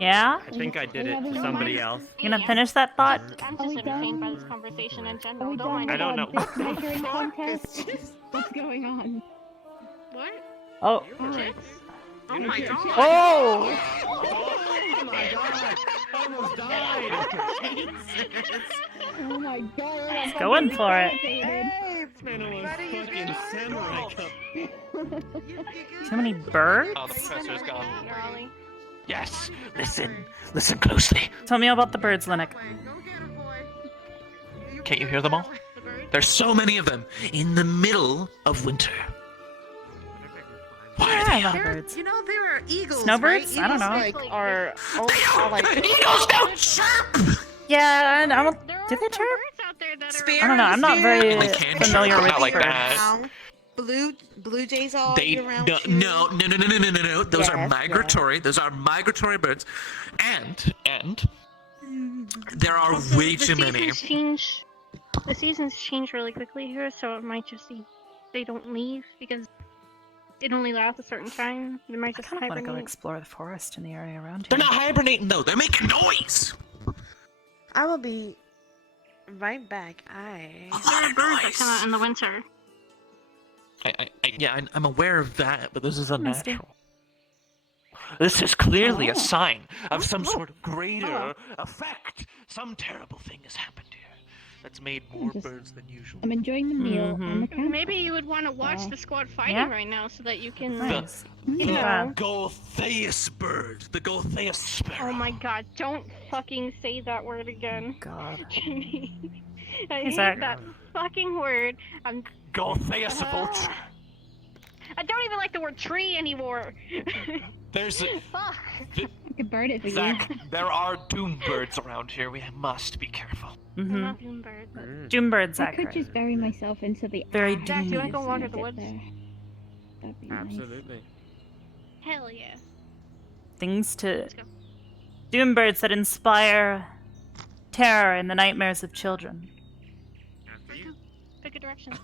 Yeah? I think I did it to somebody else. You gonna finish that thought? I'm just entertained by this conversation in general. Don't mind I me. don't know. This measuring contest? What's going on? What? Oh. Oh my god. Oh! Oh my god! I almost died! Oh my god. He's going for it. Hey, Man, almost fucking samurai cup. Too many birds? Oh, the professor's gone. Raleigh. Yes. Listen closely. Tell me about the birds, Linux. Can't you hear them all? There's so many of them in the middle of winter. Yeah, a lot of birds. You know there are eagles. Snowbirds? Right? I don't know. Like are like Eagles don't chirp. Yeah, I don't. Do they chirp? I don't know. I'm not very They can familiar chirp, with not like birds. that. Blue jays all They year round. no. Those are Yes, migratory. Those are migratory birds, and there are way too many. The seasons change really quickly here, so it might just be they don't leave because it only lasts a certain time. They might I just kind of want to go hibernate. explore the forest in the area around here. They're not hibernating though. They're making noise. I will be right back. There are birds that come out in the winter. I'm aware of that, but this is unnatural. This is clearly a sign of some sort of greater effect. Some terrible thing has happened here that's made more birds than usual. I'm enjoying the meal on the camp. Maybe you would want to watch the squad fighting Yeah. right now so that you can, Nice. you The know. Goltheus bird. The Goltheus sparrow. Oh my god, don't fucking say that word again. God. Jimmy. I Hey, hate Zach. that fucking word. Goltheus vulture. I don't even like the word tree anymore. There's a... Fuck. I could burn it for Zach, there are doom birds around here. We must be careful. I'm Mm-hmm. not doing bird. Doom birds, I could Zachary. just bury myself into the Very ash Zach, do you want doomy. to go water and the get woods? there. That'd be nice. Absolutely. Hell yeah. Things to. Doom birds that inspire terror in the nightmares of children. Pick a direction.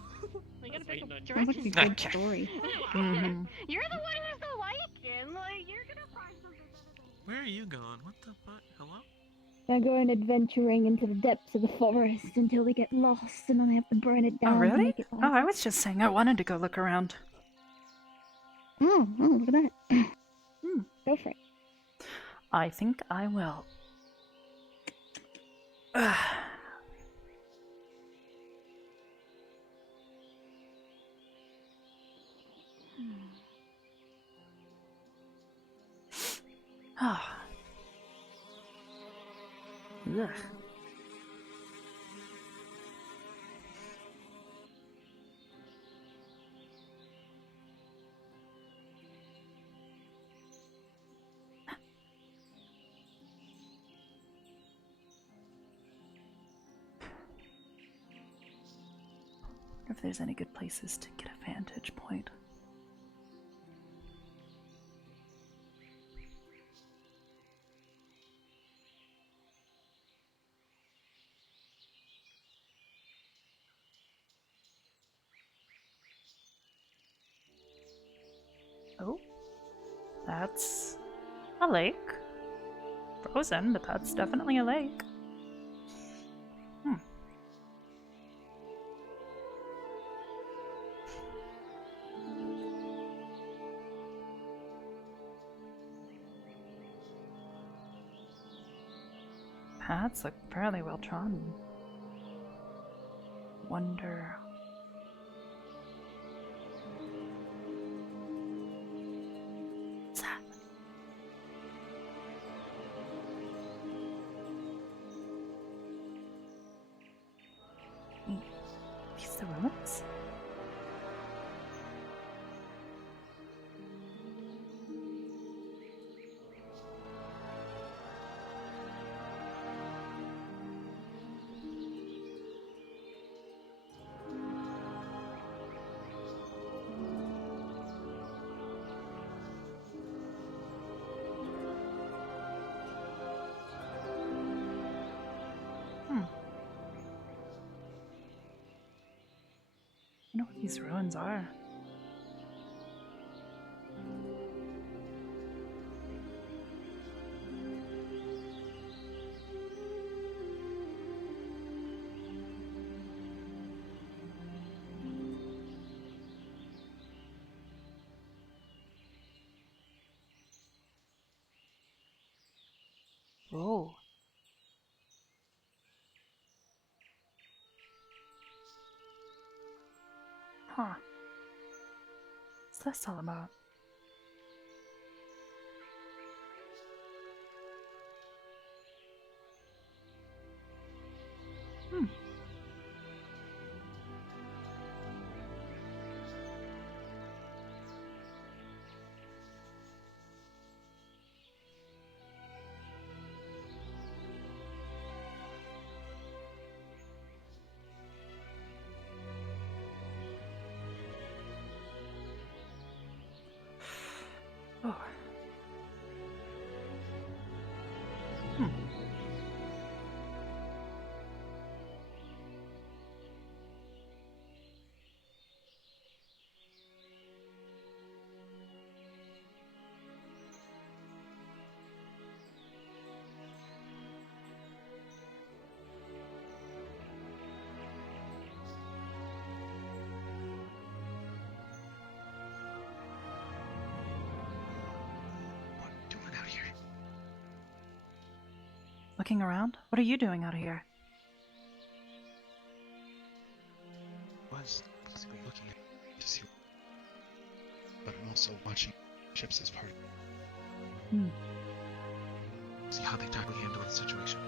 We gotta pick a Sounds like a direction. good story. Mm-hmm. You're the one who's the Lycan. Like, you're gonna find something better than Where are you going? What the fuck? Hello? I'm going adventuring into the depths of the forest until we get lost, and then I have to burn it Oh, down to really? make it Oh, I was just saying I wanted to go look around. Oh, look at that. Go for it. I think I will. Oh. Ugh. If there's any good places to get a vantage point. Oh, that's a lake. Frozen, but that's definitely a lake. paths look fairly well trodden. Wonder. What's that? These the ruins? I wonder what these ruins are. Whoa. Huh. What's this all about? Hmm. Oh. Hmm. Looking around? What are you doing out of here? Was basically looking at to see, but I'm also watching ships as part. Hmm. See how they tackle handle the situation.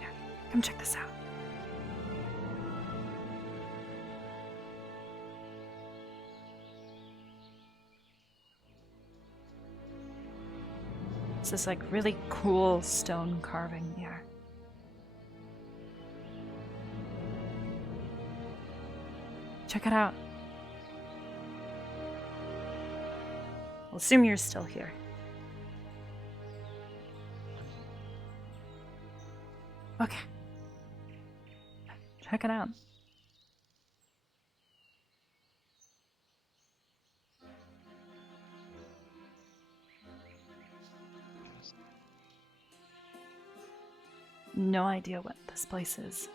Yeah. Come check this out. It's this like really cool stone carving here. Check it out. I'll assume you're still here. Okay. Check it out. No idea what this place is.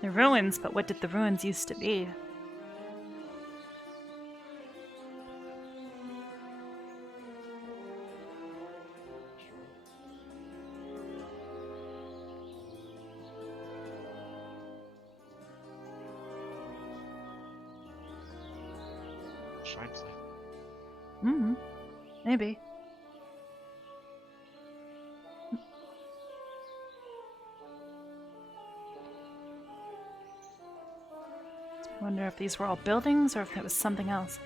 They're ruins, but what did the ruins used to be? Shines like. Mm-hmm. Maybe. I wonder if these were all buildings or if it was something else.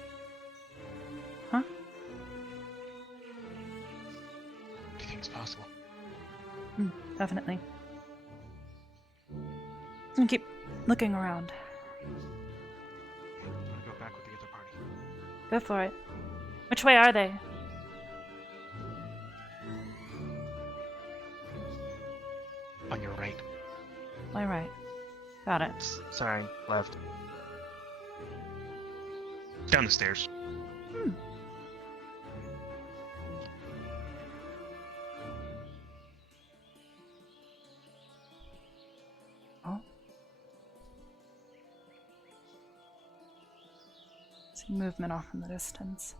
Huh? Anything's possible. Definitely. I'm gonna keep looking around. I'm gonna go back with the other party. Go for it. Which way are they? On your right. My right. Got it. Sorry, left. Down the stairs. Oh. See movement off in the distance.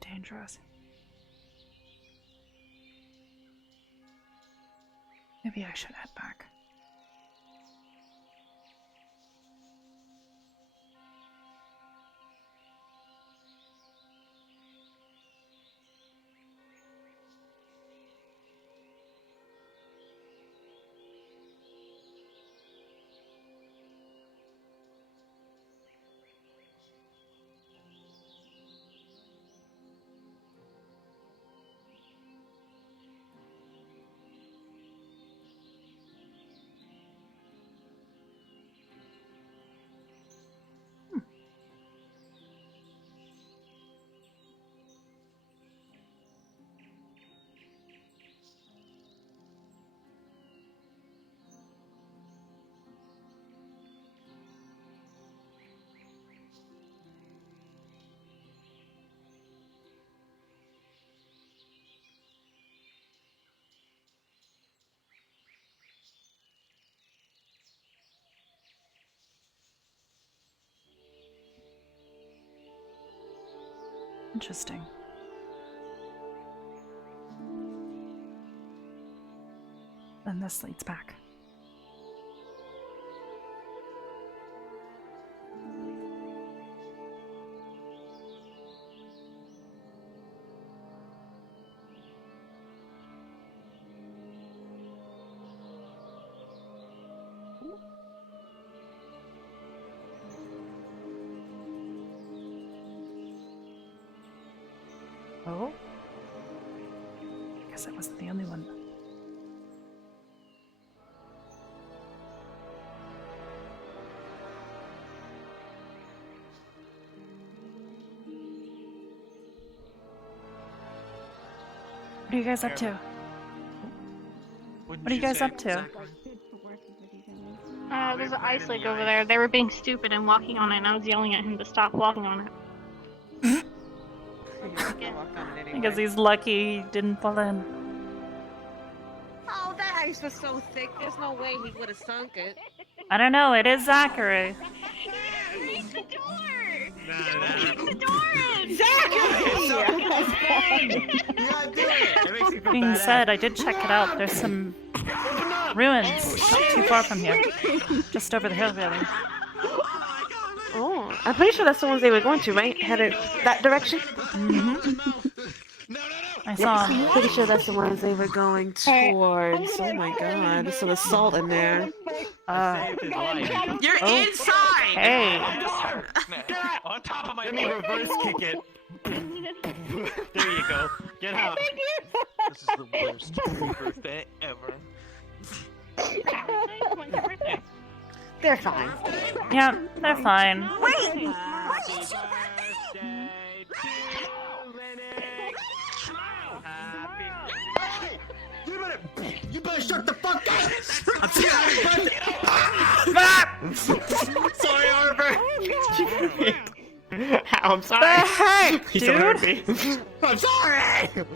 Dangerous. Maybe I should head back. Interesting. Then this leads back. Oh? Guess I wasn't the only one. What are you guys up to? What are you guys up to? There's an ice lake over there. They were being stupid and walking on it, and I was yelling at him to stop walking on it. Because he's lucky he didn't fall in. Oh, that ice was so thick, there's no way he would have sunk it. I don't know, it is Zachary. Reach the door! The door! Zachary! Being said, I did check it out. There's some ruins not too far from here. Just over the hill, really. Oh, I'm pretty sure that's the ones they were going to, right? Headed that direction? Mm-hmm. I saw them. I'm pretty sure that's the ones they were going towards. Oh my god, there's some assault in there. You're inside! Hey! On top of my Let me reverse kick it. There you go. Get out. This is the worst birthday ever. They're fine. Yeah, they're fine. Wait! What is your birthday? You better shut the fuck up! I'm Sorry, Arbor. I'm sorry. The heck, He's dude? hurt me. I'm sorry. I'm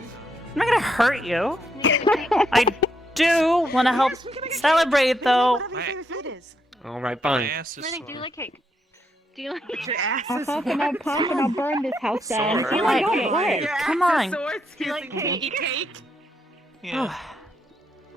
not gonna hurt you. I do want to help celebrate, though. All right, fine. Rennie, do you like cake? Do you like your I'll pop and I'll pop and I'll burn this house down. Sorry. Oh my god, it worked. Come on. Do you like cake? Eat cake? Yeah.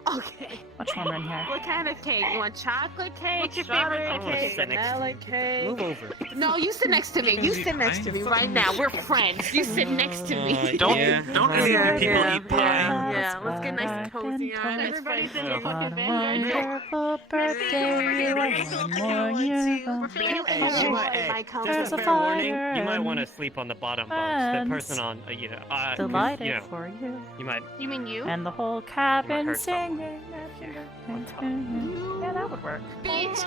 Okay. Much warmer in here. What kind of cake? You want chocolate cake? What's your strawberry favorite type of cake? cake? Vanilla cake? Move over. No, you sit next to me. You sit next to me right now. We're friends. You sit next to me. Don't Yeah, people yeah, eat pie. Yeah, let's get nice and cozy on. Everybody's in their What fucking a bed. wonderful birthday, you are one more year old. There's a Fair warning, fire you might want to and sleep on the bottom bunks. The friends person on, delighted you know, for you. you might. You mean you? And the whole cabin hurt someone. singing. Yeah, that would work. Bitch,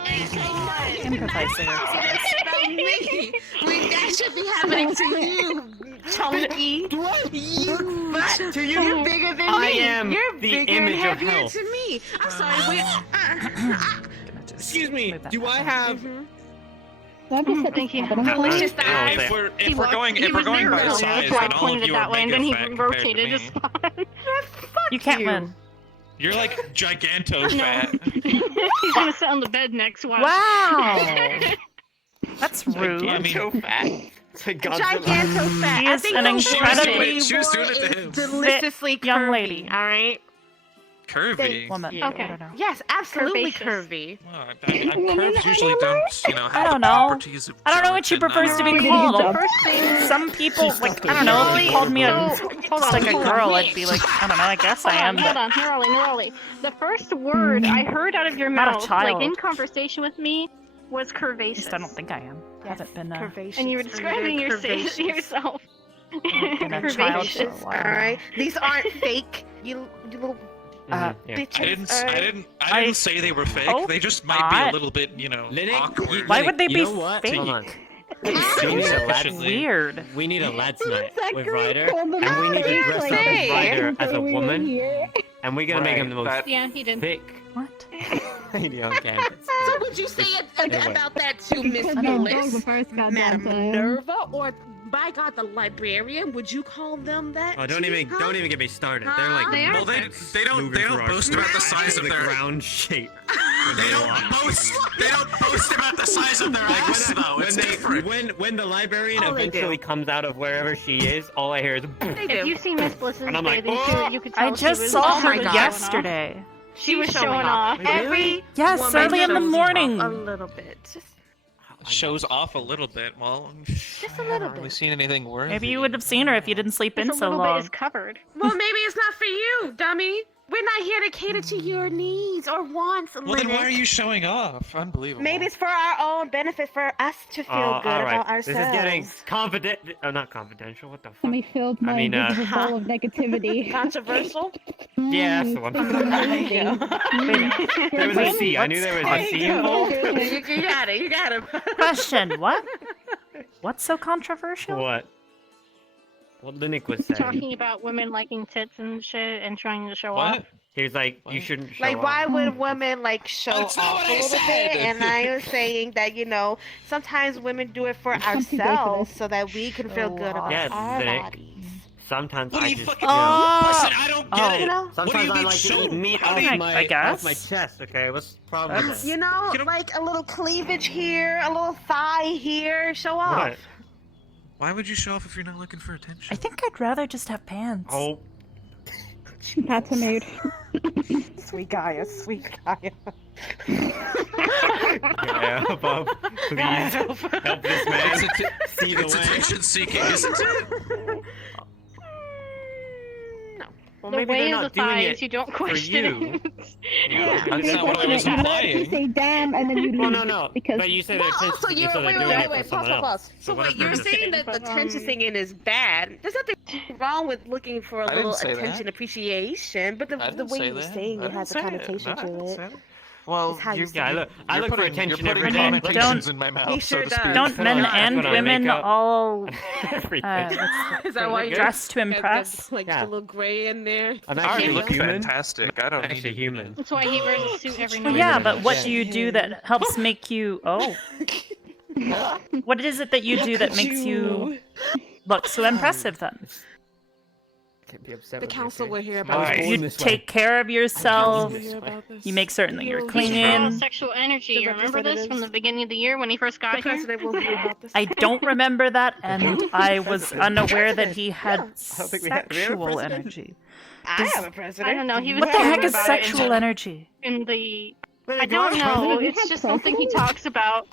Improvise singer. about me. That should be happening to you, chunky. You butt. To you? You're bigger than I me. am You're the bigger image and of heavier health. to me. I'm sorry. Excuse me. Do I have? I just said Thank you. No, it's just eyes. If we're He going was by there, size, so I then all of pointed it you that are way, and then he mega fat compared to rotated his me. spot. You can't win. You're like giganto fat. He's gonna sit on the bed next. Watch. Wow. That's rude. Giganto fat. Giganto fat. She I is think an the incredibly word She was doing it to him. deliciously fit young curvy, lady. All right. Curvy. Woman. Yeah. I don't know. Yes, absolutely Curvaceous. curvy. Well, curves usually don't, I have don't the know. properties of I don't know what she gelatin. prefers to be No. called. The first thing- Some people, like, I don't know, if you called me just like a girl, I'd be like, I don't know, I guess I am, Hold but on, Neroli. The first word I heard out of your Not a mouth, child. like in conversation with me, was at curvaceous. least I don't think I am. I haven't been Curvaceous. And you were I'm describing very yourself. been a child for a Curvaceous. while. All right. These aren't fake. You little Yeah. bitches. I didn't say they were fake. hope They just might be a not. little bit, Linux, awkward. Why would they you be know what? fake? Hold on. We need a lads Efficiently. Weird. We need a lads night with Zachary Ryder, called them and we need to out. dress up Hey. as Ryder as a woman, Here. and we're gonna make him the most Yeah, he did. thick What? lady on campus. So would you say Anyway. about that to Miss Because that was the Bliss, first goddamn Madam time. Minerva, or by God, the librarian? Would you call them that? Oh, don't too, even huh? don't even get me started. They're like They are Well, they don't boast about the size of the their. ground shape. They don't boast about the size of their ass though. It's different. When the librarian Oh, they do. eventually comes out of wherever she is, all I hear is. If you see Miss Bliss's And I'm like, bathing "Oh!" suit, you could tell I she just was saw she her was showing off. yesterday. She was showing off. Every Yes, woman early in the shows morning. off a little bit, just Shows off a little bit. Well, a little I haven't really bit. seen anything worthy. Maybe you would have seen her if you didn't sleep in Just a so little bit long. is covered. Well, maybe it's not for you, dummy. We're not here to cater to your needs or wants, Well, then why Linux. are you showing off? Unbelievable. Maybe it's for our own benefit, for us to feel good all right. about ourselves. This is getting confident. Oh, not confidential. What the fuck? Let me filled my mean, invisible ball of negativity. Controversial? Yeah, that's the one. There was a C. I knew there was a C involved. You got it. You got it. Question, what? What's so controversial? What? What Linux was saying. Talking about women liking tits and shit and trying to show What? off. He was like, you shouldn't show Like, why off. would women like show That's not off what a I little said. bit? And I was saying that sometimes women do it for Some people ourselves for so that we can feel good about Yes, our Nick. bodies. Sometimes What I are you just. fucking? Oh. Listen, I don't get it. You know? What do Sometimes you I mean like to show? eat meat How off do you- my, I guess. off my chest. Okay, what's the problem? That's- You know, You know- like a little cleavage here, a little thigh here, show off. What? Why would you show off if you're not looking for attention? I think I'd rather just have pants. Oh, That's a mood. Sweet Gaia, sweet Gaia. yeah, Bob, please help this man see the It's way. attention seeking, isn't it? Well, The maybe way they're of not the doing thighs, it you don't for question you. it. Yeah, That's not what I was You implying. say damn and then you leave. Well, no, Because but you say Well, they're also, attention you're so they're doing it for someone else. So what wait, if you're they're- saying that the attention singing is bad? There's nothing wrong with looking for a I little didn't say attention, that. appreciation, but I the didn't way say you were that. saying I it has a didn't say connotation No, I to didn't it. say that. Well, It's how you you, say Yeah, it. I look for you're attention putting every time. connotations in my mouth, He so sure to does. speak. Don't Put men on and when I women make up. all Everything. Is that why you dress to impress? like Yeah. a little gray in there? I'm I already actually look human. fantastic. I don't I'm need actually to human. That's why he wears a suit every Well, night. yeah, but what do you do that helps make you? Oh, What is it that you do that makes you look so impressive then? Can't be upset The with me, council okay? will hear I was about born You this way. take care of yourself. This way. You make certain that you're He draws clean. sexual energy. The You remember this from the beginning of the year when he first got The here? president will hear about this. I don't remember that, and I was unaware that he had don't think we have a sexual president. energy. I have a president. I don't know. He was What the heck talking is about it sexual energy? in the. Wait, I don't know. President, you It's have just something he president? talks about.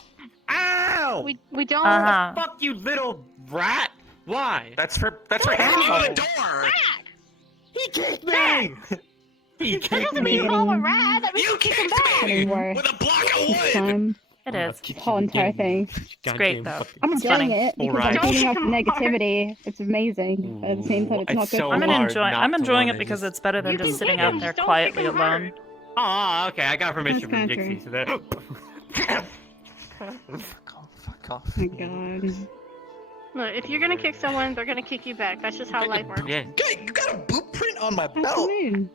Ow! We don't. Uh-huh. Fuck you, little rat! Why? That's for hitting me with a door. He kicked me! He That kicked doesn't mean you me! call him a rat. That means you kick him back. Getting worse with a block of each wood. time. It is. This whole entire thing. It's great though. I'm It's enjoying funny. it because Alright. I'm feeding off Don't negativity. It's amazing, but at the same time, it's not good. so I'm hard enjoying. not I'm to enjoying it wanna because just- it's better than You just can sitting kick out him, there just don't quietly kick him alone. Oh, okay, I got permission That's from kinda Jixie, so that... Fuck off. Oh my god. Look, if you're gonna kick someone, they're gonna kick you back. That's just how life works. Yeah. You got a boot print on my What do belt. you mean?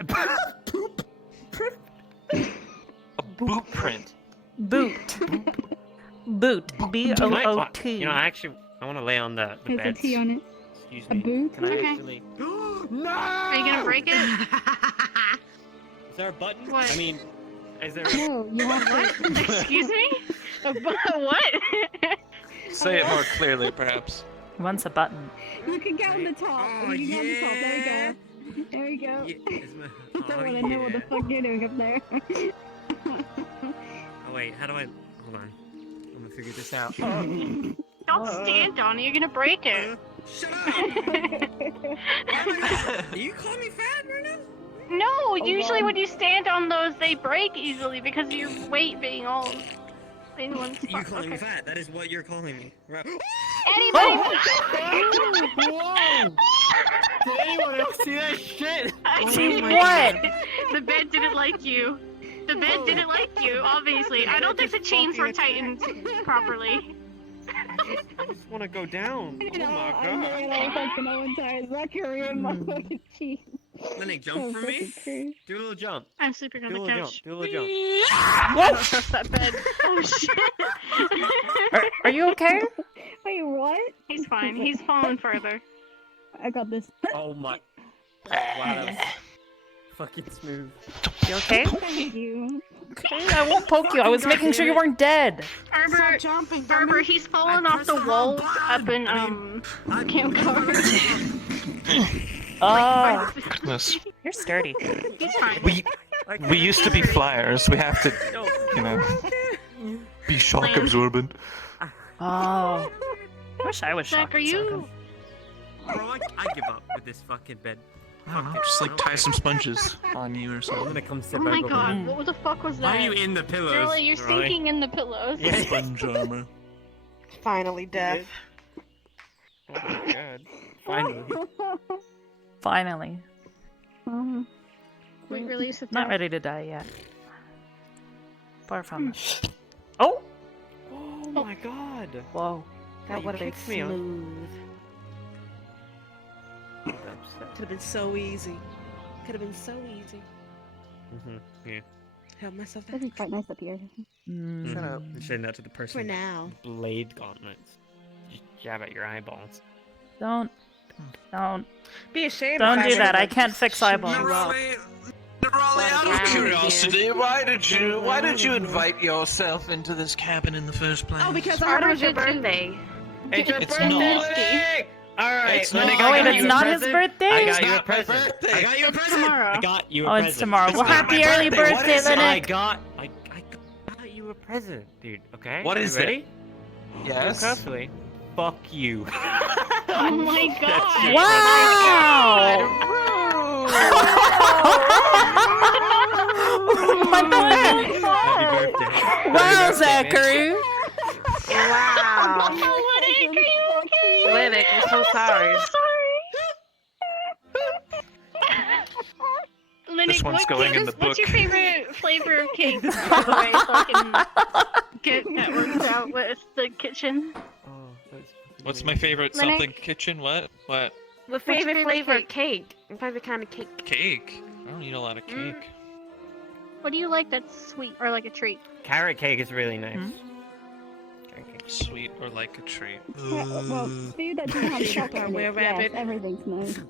A boot print. Boot. Boot. B-O-O-T. You know, I want to lay on the There's a bed. T on it. Excuse A me. boot? Can I Okay. actually... No! Are you gonna break it? Is there a button? What? I mean, is there a... No, you have to. What? Excuse me? What? Say it more clearly, perhaps. He wants a button. You can get on the top. Oh, you can get on the top. There you go. There you go. I don't want to know what the fuck you're doing up there. Oh, wait, how do I... Hold on. I'm gonna figure this out. Don't stand on it. You're gonna break it. Shut up! Are you calling me fat right now? No, usually when you stand on those, they break easily because of your weight being all in one spot. You calling me Okay. fat? That is what you're calling me. Right. Anybody? Whoa! Did anyone else see that shit? I See did. what? The bed didn't like you. The bed didn't like you, obviously. I don't think the chains were tightened properly. I just want to go down. You know, Oh my I'm god. doing all fucking no entire Zachary and my fucking cheese. Lenny, jump for me. Do a little jump. I'm sleeping on Do a the little couch. jump. Do a little jump. I don't trust that bed. Oh shit. Are you okay? Wait, what? He's fine. He's fallen further. I got this. Oh my. Wow, that was fucking smooth. You okay? Thank you. Okay, I won't poke you. I was making sure you weren't dead. Arbor, Arbor, he's fallen off the walls up in Camp Cover. Oh, Goodness. you're sturdy. He's fine. We used to be flyers. We have to, you know, be shock absorbent. Oh, I wish I was Zach, shocked. are you? Bro, I give up with this fucking bed. Just like tie some sponges on you or I'm something. gonna come sit Oh back my over god, here. what the fuck was that? Why are you in the pillows? Really, you're Riley? sinking in the pillows. Yeah. Sponge armor. Finally, death. Oh my god. Finally. Finally. Wait, release it. Not ready to die yet. Far from it. Oh! Oh my god. Whoa. That would have been kicked me on- smooth. Could have been so easy. Could have been so easy. Yeah. Help myself This is quite nice up here. Shut up. I'm saying that to the person. For with now. Blade gauntlets. Just jab at your eyeballs. Don't. Be ashamed. Don't if do that. I would've can't fix eyeballs. shoot you up. Out of Wow. curiosity, why did you invite yourself into this cabin in the first place? Oh, because Arbor Arbor was your did too. birthday. It's your It's birthday, not. Lenny! Alright, It's Lenny, not. I Oh, wait, got it's you a not his present. birthday? I It's got you a not my present. birthday. I got you a present. tomorrow. I got you a Oh, present. it's tomorrow. Well, not my happy early birthday. What birthday, is it? I Linux. got you a present, dude. Okay? What You is ready? it? Yes. Carefully. Fuck you. Oh my god. Wow! My Happy God. birthday. Wow, Zachary. Wow. Oh, Linux, are you okay? Linux, I'm so sorry. Linux, This one's going in the what's your book. favorite flavor of cake, by the way, so I can get that worked out with the kitchen? Oh, that's What's my favorite Lennox? something kitchen? What? What your favorite favorite flavor cake? of cake? What favorite kind of cake? Cake. I don't eat a lot of Mm. cake. What do you like that's sweet or like a treat? Carrot cake is really nice. Hmm? Sweet or like a treat. Well, food that doesn't have chocolate in it. Yes, everything's nice.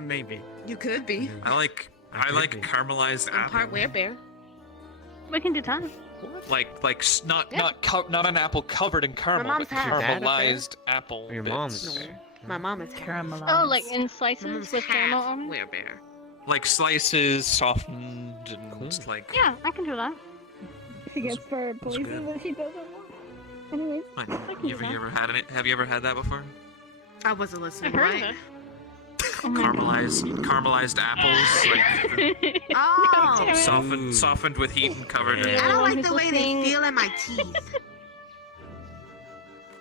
Maybe. You could be. I like caramelized I'm apple. part werebear. We can do that. Not an apple covered in caramel, mom's but half. caramelized apple. Your bits. mom's. No, my mom is Caramelized. Oh, like in slices with caramel on it? werebear. Like slices, softened, and like. Yeah, I can do that. She gets for places good. that she doesn't want. Anyways, Fine. I can You do ever that. had it? Have you ever had that before? I wasn't listening, I've heard right? of it. Caramelized apples, like Oh! softened with heat and covered in. I don't like the way they feel in my teeth.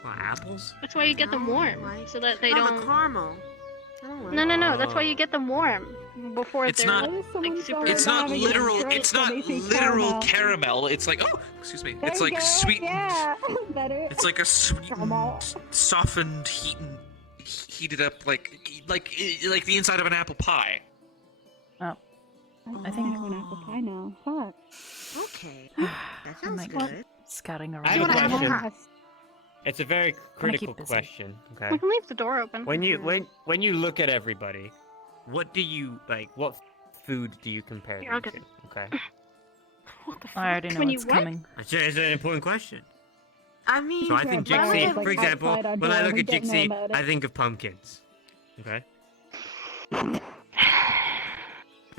What, apples? That's why you get them warm, so that they Oh, don't. the caramel. I don't like No. That's why you get them warm before It's they're not- like super. It's not having a literal. stroke, It's so not they say literal caramel. caramel. It's like excuse me. There It's you like go, sweet. Yeah, better. It's like a sweetened, softened, heated up like the inside of an apple pie. Oh. I think I'm an apple pie now. Fuck. Okay. That sounds like good. scouting around. I have a question. Yes. It's a very critical keep busy. question. We Okay. can leave the door open. When you look at everybody, what do you like? What food do you compare Here, I'll them get to? Okay. I already know When you what's what? coming. It's an important question. I mean, So I think Yeah, but Jixie, like for example, outside our when I door, look we at don't know Jixie, about it. I think of pumpkins. Okay. I'm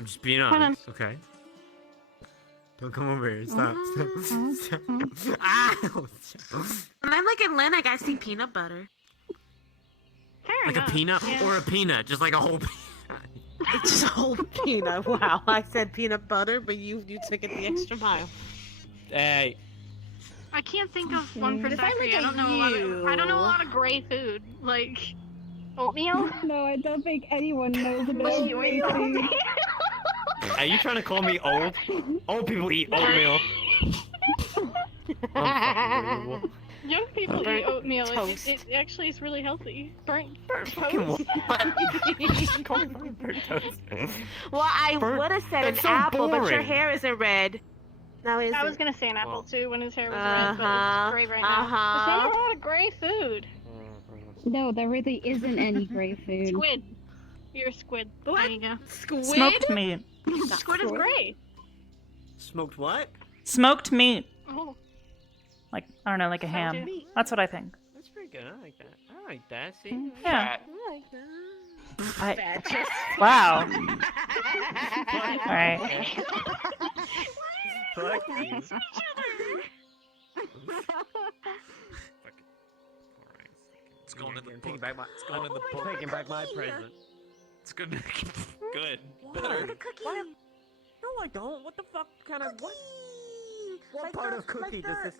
just being Hold on. honest. Okay. Don't come over here. Stop. Mm-hmm. Stop. Ow! when I'm like in Atlantic, I see peanut butter. Fair Like a enough. peanut Yeah. or a peanut, just like a whole. It's just a whole peanut. Wow, I said peanut butter, but you took it the extra mile. Hey. I can't think of one for If I factory. look I don't at know a lot you- of. I don't know a lot of gray food like oatmeal. No, I don't think anyone knows about gray food. Are you trying to call me old? Old people eat oatmeal. Unbelievable. Young people eat Burnt oatmeal. toast. It actually is really healthy. Burnt Fucking toast. burnt toast. Well, I Burnt- would have said an that's so apple, but your boring. hair isn't red. No, is I was it? gonna say an apple Well. too when his hair was red, but Uh-huh, it's gray right now. There's not a lot of gray food. No, there really isn't any gray food. Squid. You're a squid. What? There you go. Squid? Smoked meat. Squid is gray. Smoked what? Smoked meat. Oh. Like, I don't know, like a ham. Smoked meat. That's what I think. That's pretty good. I like that. I like that. See? Yeah. I like that. I, Fat chest. wow. Alright. Fuck you. It's going in the Taking book. back my. It's going in the book. Taking back my present. It's good. Good. The Better. cookie. No, I don't. What the fuck kind of what? What Like part the- of cookie like does the- this?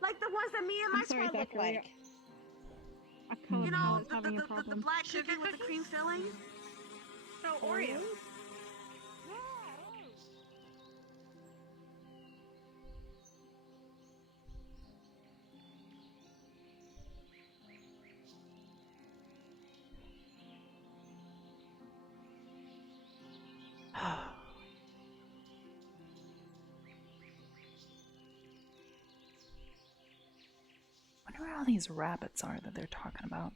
Like the ones that me and my I'm sorry, spread look Zachary. like. I can't You tell know, it's having a problem. the black cookie with the cream filling? No, Oreo. Wonder where all these rabbits are that they're talking about.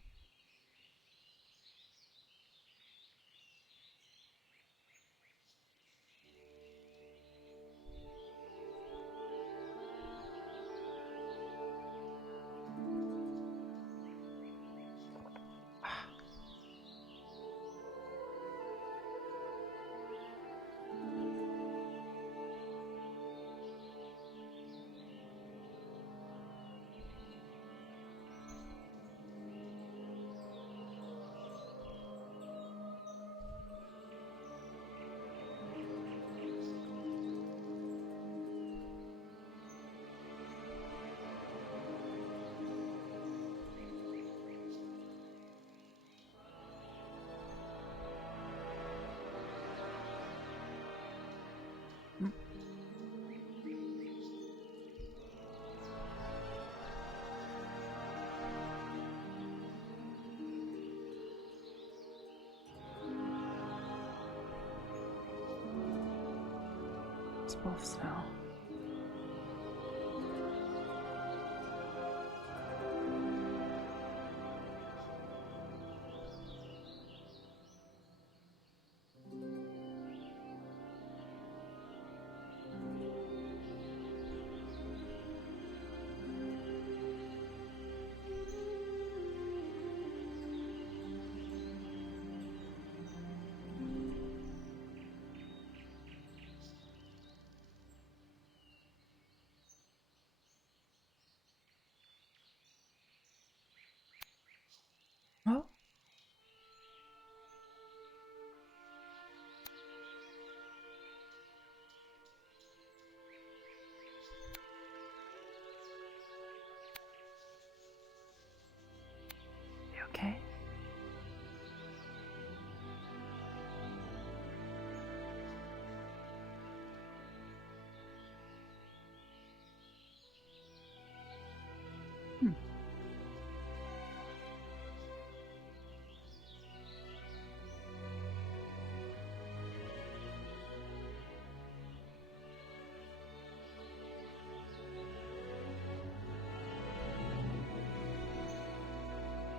It's wolves now.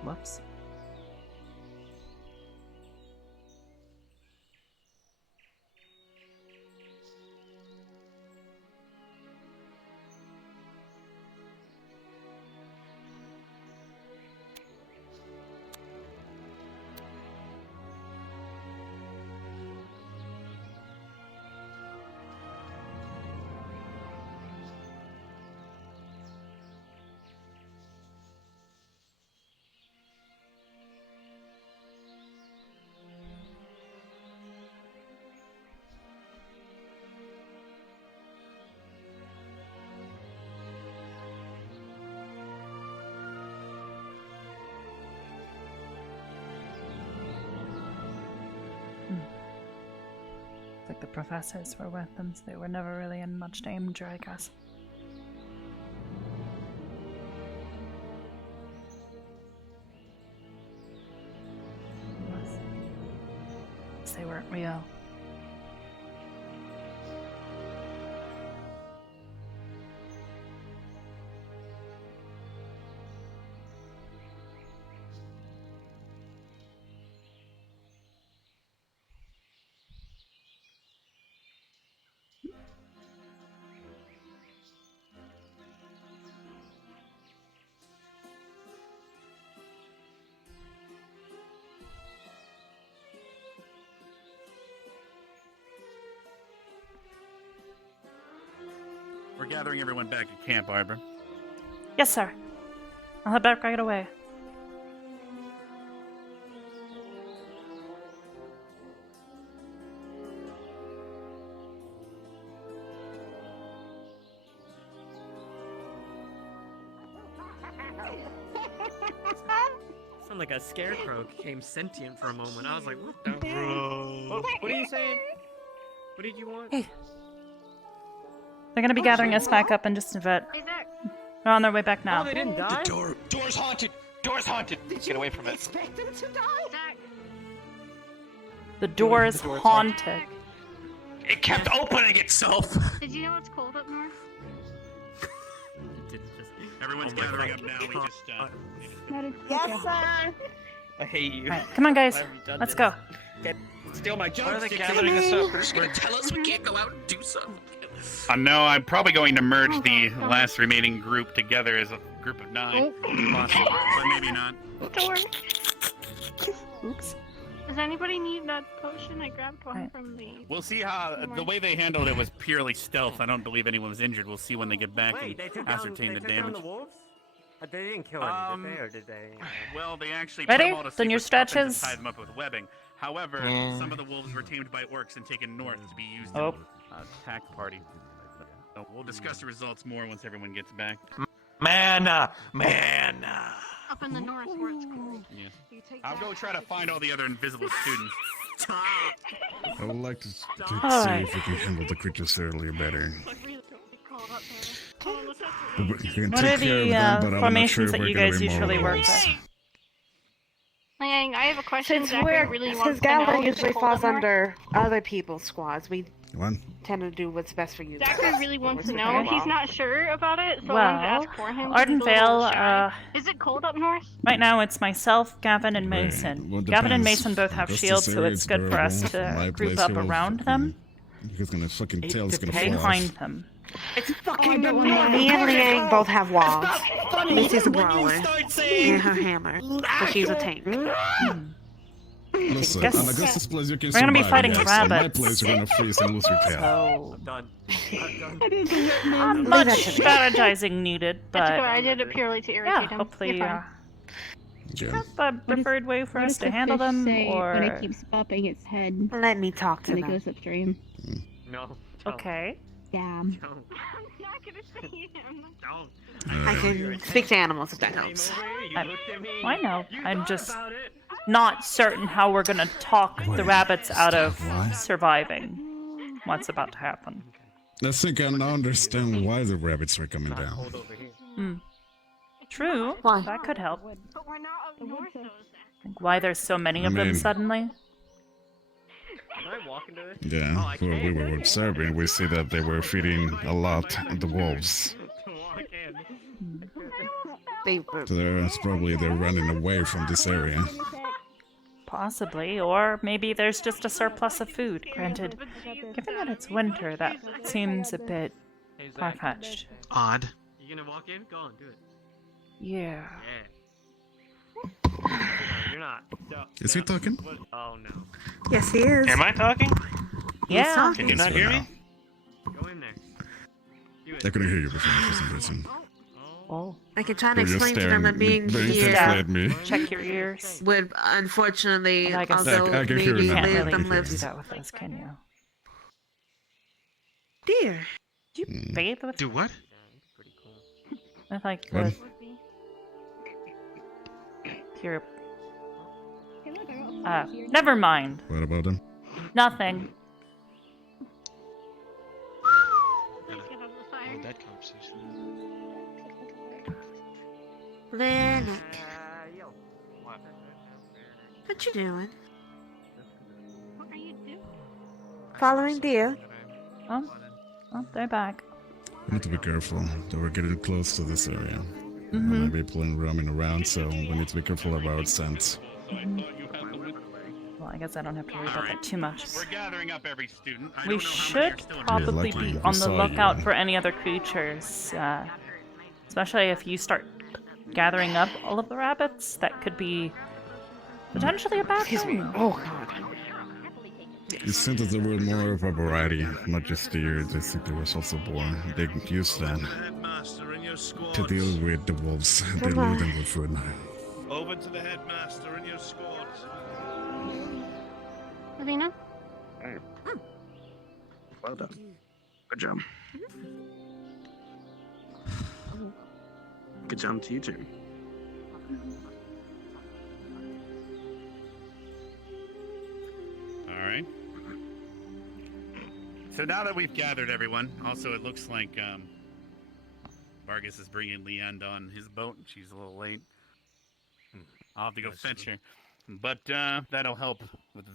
Whoops. Like the professors were with them, so they were never really in much danger, I guess. Unless they weren't real. We're gathering everyone back at Camp Arbor. Yes, sir. I'll head back right away. Sound like a scarecrow became sentient for a moment. I was like, what the? What are you saying? What did you want? Hey. They're gonna be gathering us back up in just a bit. They're on their way back now. Oh, they didn't die? Door's haunted! Door's haunted! Get away from it. Expect them to die? The door is haunted. It kept opening itself! Did you know it's cold up north? Everyone's gathering up now. We just, Yes, sir. I hate you. Alright, come on, guys. Why have you done Let's this? go. Steal my Why are they joystick. gathering us up? They're just gonna tell us we can't go out and do something. No, I'm probably going to merge the last remaining group together as a group of 9. If possible. But maybe not. Door. Oops. Does anybody need that potion? I grabbed one from the... We'll see how the way they handled it was purely stealth. I don't believe anyone was injured. We'll see when they get back Wait, they and took down, ascertain the they took down damage. the wolves? They didn't kill any, did they? Or did they? Well, they actually Ready? put them all to Then your sleep with weapons stretches. and tied them up with webbing. However, some of the wolves were tamed by orcs and taken north to be used in attack party. So we'll discuss the results more once everyone gets back. Mana! Up in the north where it's cool. Yeah. I'll go try to find all the other invisible students. I would like to see Alright. if we can handle the creatures earlier better. We can What take are care of the them, but I'm not formations sure that we're you gonna guys be more usually work robust. with? Lang, I have a question. Since Zachary we're, really since wants to know. Gala Is it usually cold falls up north? under other people's squads, we One. tend to do what's best for you. Zachary really wants to know. Okay. He's not sure about it, so I wanted to Well, ask for him. Arden He's a little Vale, shy. Is it cold up north? right now it's myself, Gavin, and Mason. Well, Gavin and depends. Mason both have Augustus shields, so area, it's it's good for us bearable. My to group place up here will around them He's gonna fucking tail's gonna and fall behind off. them. It's fucking Me and Liang both have walls. Missy's a brawler. And her hammer. So she's a tank. Listen, Guess- on Augustus place you can We're gonna be survive, fighting yes. On my rabbits. place you're gonna freeze and lose your tail. So, I'm done. not Leave much that to me. strategizing needed, That's okay. but I did it purely to irritate yeah, him. hopefully You're fine. do you have a preferred way for What us does to the handle fish them, say when it or keeps bopping its head Let me talk to when it them. goes upstream? No. okay? Yeah. I'm not gonna say him. Don't. I can speak to animals if that helps. I know. I'm just not certain how we're gonna talk the rabbits out of surviving what's about to happen. I think I now understand why the rabbits were coming down. Hmm. True. Why? That could help. But we're not up north, though. Like, why there's so many of them mean- suddenly? Can I walk into this? Yeah, Oh, I well, we can. were observing. We see that they were feeding a lot the wolves. Walk in. They were. So they're running away from this area. Possibly, or maybe there's just a surplus of food. Granted, given that it's winter, that seems a bit far-fetched. Odd. You gonna walk in? Go on, do it. Yeah. No, you're not. No, Is he talking? What? Oh no. Yes, he is. Am I talking? Yeah. talking. Can you not hear me? Go in there. Do it. I couldn't hear you before for some reason. Oh. I can try to You're explain to staring them that being very here intensely at me. Check your ears. would unfortunately, I guess although I can hear maybe now. Can't leave really them do lives. that with us, can you? Dear. Do you bathe with Do what? with like What? the pure? Never mind. What about them? Nothing. Oh, that conversation. Lennox, what you doing? What are you doing? Following deer? Oh, they're back. We need to be careful that we're getting close to this area. There Mhm. might be people roaming around, so we need to be careful of our scent. Well, I guess I don't have to worry about that too much. We're gathering up every student. I We don't know how many should are still in probably lucky be we on the saw lookout you. for any other creatures, especially if you start gathering up all of the rabbits. That could be potentially a bad thing. Oh god. It seemed that there were more of a variety, not just deer. I think there was also boar. They used that Headmaster and your squads. to deal with the wolves. They lure them with food. Over to the headmaster and your squads. Alina? Well done. Good job. Good job to you too. All right. So now that we've gathered everyone, also it looks like Vargas is bringing Leand on his boat. She's a little late. I'll have to go fetch her. But that'll help with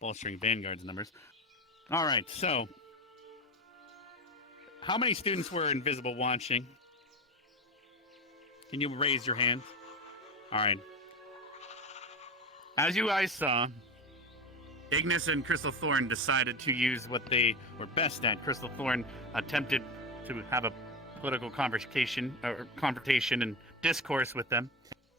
bolstering Vanguard's numbers. All right, so how many students were invisible watching? Can you raise your hand? All right. As you guys saw, Ignis and Crystal Thorn decided to use what they were best at. Crystal Thorn attempted to have a political confrontation and discourse with them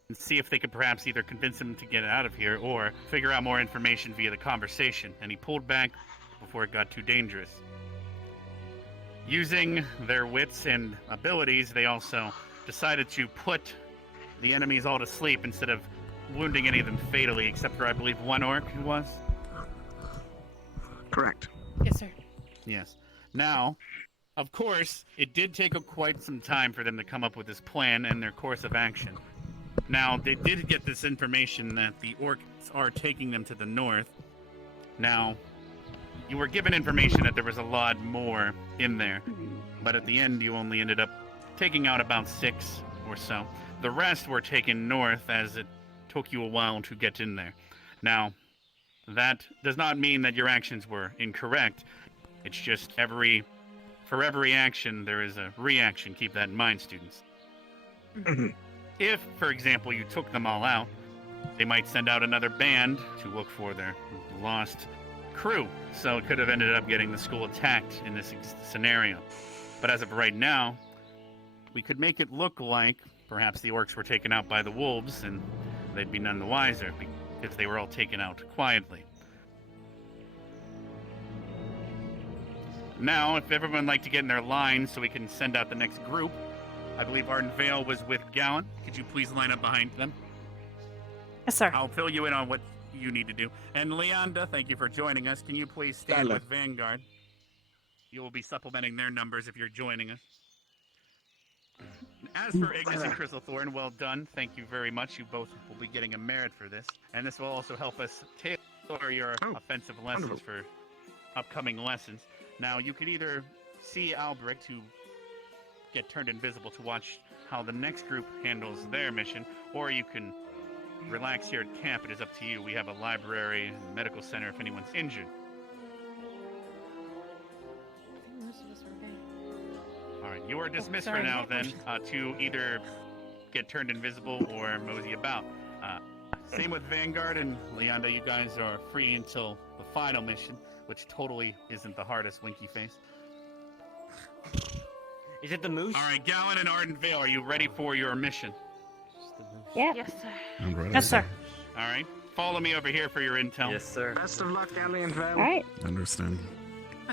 and see if they could perhaps either convince them to get out of here or figure out more information via the conversation. And he pulled back before it got too dangerous. Using their wits and abilities, they also decided to put the enemies all to sleep instead of wounding any of them fatally, except for, I believe, one orc who was. Correct. Yes, sir. Yes. Now, of course, it did take quite some time for them to come up with this plan and their course of action. Now, they did get this information that the orcs are taking them to the north. Now, you were given information that there was a lot more in there, but at the end you only ended up taking out about 6 or so. The rest were taken north as it took you a while to get in there. Now, that does not mean that your actions were incorrect. It's just for every action, there is a reaction. Keep that in mind, students. If, for example, you took them all out, they might send out another band to look for their lost crew. So it could have ended up getting the school attacked in this scenario. But as of right now, we could make it look like perhaps the orcs were taken out by the wolves and they'd be none the wiser because they were all taken out quietly. Now, if everyone would like to get in their line so we can send out the next group, I believe Arden Vale was with Gowan. Could you please line up behind them? Yes, sir. I'll fill you in on what you need to do. And Leonda, thank you for joining us. Can you please stand Hello. with Vanguard? You will be supplementing their numbers if you're joining us. As for Ignis and Crystal Thorn, well done. Thank you very much. You both will be getting a merit for this. And this will also help us tailor your offensive lessons for upcoming lessons. Now, you could either see Albrecht, who get turned invisible to watch how the next group handles their mission, or you can relax here at camp. It is up to you. We have a library and medical center if anyone's injured. Most of us are okay. All right, you are dismissed sorry. for now then to either get turned invisible or mosey about. Same with Vanguard and Leanda. You guys are free until the final mission, which totally isn't the hardest, Winky Face. Is it the moose? All right, Gallon and Ardent Vale, are you ready for your mission? Yeah. Yes, sir. I'm ready. Yes, sir. All right, follow me over here for your intel. Yes, sir. Best of luck, Ellie and Val. All right. Understand.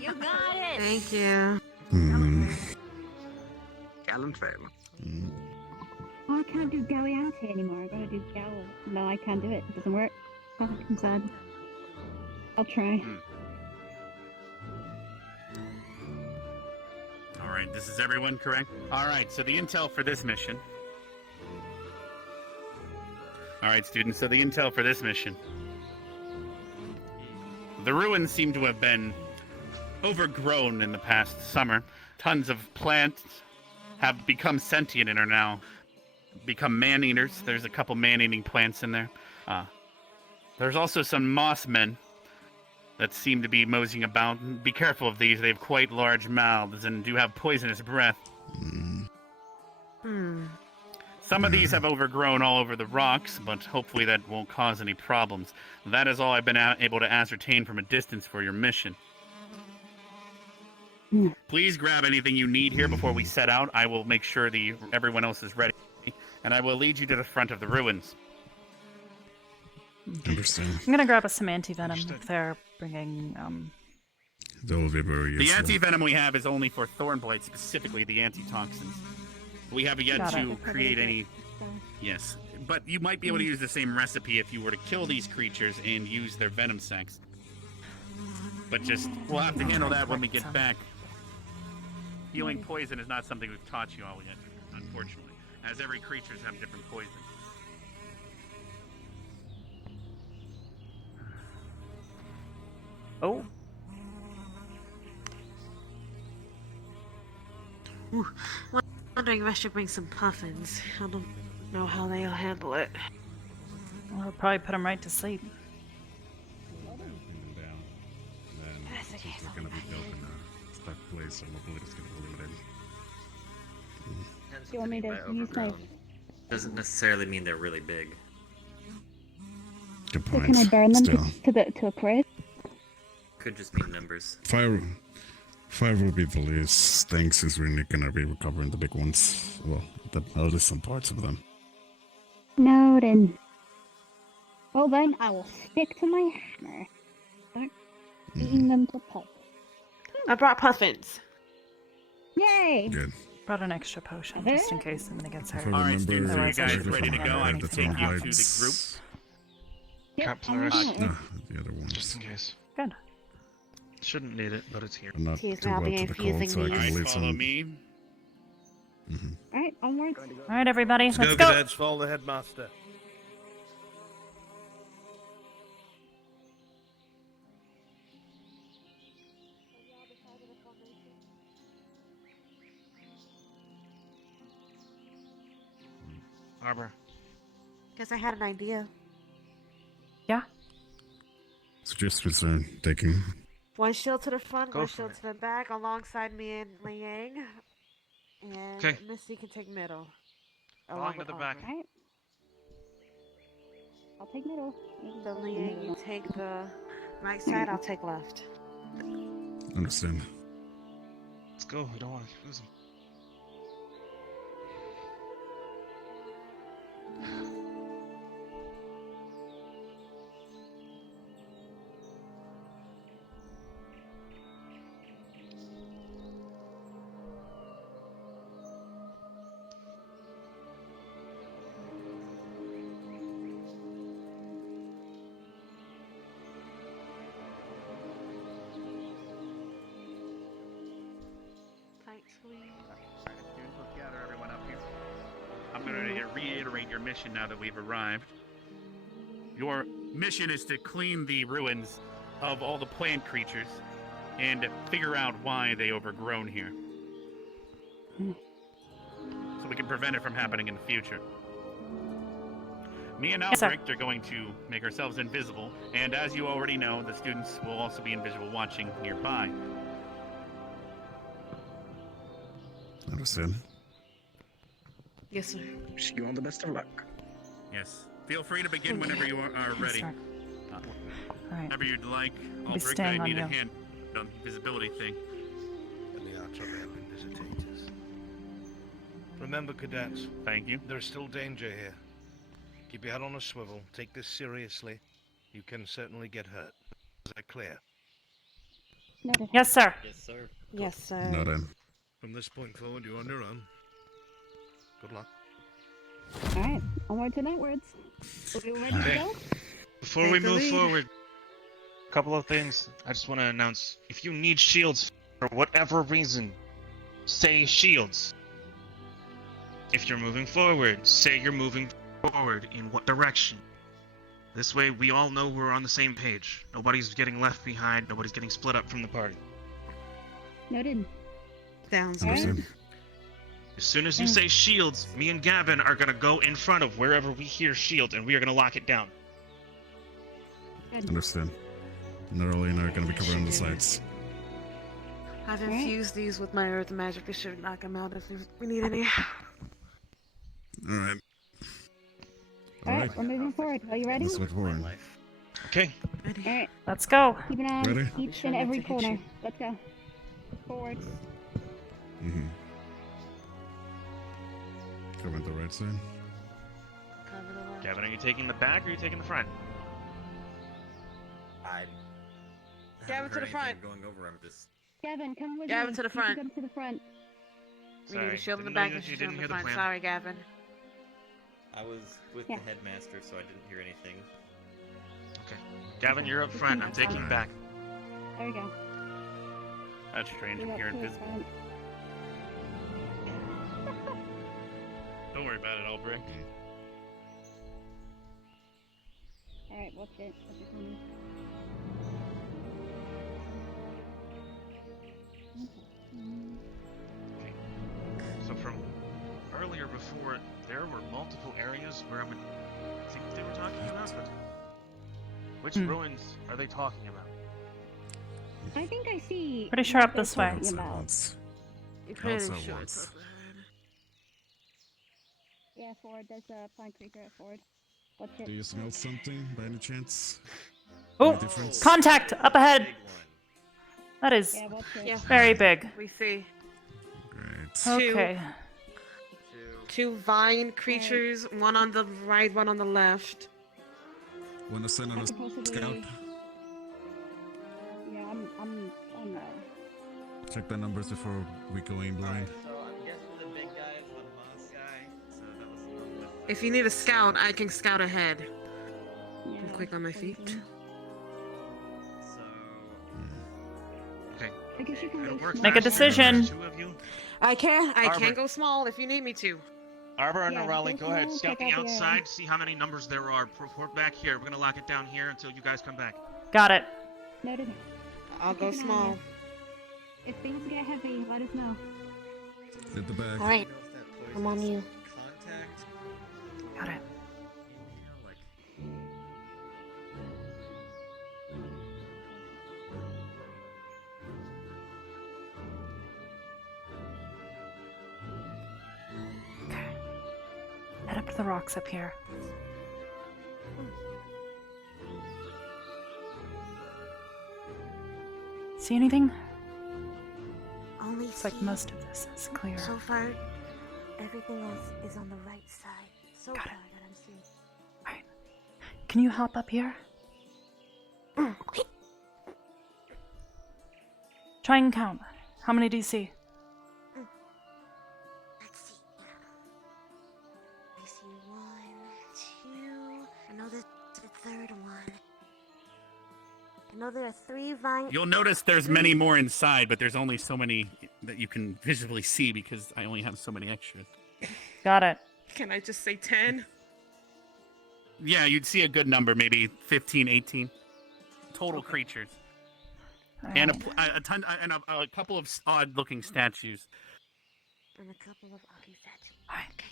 You got it. Thank you. Gallant Vale. Oh, I can't do Galliante anymore. I gotta do Gal. No, I can't do it. It doesn't work. Oh, I'm sad. I'll try. All right, this is everyone, correct? All right, so the intel for this mission. All right, students, so the intel for this mission. The ruins seem to have been overgrown in the past summer. Tons of plants have become sentient and are now become man-eaters. There's a couple man-eating plants in there. There's also some moss men that seem to be moseying about. Be careful of these. They have quite large mouths and do have poisonous breath. Some of these have overgrown all over the rocks, but hopefully that won't cause any problems. That is all I've been able to ascertain from a distance for your mission. Please grab anything you need here before we set out. I will make sure everyone else is ready, and I will lead you to the front of the ruins. Understand. I'm gonna grab us some anti-venom if they're bringing, That will be very The useful. anti-venom we have is only for thornblight, specifically the antitoxins. We have yet Got it. to create any... Yes, but you might be able to use the same recipe if you were to kill these creatures and use their venom sacs. But we'll have to handle that when we get back. Healing poison is not something we've taught you all yet, unfortunately, as every creatures have different poisons. Oh. Ooh, wondering if I should bring some puffins. I don't know how they'll handle it. Well, it'll probably put them right to sleep. Since we're gonna be built in a stuck place, so mobility's gonna be limited. Do you want me to use my... Doesn't necessarily mean they're really big. Good So point. can I burn them Still. to a crisp? Could just mean numbers. Fire will be the least. Thanks is really gonna be recovering the big ones. Well, at least some parts of them. No, then. Well, then I will stick to my hammer. Start eating them to pulp. I brought puffins. Yay! Good. Brought an extra potion just in case somebody gets hurt. If I All right, remember, students, are you it's guys actually ready to from go? I can that's take on you to the lights. group. Campfires. No, the other ones. Just in case. Good. Shouldn't need it, but it's here. I'm not Excuse too me, I'll well be to the cold, infusing so I these. can Alright, leave follow some. me. Alright, onwards. All right, everybody, Let's let's go, go. cadets. Follow the headmaster. Arbor. Guess I had an idea. Yeah. Suggest we start taking. One shield to the front, Go one for shield it. to the back, alongside me and Liang. And 'Kay. Misty can take middle. Falling to the back. Alright. I'll take middle. So Liang, you take the right side, I'll take left. Understand. Let's go. We don't want to lose him. Thanks, Lee. Alright, students, let's gather everyone up here. I'm going to reiterate your mission now that we've arrived. Your mission is to clean the ruins of all the plant creatures and figure out why they overgrown here. we can prevent it from happening in the future. Me and Yes, sir. Albrecht are going to make ourselves invisible, and as you already know, the students will also be invisible watching nearby. Understand. Yes, sir. Wish you all the best of luck. Yes. Feel free to begin whenever you are ready. sir. Alright. Whenever you'd like. I'll be Albrecht, staying I on need a you. hand on the visibility thing. And the archer and visitators. Remember, cadets. Thank you. There's still danger here. Keep your head on a swivel. Take this seriously. You can certainly get hurt. Is that clear? Noted. Yes, sir. Yes, sir. Yes, sir. Not in. From this point forward, you're on your own. Good luck. Alright, onward to nightwards. We ready to Okay. go? Before Take we the move lead. forward, a couple of things. I just want to announce: if you need shields for whatever reason, say shields. If you're moving forward, say you're moving forward in what direction. This way, we all know we're on the same page. Nobody's getting left behind. Nobody's getting split up from the party. Noted. Sounds Understand. good. As soon as you say shields, me and Gavin are gonna go in front of wherever we hear shields, and we are gonna lock it down. Understand. Neroli and I are going to be covering the sides. I've infused these with my earth magic. This should knock them out if we need any. Alright. Alright, we're moving forward. Are you ready? Let's move forward. Okay. Alright, Let's go. keep an eye on Ready? each and every corner. Let's go. Forward. Mm-hmm. Covering the right side. Gavin, are you taking the back or are you taking the front? I Gavin to the front. going over. I'm just. Gavin, come with Gavin me. to the You can front. Come to the front. We need a Sorry, shield in the didn't know back you- and a you shield didn't in hear the the front. plan. Sorry, Gavin. I was with Yeah. the headmaster, so I didn't hear anything. Okay. Gavin, you're up front. I'm taking back. There we go. That's strange. Move up You're to the invisible. front. Don't worry about it, Albrecht. Alright, watch it. Watch it coming. So from earlier before, there were multiple areas where I would think they were talking about, but which ruins are they talking about? I think I see. Pretty sure what up they're this way. talking Outside about. once. You're pretty Outside sure once. it's over there. Yeah, forward. There's a plant creature at forward. Watch it. Do you smell something by any chance? Oh, Any difference? contact up ahead. That is Yeah, watch it. Yeah. very big. We see Great. Okay. two vine creatures, one on the right, one on the left. Want to send on I a could possibly. scout? Yeah, I'm on that. Check the numbers before we go in blind. So I'm guessing the big guy is the boss guy. So that was. If you need a scout, I can scout ahead. Yeah, I'm quick on my feet. So. Okay. I guess you can It'll go work small. Make a faster if there's decision. two of you. I can Arbor. go small if you need me to. Arbor and Yeah, Raleigh, go go ahead. small, Scout check the out the area. outside, see how many numbers there are. Report back here. We're gonna lock it down here until you guys come back. Got it. Noted. I'll go Keep an eye small. on If things get heavy, let us know. Hit the back. Alright, I'm on you. Contact. Got it. Like. Okay. Head up to the rocks up here. See anything? Only Looks like see- most of this is clear. So far, everything else is on the right side. So Got far it. that I'm seeing. Alright. Can you help up here? Try and count. How many do you see? Let's see. I see 1, 2. I know there's a third one. I know there are 3 vine. You'll notice there's many more inside, but there's only so many that you can visibly see because I only have so many extras. Got it. Can I just say 10? Yeah, you'd see a good number, maybe 15, 18 total creatures, and a ton and a couple of odd-looking statues. And a couple of Aki statues. Alright.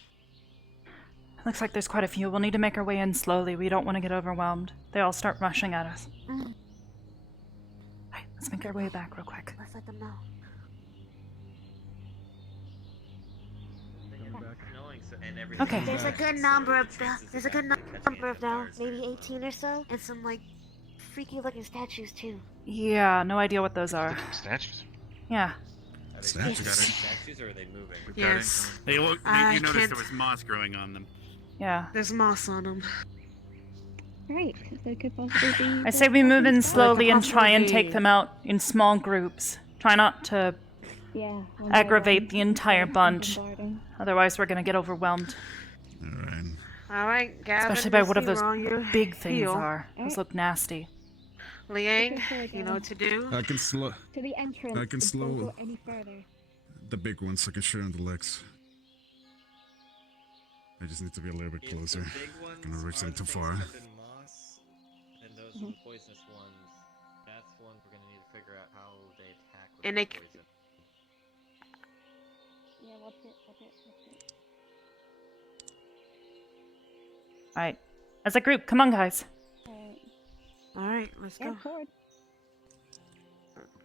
Looks like there's quite a few. We'll need to make our way in slowly. We don't want to get overwhelmed. They all start rushing at us. Alright, let's make our way back real quick. Let's let them know. Okay. There's a good number of now, maybe 18 or so, and some like freaky looking statues too. Yeah, no idea what those are. Statues? Yeah. Are they statues or are they moving? Yes. You noticed there was moss growing on them. Yeah. There's moss on them. Right. There could possibly be. I say we move in slowly and try and take them out in small groups. Try not to aggravate the entire bunch. Otherwise, we're gonna get overwhelmed. Alright, Gavin. Especially by what of those you big things heal. are. Those look nasty. Liang, you know what to do? I can slow. To the entrance. I can Don't slow go any further. the big ones. I can share on the legs. I just need to be a little bit closer. I'm gonna reach them too far. And those are the poisonous ones. That's the ones we're gonna need to figure out how they attack with And the they poison. Yeah, watch it. Alright. As a group, come on, guys. Alright, let's go. Forward.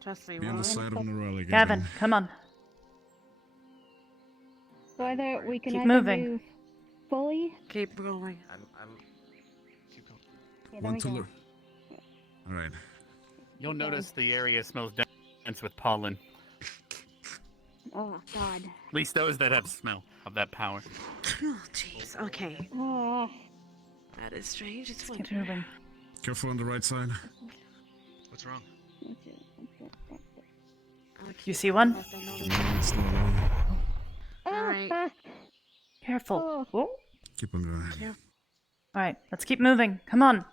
Trust me, Be on the side of Norelli, Gavin, come on. So either we can Keep either moving. move fully. Keep going. Keep going. Yeah, there One we to go. look. Alright. You'll notice the area smells dense with pollen. Oh God. At least those that have smell of that power. Oh, jeez. Okay. Oh. That is strange. It's Keep winter. moving. Careful on the right side. What's wrong? You see one? Alright. Careful. Whoa. Keep on going. Alright, let's keep moving. Come on.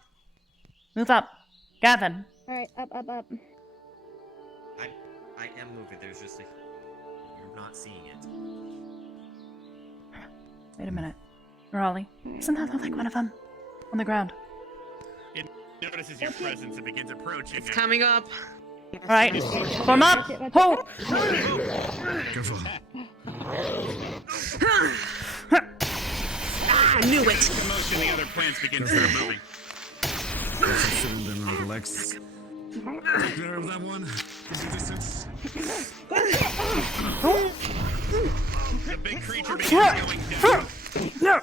Move up. Gavin. Alright, up. I am moving. There's just a. You're not seeing it. Wait a minute. Raleigh. Doesn't that look like one of them? On the ground. It notices your presence and begins approaching. It's coming up. Alright. Form up. Ho! Careful. I knew it. Commotion, the other plants begin to start moving. Shooting them on the legs. Take care of that one. Keep the distance. The big creature begins going down. No!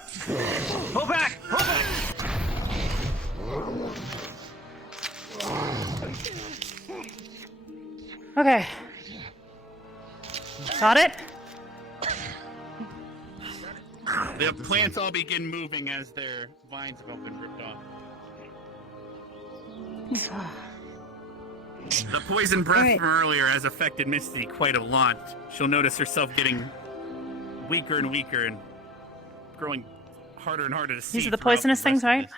Pull back! Pull back! Okay. Got it? The plants all begin moving as their vines have all been ripped off. The poison breath from earlier has affected Misty quite a lot. She'll notice herself getting weaker and weaker and growing harder and harder to see. These are the throughout poisonous the rest things, of right?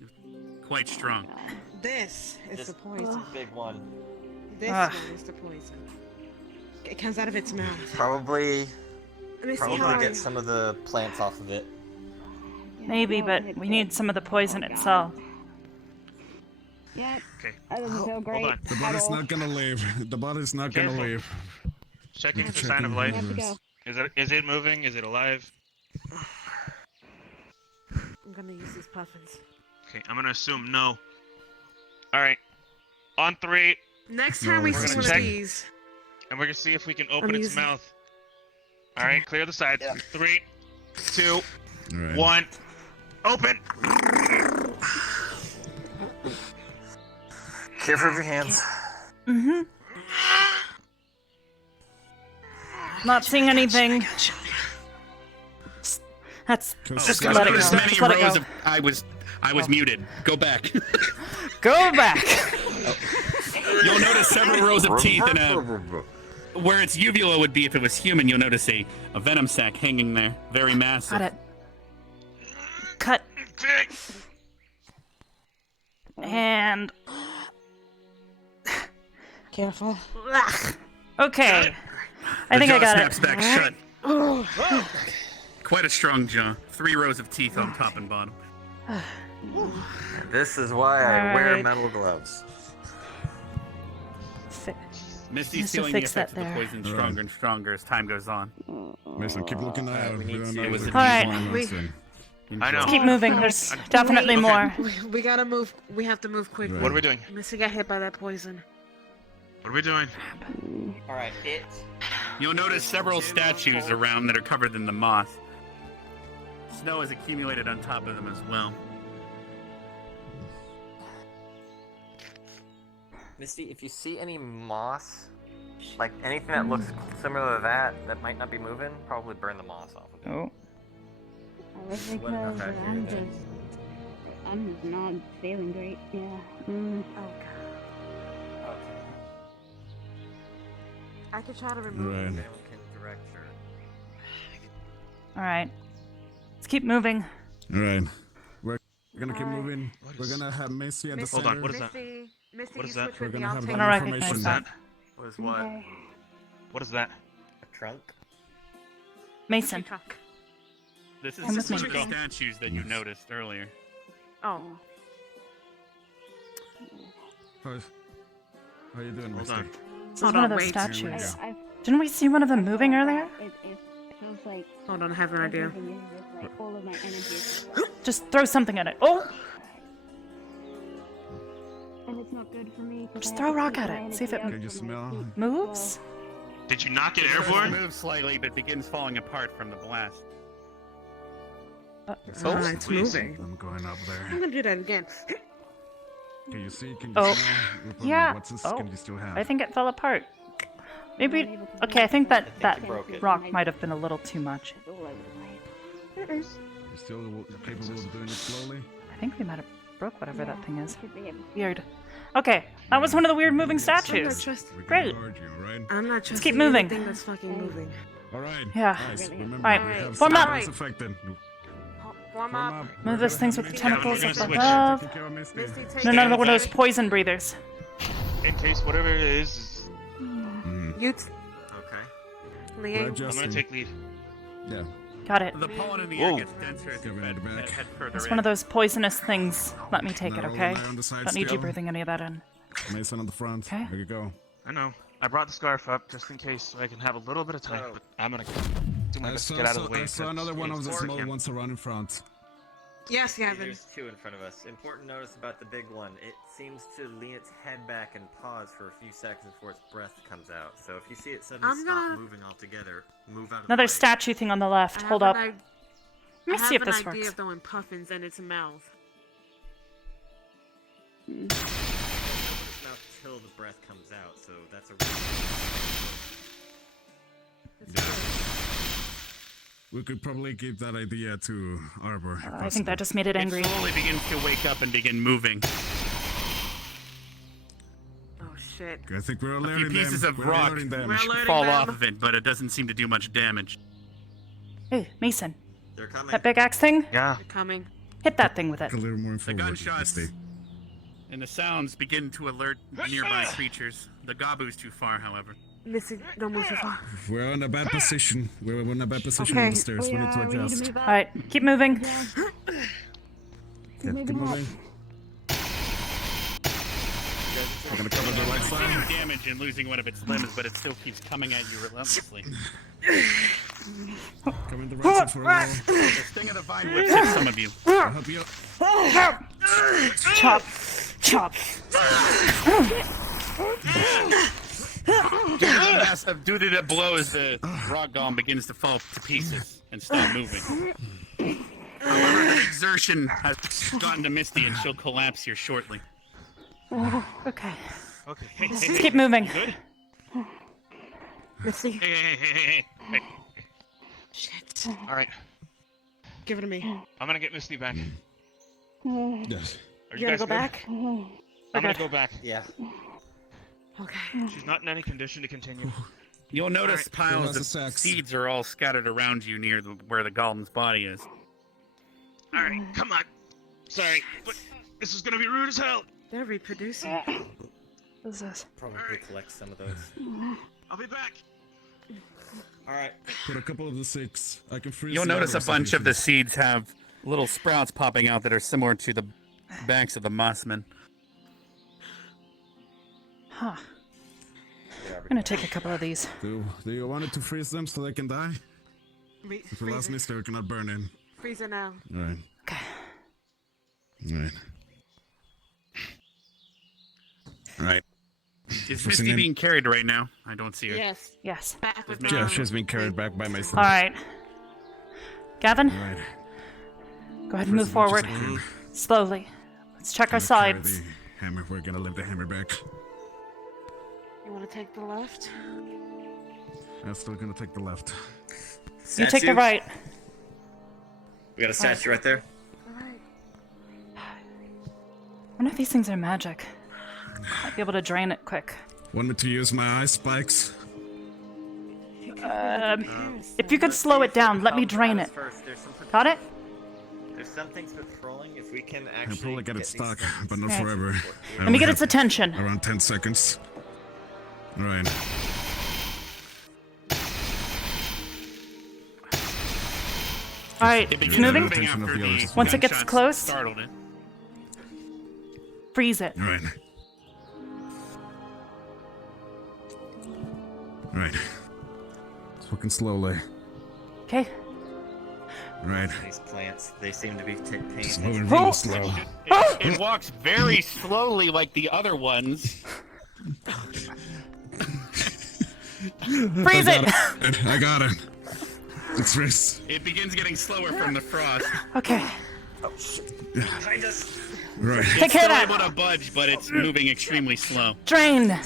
this. Quite strong. This is the poison. Big one. This one is the poison. It comes out of its mouth. Probably Let me see how get some of the plants off of it. Maybe, but we need some of the poison itself. Yeah. Okay. That doesn't feel great. Hold on. The body's not gonna leave. The body's not gonna Careful. leave. Checking for Checking sign of life. We have to go. Is it moving? Is it alive? I'm gonna use these puffins. Okay, I'm gonna assume no. Alright. On 3, Next time we We're see gonna one of check. these, and we're gonna see if we can open I'm its using- mouth. Alright, clear the sides. 3, 2, Alright. 1. Open! Careful of your hands. Mm-hmm. Not seeing anything. That's just Oh, let it go. notice many Just let it rows go. of. I was muted. Go back. Go back. You'll notice several rows of teeth and where its uvula would be if it was human. You'll notice a venom sac hanging there, very massive. Got it. Cut. And careful. okay. I The think I jaw got snaps it. back shut. Quite a strong jaw. 3 rows of teeth on top and bottom. This is why I wear Alright. metal gloves. Misty's Has to feeling the fix effects that of the there. poison stronger and stronger as time goes on. Mason, keep looking out. we need don't to- know It was if a there's decent- more We- Mason. I know. Let's keep moving. There's I- definitely Okay. more. We gotta move. We have to move quickly. What are we doing? Missy got hit by that poison. What are we doing? Alright, You'll notice several statues around that are covered in the moss. Snow has accumulated on top of them as well. Misty, if you see any moss, like anything that looks similar to that might not be moving, probably burn the moss off of it. Oh. Because What effect I'm is it? just not feeling great. Yeah. Oh god. I could try to remove Right. it. Anyone can direct your... All right. Let's keep moving. All right. We're gonna keep Alright. moving. We're gonna have Macy at the Hold center. on, what is that? Misty, What is you that? switch We're with me. gonna I'll have take I don't it. recognize information. that. What is what? Okay. What is that? A trunk? Mason. This is Come just with one me. of the statues that you noticed earlier. Oh. How you doing, Hold Misty? on. This is Hold one on, of those wait. statues. I Didn't we see one of them moving earlier? It feels like Hold on, I have an idea. everything is just like all of my energy is just Just throw something at it. Oh! and it's not good for me. 'cause Just I throw a have to rock keep at my it. See if it energy Can you up for my smell? feet. moves. Did you not get It first airborne? moves slightly, but begins falling apart from the blast. It's please. moving. I'm going up I'm there. gonna do that again. Can you see? Can you Oh. smell? Yeah. What's this? Oh. Can you still have? I think it fell apart. Maybe. Okay, I think that you broke it. rock might have been a little too much. It's all over the place. You're still capable of doing it slowly? I think we might have broke whatever that thing is. Should be able to. Weird. Okay, that was one of the weird moving I'm not statues. trust- We can Great. guard you, all right? I'm not keep trusting moving. anything that's fucking moving. All right. Yeah. Nice. Really? Remember, Alright, we have form some up. things affected. Warm up. Move those things with the tentacles we're up gonna switch. above. Take care of Misty. Misty, take No, it. none of one of those poison breathers. In case whatever it is You, Okay. We're Liang. I'm adjusting. gonna take lead. Yeah. Got it. The pollen in the Whoa. air gets denser as you Give it head back. further It's in. one of those poisonous things. Let me take it, Now okay? lie on the side Don't need you still. breathing any of that in. Mason on the front. Okay. There you go. I know. I brought the scarf up just in case so I can have a little bit of time, but I'm gonna do my I best to saw, get out of the way. I saw 'cause another one of the it's small working. ones around in front. Yes, See, Gavin. there's two in front of us. Important notice about the big one. It seems to lean its head back and pause for a few seconds before its breath comes out. So if you see it suddenly I'm stop gonna- moving altogether, move out of Another the way. statue thing on the left. Hold up. Let me see if this I have an idea works. of throwing puffins in its mouth. It's not till the breath comes out, so that's a We could probably give that idea to Arbor. if I think that just made it angry. It slowly begins to wake up and begin moving. Oh shit. I think we're A alerting few pieces them. of We're rock alerting them. We're alerting fall them. off of it, but it doesn't seem to do much damage. Hey, Mason. They're coming. That big axe thing? Yeah. They're coming. Hit that thing with it. A little more The forward, gunshots Misty. and the sounds begin to alert nearby creatures. The Gabu's too far, however. Missy, don't move too far. We're in a bad position. We're in a bad position Okay. on the stairs. We need to adjust. Alright, keep moving. Yeah, keep moving up. moving. We're gonna cover the right Taking side. damage and losing one of its limbs, but it still keeps coming at you relentlessly. Coming the right side for a while. The sting of the vine whips hit some of you. I'll help you out. Chop. Chop. Due to the blows, the rock golem begins to fall to pieces and stop moving. However, the exertion has gotten to Misty, and she'll collapse here shortly. Okay. Okay. Hey, Let's hey, hey, keep moving. you good? Missy. Hey. Shit. All right. Give it to me. I'm gonna get Misty back. Yes. Are You gotta guys go good? back? I'm gonna go back. Yeah. Okay. She's not in any condition to continue. You'll notice Alright. piles Lots of of sacks. seeds are all scattered around you near where the golem's body is. All right, come on. Sorry, but this is gonna be rude as hell. They're reproducing. What is this? Probably collect some of those. I'll be back. Alright. Put a couple of the 6. I can freeze. You'll the notice a others if bunch you of the should. seeds have little sprouts popping out that are similar to the backs of the mossmen. Huh. They I'm gonna take a couple of these. Do you want it to freeze them so they can die? If we last missed, they cannot burn in. Freezer now. Alright. Okay. Alright. Alright. Is Pressing Misty in. being carried right now? I don't see her. Yes. Yes. Back with Yeah, she's been carried back by my son. All right. Gavin, Alright. go ahead and move forward. Slowly. Let's check our sides. The hammer. We're gonna lift the hammer back. You want to take the left? I'm still gonna take the left. You take the right. We got a statue right there. I wonder if these things are magic. Might be able to drain it quick. Want me to use my ice spikes? If you could slow it down, let me drain it. Got it? There's some things patrolling. If we can I'll actually probably get it these stuck, things- but not Okay. forever. Let me get its attention. Around 10 seconds. Alright. All right, It it's begins moving. moving after the Once it gets gunshots close, startled it. freeze it. Alright. Alright. It's working slowly. Okay. Right. These plants, they seem to be paying Just attention. moving real slow. It walks very slowly like the other ones. Freeze it! I got it. It's wrist. It begins getting slower from the frost. Okay. Behind us. Right. Take It's care still of that. able to budge, but it's moving extremely slow. Drain.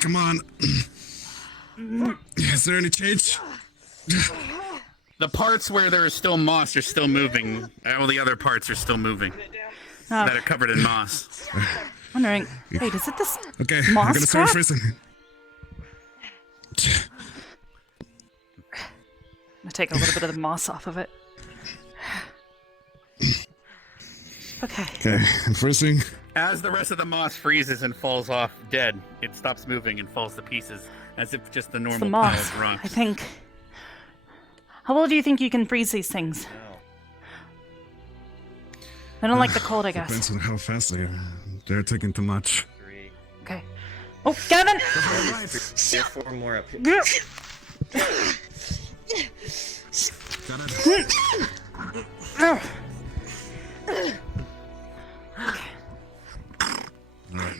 Come on. Is there any change? The parts where there is still moss are still moving. All the other parts are still moving. Oh. That are covered in moss. Wondering. Wait, is it this Okay, I'm moss gonna start crap? freezing. I'm gonna take a little bit of the moss off of it. Okay. Okay, I'm freezing. As the rest of the moss freezes and falls off dead, it stops moving and falls to pieces, as if just the It's normal the pile moss, of rocks. I think. How well do you think you can freeze these things? I don't like the cold, I guess. Depends on how fast they are. They're taking too much. Okay. Oh, Gavin! There are 4 more up here. Got it. Alright.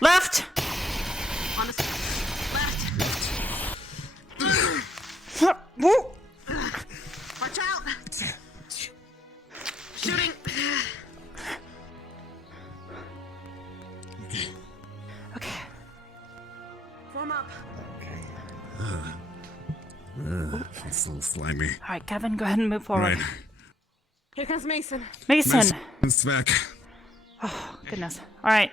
Left! On the left. Woo! Watch out! Shooting! Okay. Form up. It's a little slimy. All right, Kevin, go ahead and move forward. Right. Here comes Mason. Mason! It's back. Oh, goodness. All right,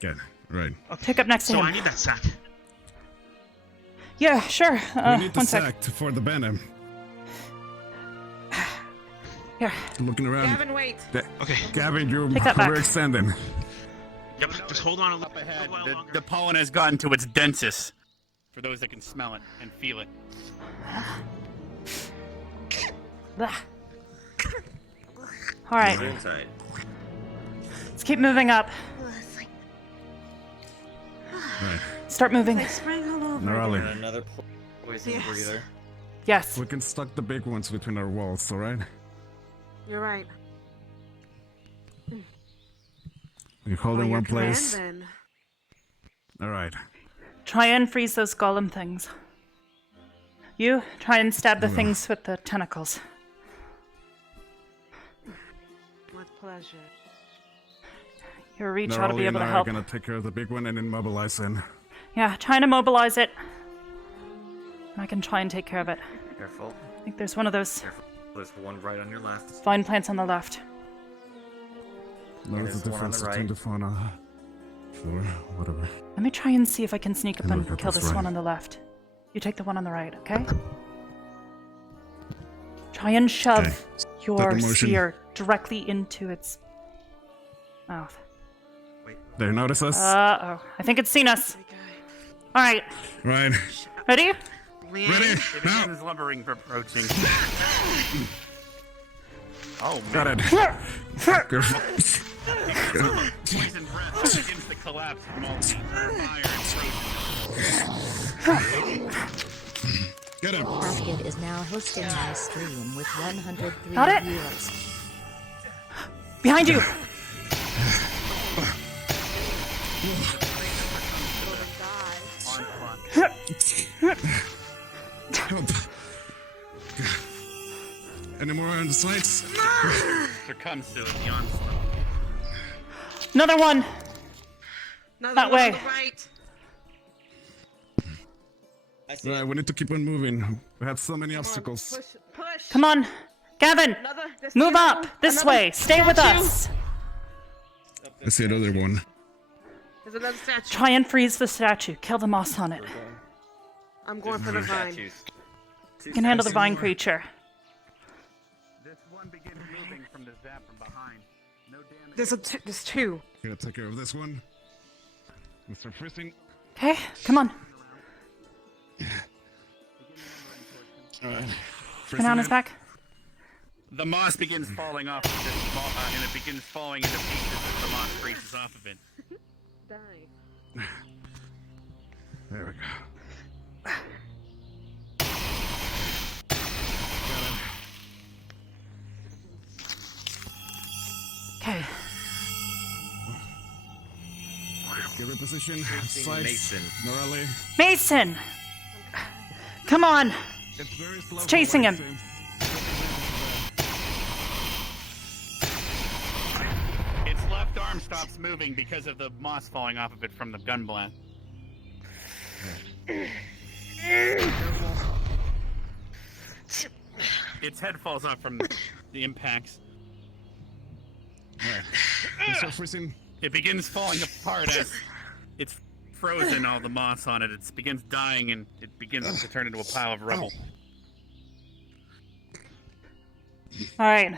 Good. Right. pick up next to So him. I need that sack. Yeah, sure. We need the One sec. sack for the banner. Here. Looking around. Gavin, wait. Okay. Gavin, you're Take that back. overextending. Yep, just hold on a Up ahead, the pollen has gotten to its densest. For those that can smell it and feel it. Blah. All right, Inside. let's keep moving up. Right. Start moving. Like spraying all over. Gnarly. And another poison Yes. breather. Yes. We can stuck the big ones between our walls, alright? You're right. You hold in Follow one your command, place. then. Alright. Try and freeze those golem things. You try and stab the Ugh. things with the tentacles. With pleasure. Your reach ought to Gnarly be and able to I are help. gonna take care of the big one and immobilize him. Yeah, trying to mobilize it. I can try and take care of it. Careful. I think there's one of those Careful. There's one right on your left. vine plants on the left. There's there's a one on difference the between right. the fauna. Sure, whatever. Let me try and see if I can sneak up And and look at kill this this right. one on the left. You take the one on the right, okay? Try and shove Okay. your Stop the motion. spear directly into its mouth. They notice us? Uh-oh. I think it's seen us. Alright. Right. Ready? Ready? It begins lumbering for approaching. Oh, Got man. it. Careful. Poison breath begins to collapse from all the fire and frozen. Get him. Basket is now hosting my stream with 103 Got it? viewers. Behind you! Help. Any more on the sights? Succumbs to the onslaught. Another one! That way. Right, we need to keep on moving. We have so many obstacles. Come on, Gavin! Move up! This way! Stay with us! I see another one. There's another statue. Try and freeze the statue. Kill the moss on it. I'm going for the vine. You can handle the vine creature. This one begins moving from the zap from behind. No damage. There's two. Gonna take care of this one. Mr. Frissing. Okay, come on. Alright. Get on his back. The moss begins falling off of this and it begins falling into pieces as the moss freezes off of it. Die. There we go. Okay. Get reposition. Sights. Mason. Morale. Mason! Come on! It's very slow. It's chasing him. Its left arm stops moving because of the moss falling off of it from the gun blast. Its head falls off from the impacts. Mr. Frissing. It begins falling apart as it's frozen all the moss on it. It begins dying and it begins to turn into a pile of rubble. Alright.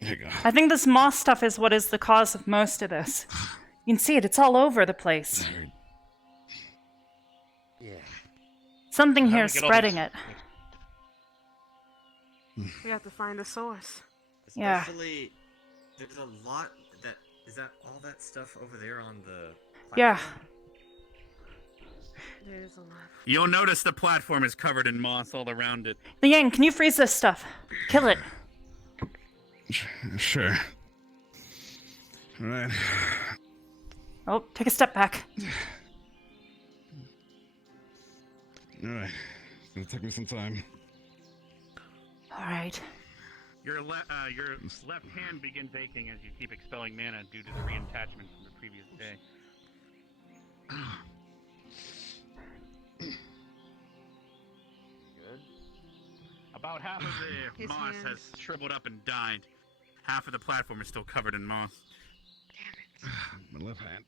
There you go. I think this moss stuff is what is the cause of most of this. You can see it, it's all over the place. Yeah. Something here is spreading it. We have to find the source. Yeah. Especially, there's a lot that is that all that stuff over there on the. Yeah. There's a lot. You'll notice the platform is covered in moss all around it. Liang, can you freeze this stuff? Kill it. Sure. Alright. Oh, take a step back. Alright. It's gonna take me some time. Alright. Your left hand begins aching as you keep expelling mana due to the reattachment from the previous day. Good. About half of the moss has shriveled up and died. Half of the platform is still covered in moss. My left hand.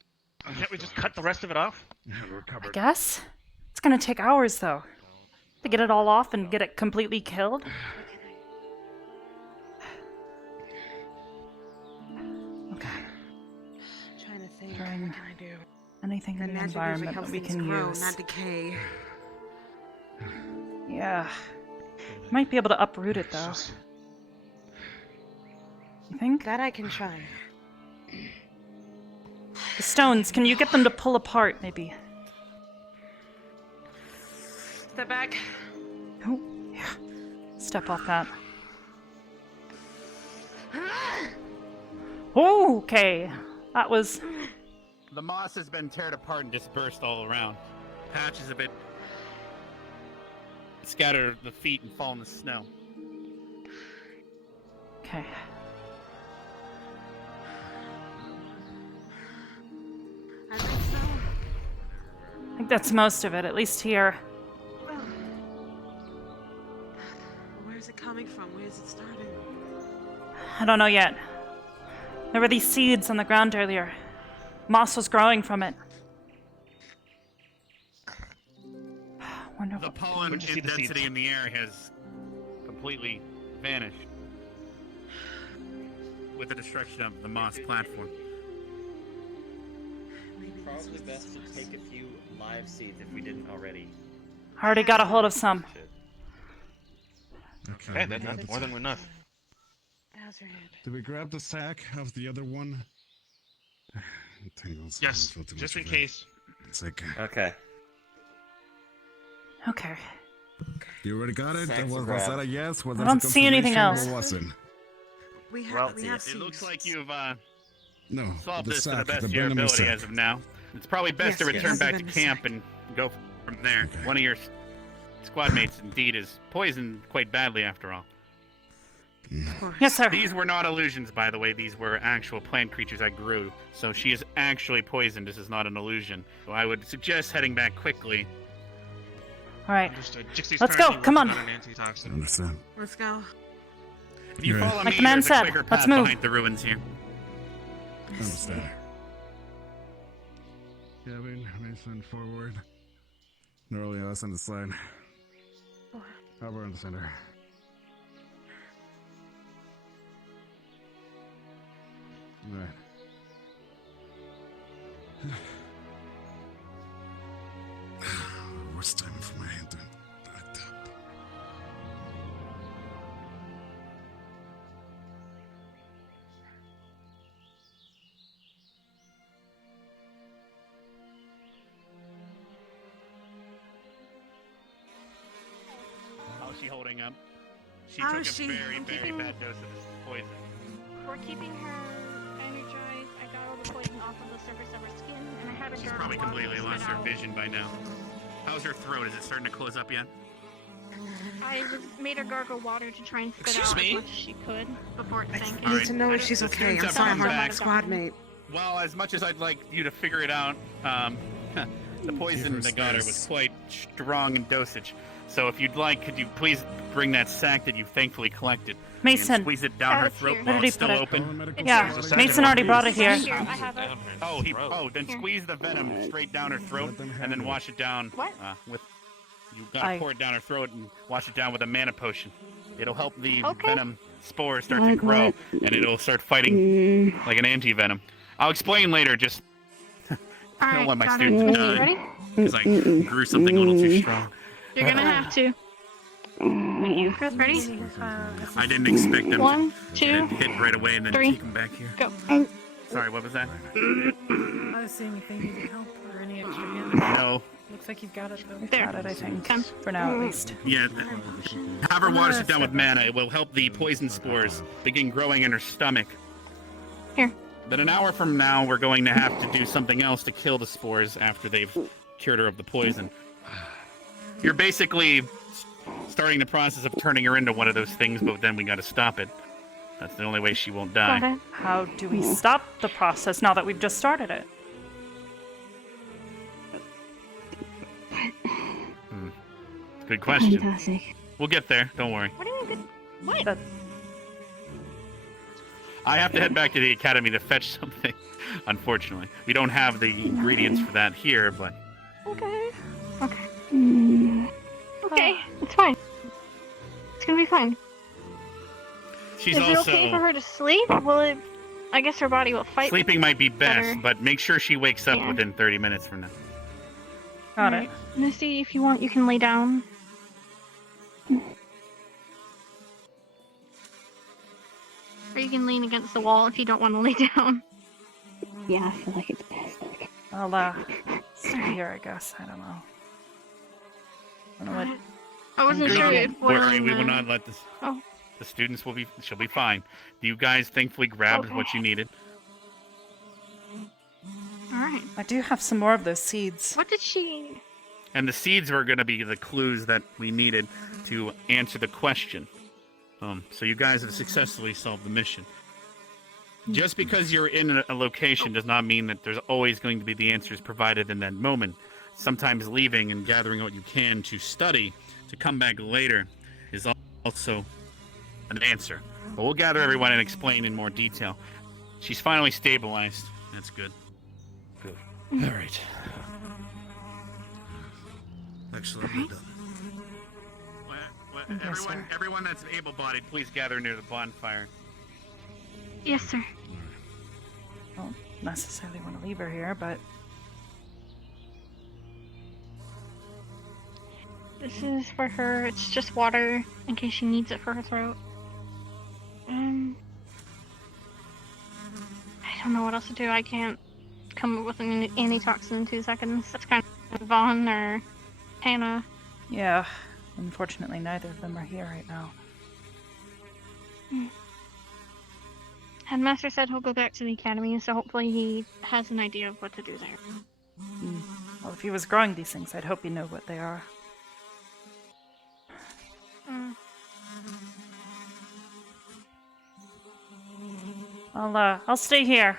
Can't we just cut the rest of it off? Yeah, we're I covered. guess. It's gonna take hours, though. To get it all off and get it completely killed. Okay. Trying to think. Trying What can I do? anything in the magic usually environment helps that we things can grow, use. not decay. Yeah. Might be able to uproot it, though. You think? That I can try. The stones, can you get them to pull apart, maybe? Step back. Oh, yeah. Step off that. Okay. That was... The moss has been torn apart and dispersed all around. Patches of it scatter the feet and fall in the snow. Okay. I think so. I think that's most of it, at least here. Where's it coming from? Where's it starting? I don't know yet. There were these seeds on the ground earlier. Moss was growing from it. Wonderful. The pollen and density in the air has completely vanished with the destruction of the moss platform. Probably best to take a few live seeds if we didn't already. I already got a hold of some. Okay, that's more than enough. has her hand. Did we grab the sack of the other one? Tangles. Yes, just in case. It's like. Okay. Okay. You already got it? Sacks Was grabbed. that a yes? Was I that don't a see anything confirmation else. or wasn't? We have, Well, we have It looks like seeds. you've No. solved the this sack, to the best the of your venomous ability sack. as of now. It's probably best to Yes, return yes. back to Venomous camp sack. and go from there. One of your squad mates, indeed, is poisoned quite badly after all. Yes, sir. These were not illusions, by the way. These were actual plant creatures that grew. So she is actually poisoned. This is not an illusion. So I would suggest heading back quickly. All right. Understood. Jixie's Let's go. currently Come working on. an antitoxin. Understand. Let's go. If you Right. follow Like me, the man there's a said, quicker let's path move. behind the ruins here. Understand. Kevin, Mason, forward. Norley, us on the side. Arbor in the center. Alright. Worst time for my hand to act up. How's she holding up? She How took is a she? very, I'm very keeping- bad dose of this poison. We're keeping her energized. I got all the poison off of the surface of her skin, and I had a She's jar of probably water completely to lost spit her out. vision by now. How's her throat? Is it starting to close up yet? I made her gargle water to try and spit Excuse out me? as much as she could before it sank I in. need to know if she's The okay. students I'm have sorry, come I'm her back. squad mate. Well, as much as I'd like you to figure it out, the poison that got her was quite strong in dosage. So if you'd like, could you please bring that sack that you thankfully collected Mason. and squeeze it down her It's throat here. Where while did he it's still put it? open? Yeah, Mason already brought it here. Here, I have it. Then squeeze the venom straight down her throat and then wash it down What? with. You gotta pour it down her throat and wash it down with a mana potion. It'll help the venom spores start to grow, and it'll start fighting like an anti-venom. I'll explain later. Just I don't want my got it. students to Missy, die ready? because I grew something a little too strong. You're gonna have to. You guys ready? I didn't expect them 1, to 2, hit right away and then 3, take them back here. go. Sorry, what was that? I was seeing if they needed help or any extra hands. No. Looks like you've got it though. Got it, I think. For now, at least. Yeah, have her wash it down with mana. It will help the poison spores begin growing in her stomach. Here. Then an hour from now, we're going to have to do something else to kill the spores after they've cured her of the poison. You're basically starting the process of turning her into one of those things, but then we gotta stop it. That's the only way she won't die. How do we stop the process now that we've just started it? Good question. Fantastic. We'll get there, don't worry. What do you mean? What? I have to head back to the academy to fetch something, unfortunately. We don't have the ingredients for that here, but... Okay. Okay. Okay, it's fine. It's gonna be fine. She's Is it also... okay for her to sleep? Will it? I guess her body will fight. Sleeping might be best, better. but make sure she wakes up Yeah. within 30 minutes from now. Got it. Misty, if you want, you can lay down. Or you can lean against the wall if you don't want to lay down. Yeah, I feel like it's best. I'll stay here, I guess. I don't know. I don't know what. I wasn't sure if Don't worry, boiling we will the- not let this... Oh. The students will be... She'll be fine. You guys thankfully grabbed what you needed. Alright. I do have some more of those seeds. What did she... And the seeds were going to be the clues that we needed to answer the question. So you guys have successfully solved the mission. Just because you're in a location does not mean that there's always going to be the answers provided in that moment. Sometimes leaving and gathering what you can to study, to come back later, is also an answer. But we'll gather everyone and explain in more detail. She's finally stabilized. That's good. Good. All right. Excellent. We're done. Everyone that's able-bodied, please gather near the bonfire. Yes, sir. I don't necessarily want to leave her here, but This is for her. It's just water in case she needs it for her throat. don't know what else to do. I can't come up with an antitoxin in 2 seconds. That's kind of Vaughn or Hannah. Yeah, unfortunately, neither of them are here right now. Headmaster said he'll go back to the academy, so hopefully he has an idea of what to do there. Well, if he was growing these things, I'd hope he knew what they are. I'll stay here.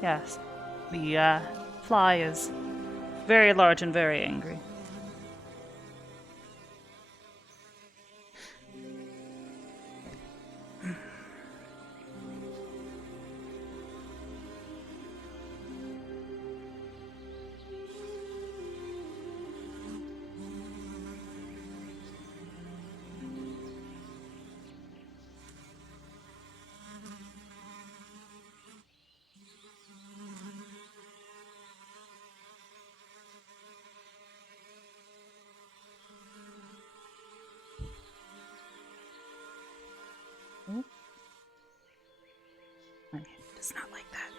Yes, the fly is very large and very angry. Okay, does not like that.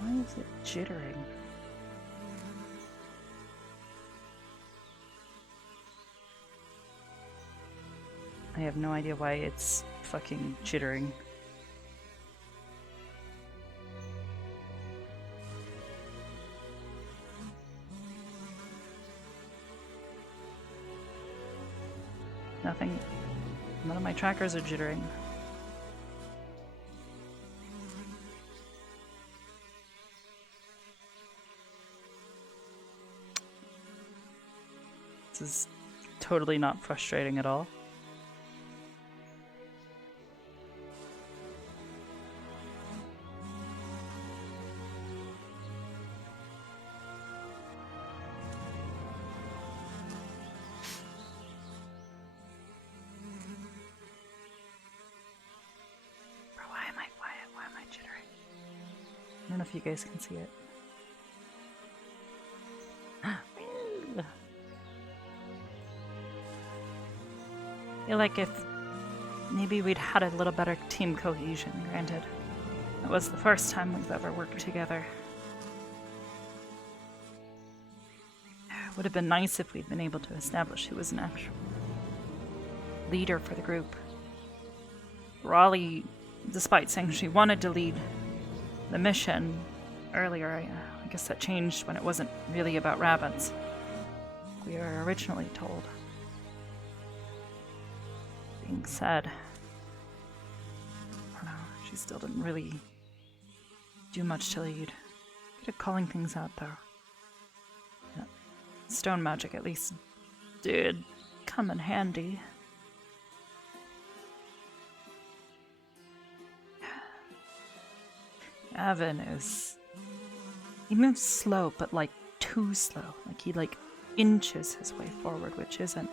Why is it jittering? I have no idea why it's fucking jittering. Nothing. None of my trackers are jittering. This is totally not frustrating at all. Why am I jittering? I don't know if you guys can see it. I feel like if maybe we'd had a little better team cohesion, granted. It was the first time we've ever worked together. It would have been nice if we'd been able to establish who was an actual leader for the group. Raleigh, despite saying she wanted to lead the mission earlier, I guess that changed when it wasn't really about rabbits. we were originally told. Being said, I don't know, she still didn't really do much to lead. Good at calling things out, though. Yeah. Stone magic at least did come in handy. Evan he moves slow, but like too slow. Like he inches his way forward, which isn't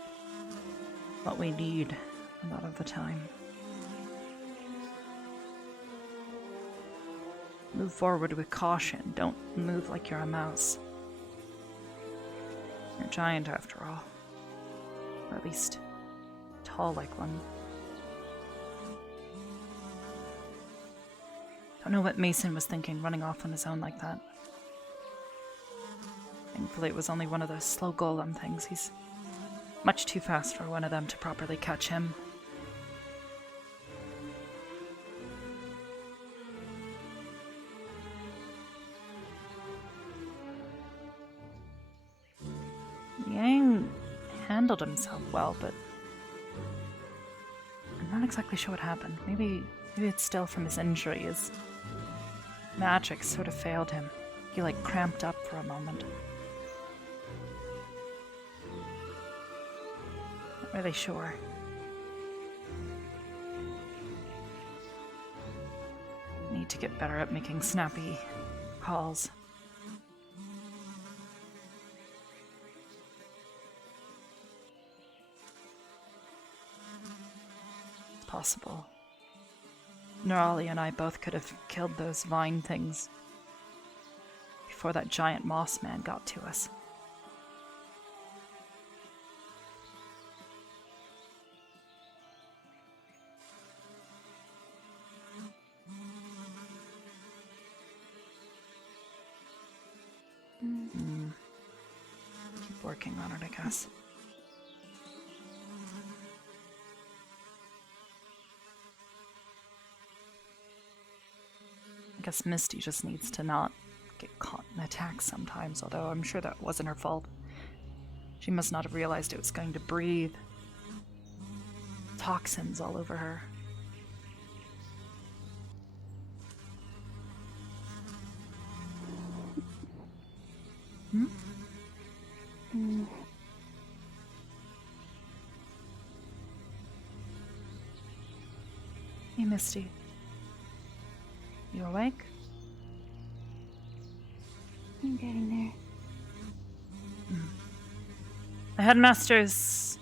what we need a lot of the time. Move forward with caution. Don't move like you're a mouse. You're a giant after all. Or at least tall like one. Don't know what Mason was thinking running off on his own like that. Thankfully it was only one of those slow golem things. He's much too fast for one of them to properly catch him. Yang handled himself well, but I'm not exactly sure what happened. Maybe it's still from his injury. His magic sort of failed him. He cramped up for a moment. Not really sure. Need to get better at making snappy calls. It's possible. Nerali and I both could have killed those vine things before that giant moss man got to us. Keep working on it, I guess. I guess Misty just needs to not get caught in attacks sometimes, although I'm sure that wasn't her fault. She must not have realized it was going to breathe toxins all over her. Hey, Misty. You awake? I'm getting there. The headmaster's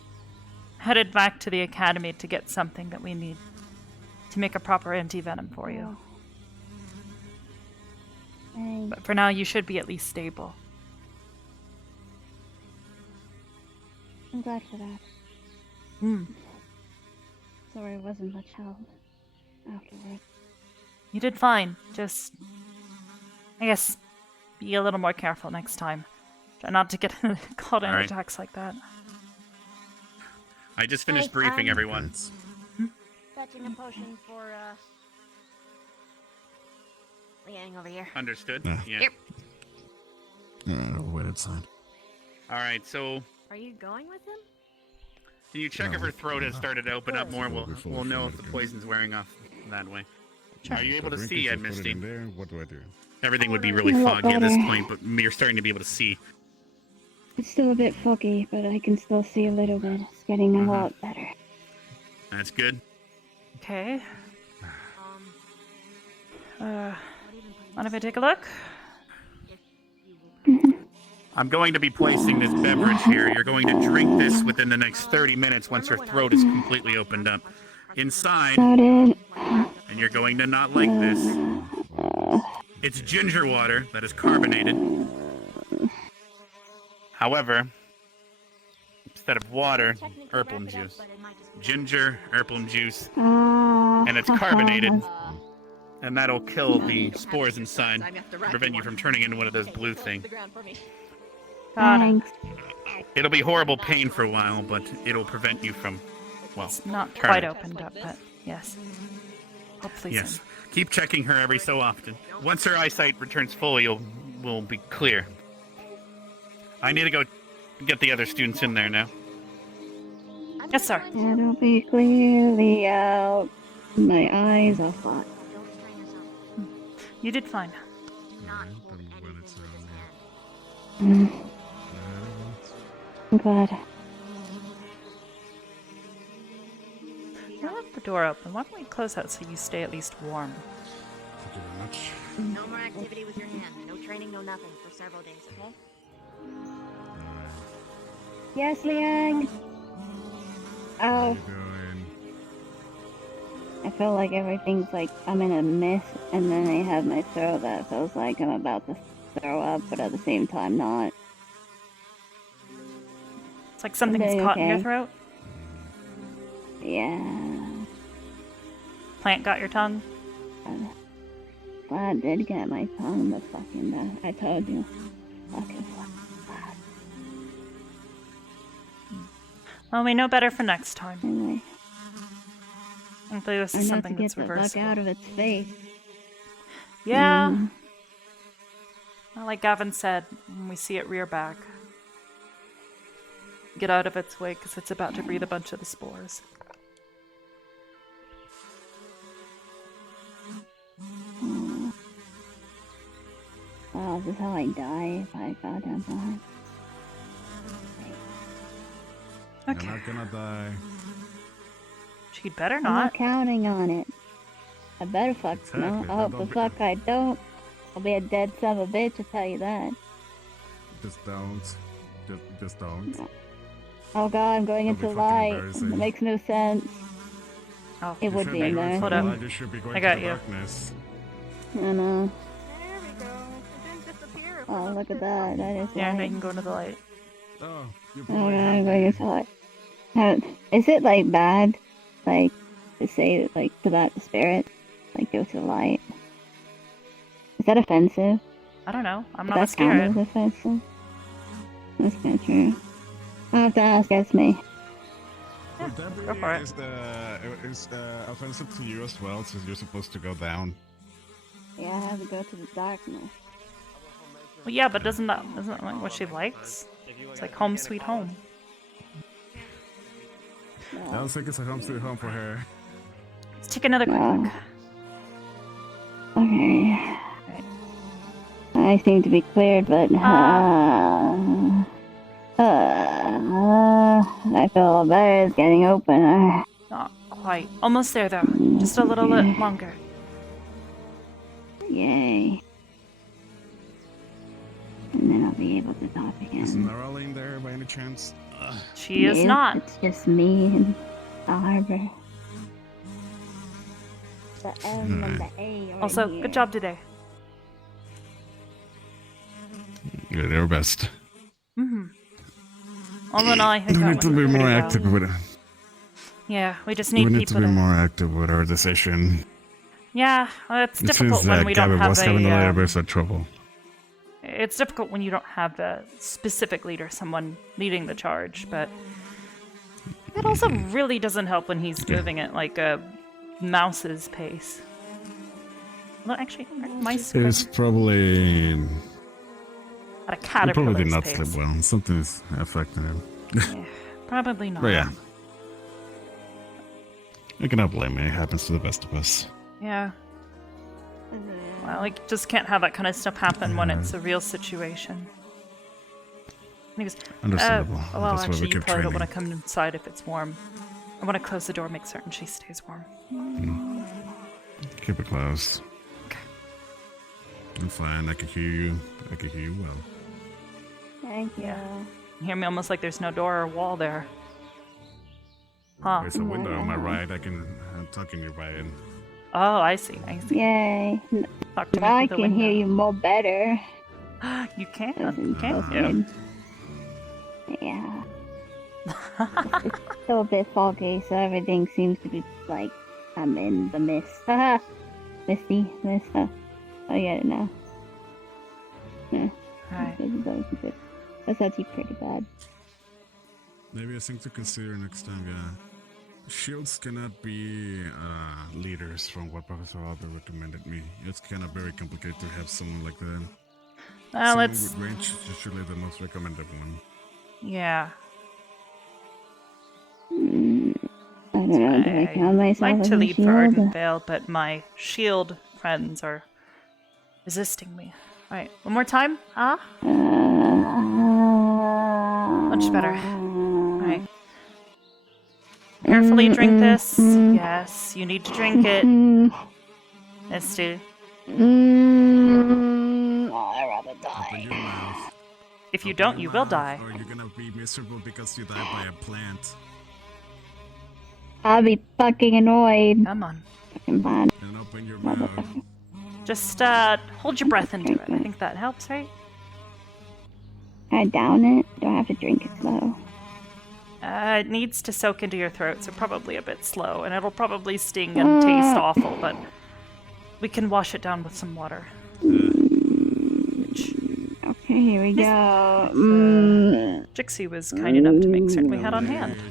headed back to the academy to get something that we need to make a proper anti-venom for you. But for now, you should be at least stable. I'm glad for that. Sorry I wasn't much help afterward. You did fine. Just, I guess, be a little more careful next time. Try not to get caught in All right. attacks like that. I just finished briefing everyone. Fetching a potion for, Liang over here. Understood? Yeah. Yep. I'll wait outside. Alright, so Are you going with him? can you check if her throat has started to open up more? We'll know if the poison's wearing off that way. Are you able to see, Ed Misty? What do I do? Everything would be really A lot foggy at this better. point, but you're starting to be able to see. It's still a bit foggy, but I can still see a little bit. It's getting a lot better. That's good. Okay. Mind if I take a look? I'm going to be placing this beverage here. You're going to drink this within the next 30 minutes once her throat is completely opened up. Inside, Started. and you're going to not like this. It's ginger water that is carbonated. However, instead of water, Erplum juice. Ginger, Erplum juice, and it's carbonated. And that'll kill the spores inside, prevent you from turning into one of those blue things. Thanks. It'll be horrible pain for a while, but it'll prevent you from, well, It's not turning. quite opened up, but yes. Hopefully Yes. soon. Keep checking her every so often. Once her eyesight returns fully, will be clear. I need to go Get the other students in there now. Yes, sir. It'll be clearly out. My eyes are fine. You did fine. Mm. I'm glad. I left the door open. Why don't we close that so you stay at least warm? Thank you very much. No more activity with your hand. No training, no nothing for several days, okay? Yes, Liang. Oh. I feel like everything's like I'm in a mist, and then I have my throat that feels like I'm about to throw up, but at the same time not. It's like something's caught in your okay. throat. Yeah. Plant got your tongue. Glad did get my tongue, but fucking that. I told you. Fucking. Well, we know better for next time. Anyway. Hopefully this I is know something to get that's the fuck reversible. out of its face. Yeah. Mm. Well, like Gavin said, when we see it rear back, get out of its way because it's about to breathe a bunch of the spores. Oh, is this how I die if I goddamn die? Okay. You're not gonna die. She'd better I'm not. not counting on it. I better fuck no. I hope the fuck I don't. I'll be a dead son of a bitch, I tell you that. Just don't. Just don't. Oh god, I'm going That'll into be fucking light. embarrassing. It makes no sense. Oh, it would be in there. Hold up. You should be going I got to the you. darkness. I know. There we go. It didn't disappear. Oh, look at that. That is Yeah, now light. you can go into the light. Oh, you Oh, yeah, I'm going into light. Is it like bad? Like, to say, like, to that spirit? Like, go to the light? Is that offensive? I don't know. I'm Does not a that count spirit. as offensive? That's kind of true. I have to ask Esme. Would that Go for it. is offensive to you as well, since you're supposed to go down? Yeah, I have to go to the darkness. Well, yeah, but isn't that like what she likes? It's like home sweet home. I don't think it's a home sweet home for her. Let's take another quick look. Okay. I seem to be cleared, but I feel better. It's getting open. Not quite. Almost there, though. Just a little bit longer. Yay. And then I'll be able to talk Is again. Nara in there by any chance? She is Yes, not. It's just me and the Arbor. The M and the A. Right Also, here. good job today. You did your best. Mm-hmm. All in all, I think We that need to went be pretty more well. active with it. Yeah, we just We need need to people be more active with our decision. Yeah, well, it's It difficult seems when that we don't Gavin have was having a a. little bit of trouble. It's difficult when you don't have a specific leader, someone leading the charge, but it also really doesn't help when he's moving at like a mouse's pace. Well, actually, aren't mice It's probably... at a He caterpillar's probably did not pace. sleep well. Something's affecting him. Yeah, probably not. But yeah. I cannot blame me. It happens to the best of us. Yeah. Well, like, just can't have that kind of stuff happen when it's a real situation. And he goes, Understandable. well, That's why we actually, you keep probably don't training. want to come inside if it's warm. I want to close the door, make certain she stays warm. Keep it closed. I'm fine. I can hear you. I can hear you well. Thank you. You hear me almost like there's no door or wall there. Huh. There's a window on my right. I'm talking nearby in. Oh, I see. I see. Yay. Talk to me Now I through the can hear window. you more better. You can, That's can't you? interesting. Yeah. It's still a bit foggy, so everything seems to be like I'm in the mist. Haha. Misty, mist. I get it now. Yeah. Right. That's actually pretty bad. Maybe a thing to consider next time, yeah. Shields cannot be leaders from what Professor Albert recommended me. It's kind of very complicated to have someone like that. Well, Someone it's with range is usually the most recommended one. Yeah. I don't know. Do I count myself like as to a lead for shield? Ardenvale, but my shield friends are resisting me. Alright, one more time. Ah? Much better. Alright. Carefully drink this. Yes, you need to drink it. Misty. I'd rather die. Open your mouth. If you Open don't, your you will mouth, die. Or you're gonna be miserable because you died by a plant. I'll be fucking annoyed. Come on. Fucking bad. And open your mouth. Just hold your breath into it. I think that helps, right? Can I down it? Do I have to drink it slow? It needs to soak into your throat, so probably a bit slow, and it'll probably sting and taste awful, but we can wash it down with some water. Okay, here we go. Jixie was kind enough to make certain we had on hand.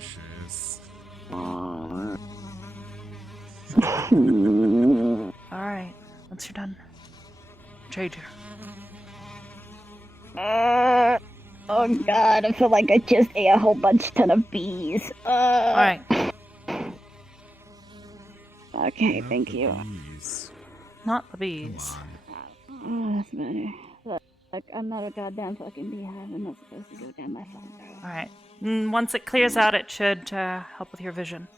Alright, once you're done, trade you. Oh god, I feel like I just ate a whole ton of bees. Alright. Okay, thank you. Not the bees. Oh, that's better. Look, I'm not a goddamn fucking beehive. I'm not supposed to go down my phone throat. Alright. Once it clears out, it should help with your vision.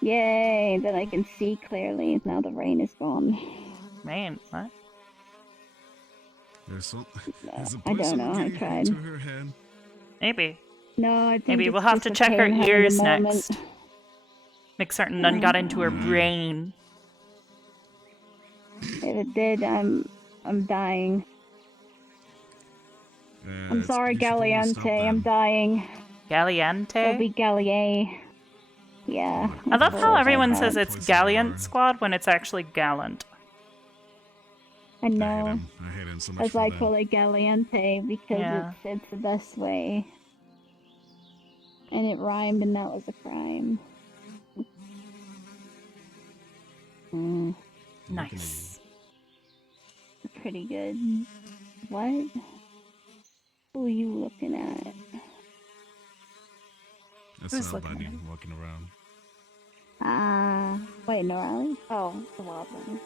Yay, then I can see clearly. Now the rain is gone. Man, what? There's a I don't know, I tried. To her head. Maybe. No, I think Maybe it's we'll have just to a check her pain having a ears moment. next. Make certain none got into her brain. If it did, I'm dying. I'm sorry, Galliante. I'm dying. Galliante? It'll be Gallier. Yeah. I love how everyone says it's Gallant Squad when it's actually Gallant. I know. I hate him so much That's for why I that. call it Galliante because Yeah. it's the best way. And it rhymed, and that was a crime. Nice. Pretty good. What? Who are you looking at? That's Who's somebody looking at walking around. Wait, Norali? Oh, the wild one.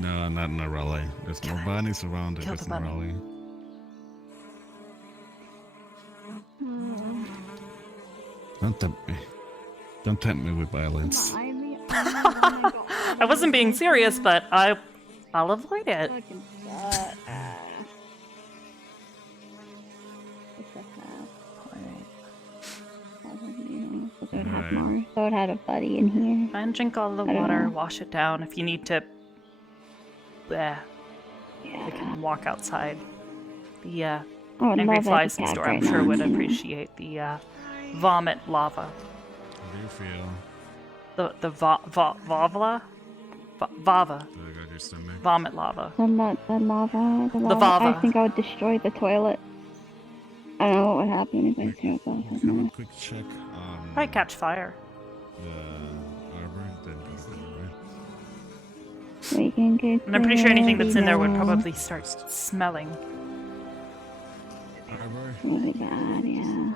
No, not in a rally. There's no bunnies around it. Kill There's the no bunny. rally. Don't tempt me. Don't tempt me with violence. I wasn't being serious, but I'll avoid it. So it had a buddy in here. And drink all the I don't water, know. wash it down. If you need to, they can walk outside. The I would Angry love Flies Epic store, Cat I'm right sure, now. would appreciate the vomit lava. How do you feel? The vava? Vava. I got your stomach. Vomit lava. The lava. The vava. I think I would destroy the toilet. I don't know what would happen if I threw up all Have a quick check on Might catch fire. the arbor. Then We can get And I'm pretty sure anything that's in there would now. probably start smelling. Arbor. Really bad, yeah.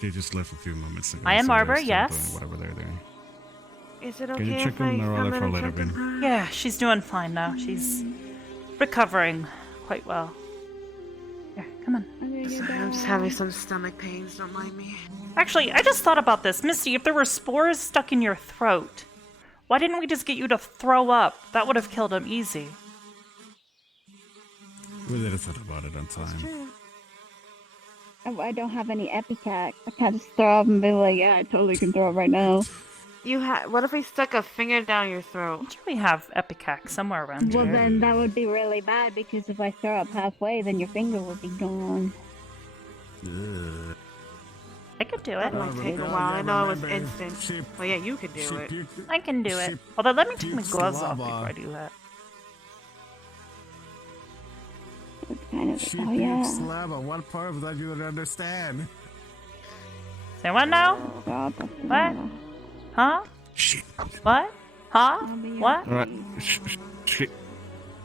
They just left a few moments ago. I am so they're Arbor, still yes. doing whatever they're doing. Is it Can you okay check if on I Narala come for in later, and check on Ben? her? Yeah, she's doing fine now. She's recovering quite well. Here, come on. Sorry, I'm just having some stomach pains. Don't mind me. Actually, I just thought about this. Misty, if there were spores stuck in your throat, why didn't we just get you to throw up? That would have killed him easy. We did have thought about it on time. I don't have any Epicac. I can't just throw up and be like, yeah, I totally can throw up right now. What if we stuck a finger down your throat? We have Epicac somewhere around Well, here. then that would be really bad because if I throw up halfway, then your finger would be gone. I could do That it. might take a while. I know it was instant. Well, yeah, you could do it. I can do it. Although, let me take my gloves off lava. before I do that. It's kind of, She oh yeah. pukes lava. What part of that you don't understand? Say what now? God, that's What? lava. Huh? Shit. What? Huh? What? Alright. Shit.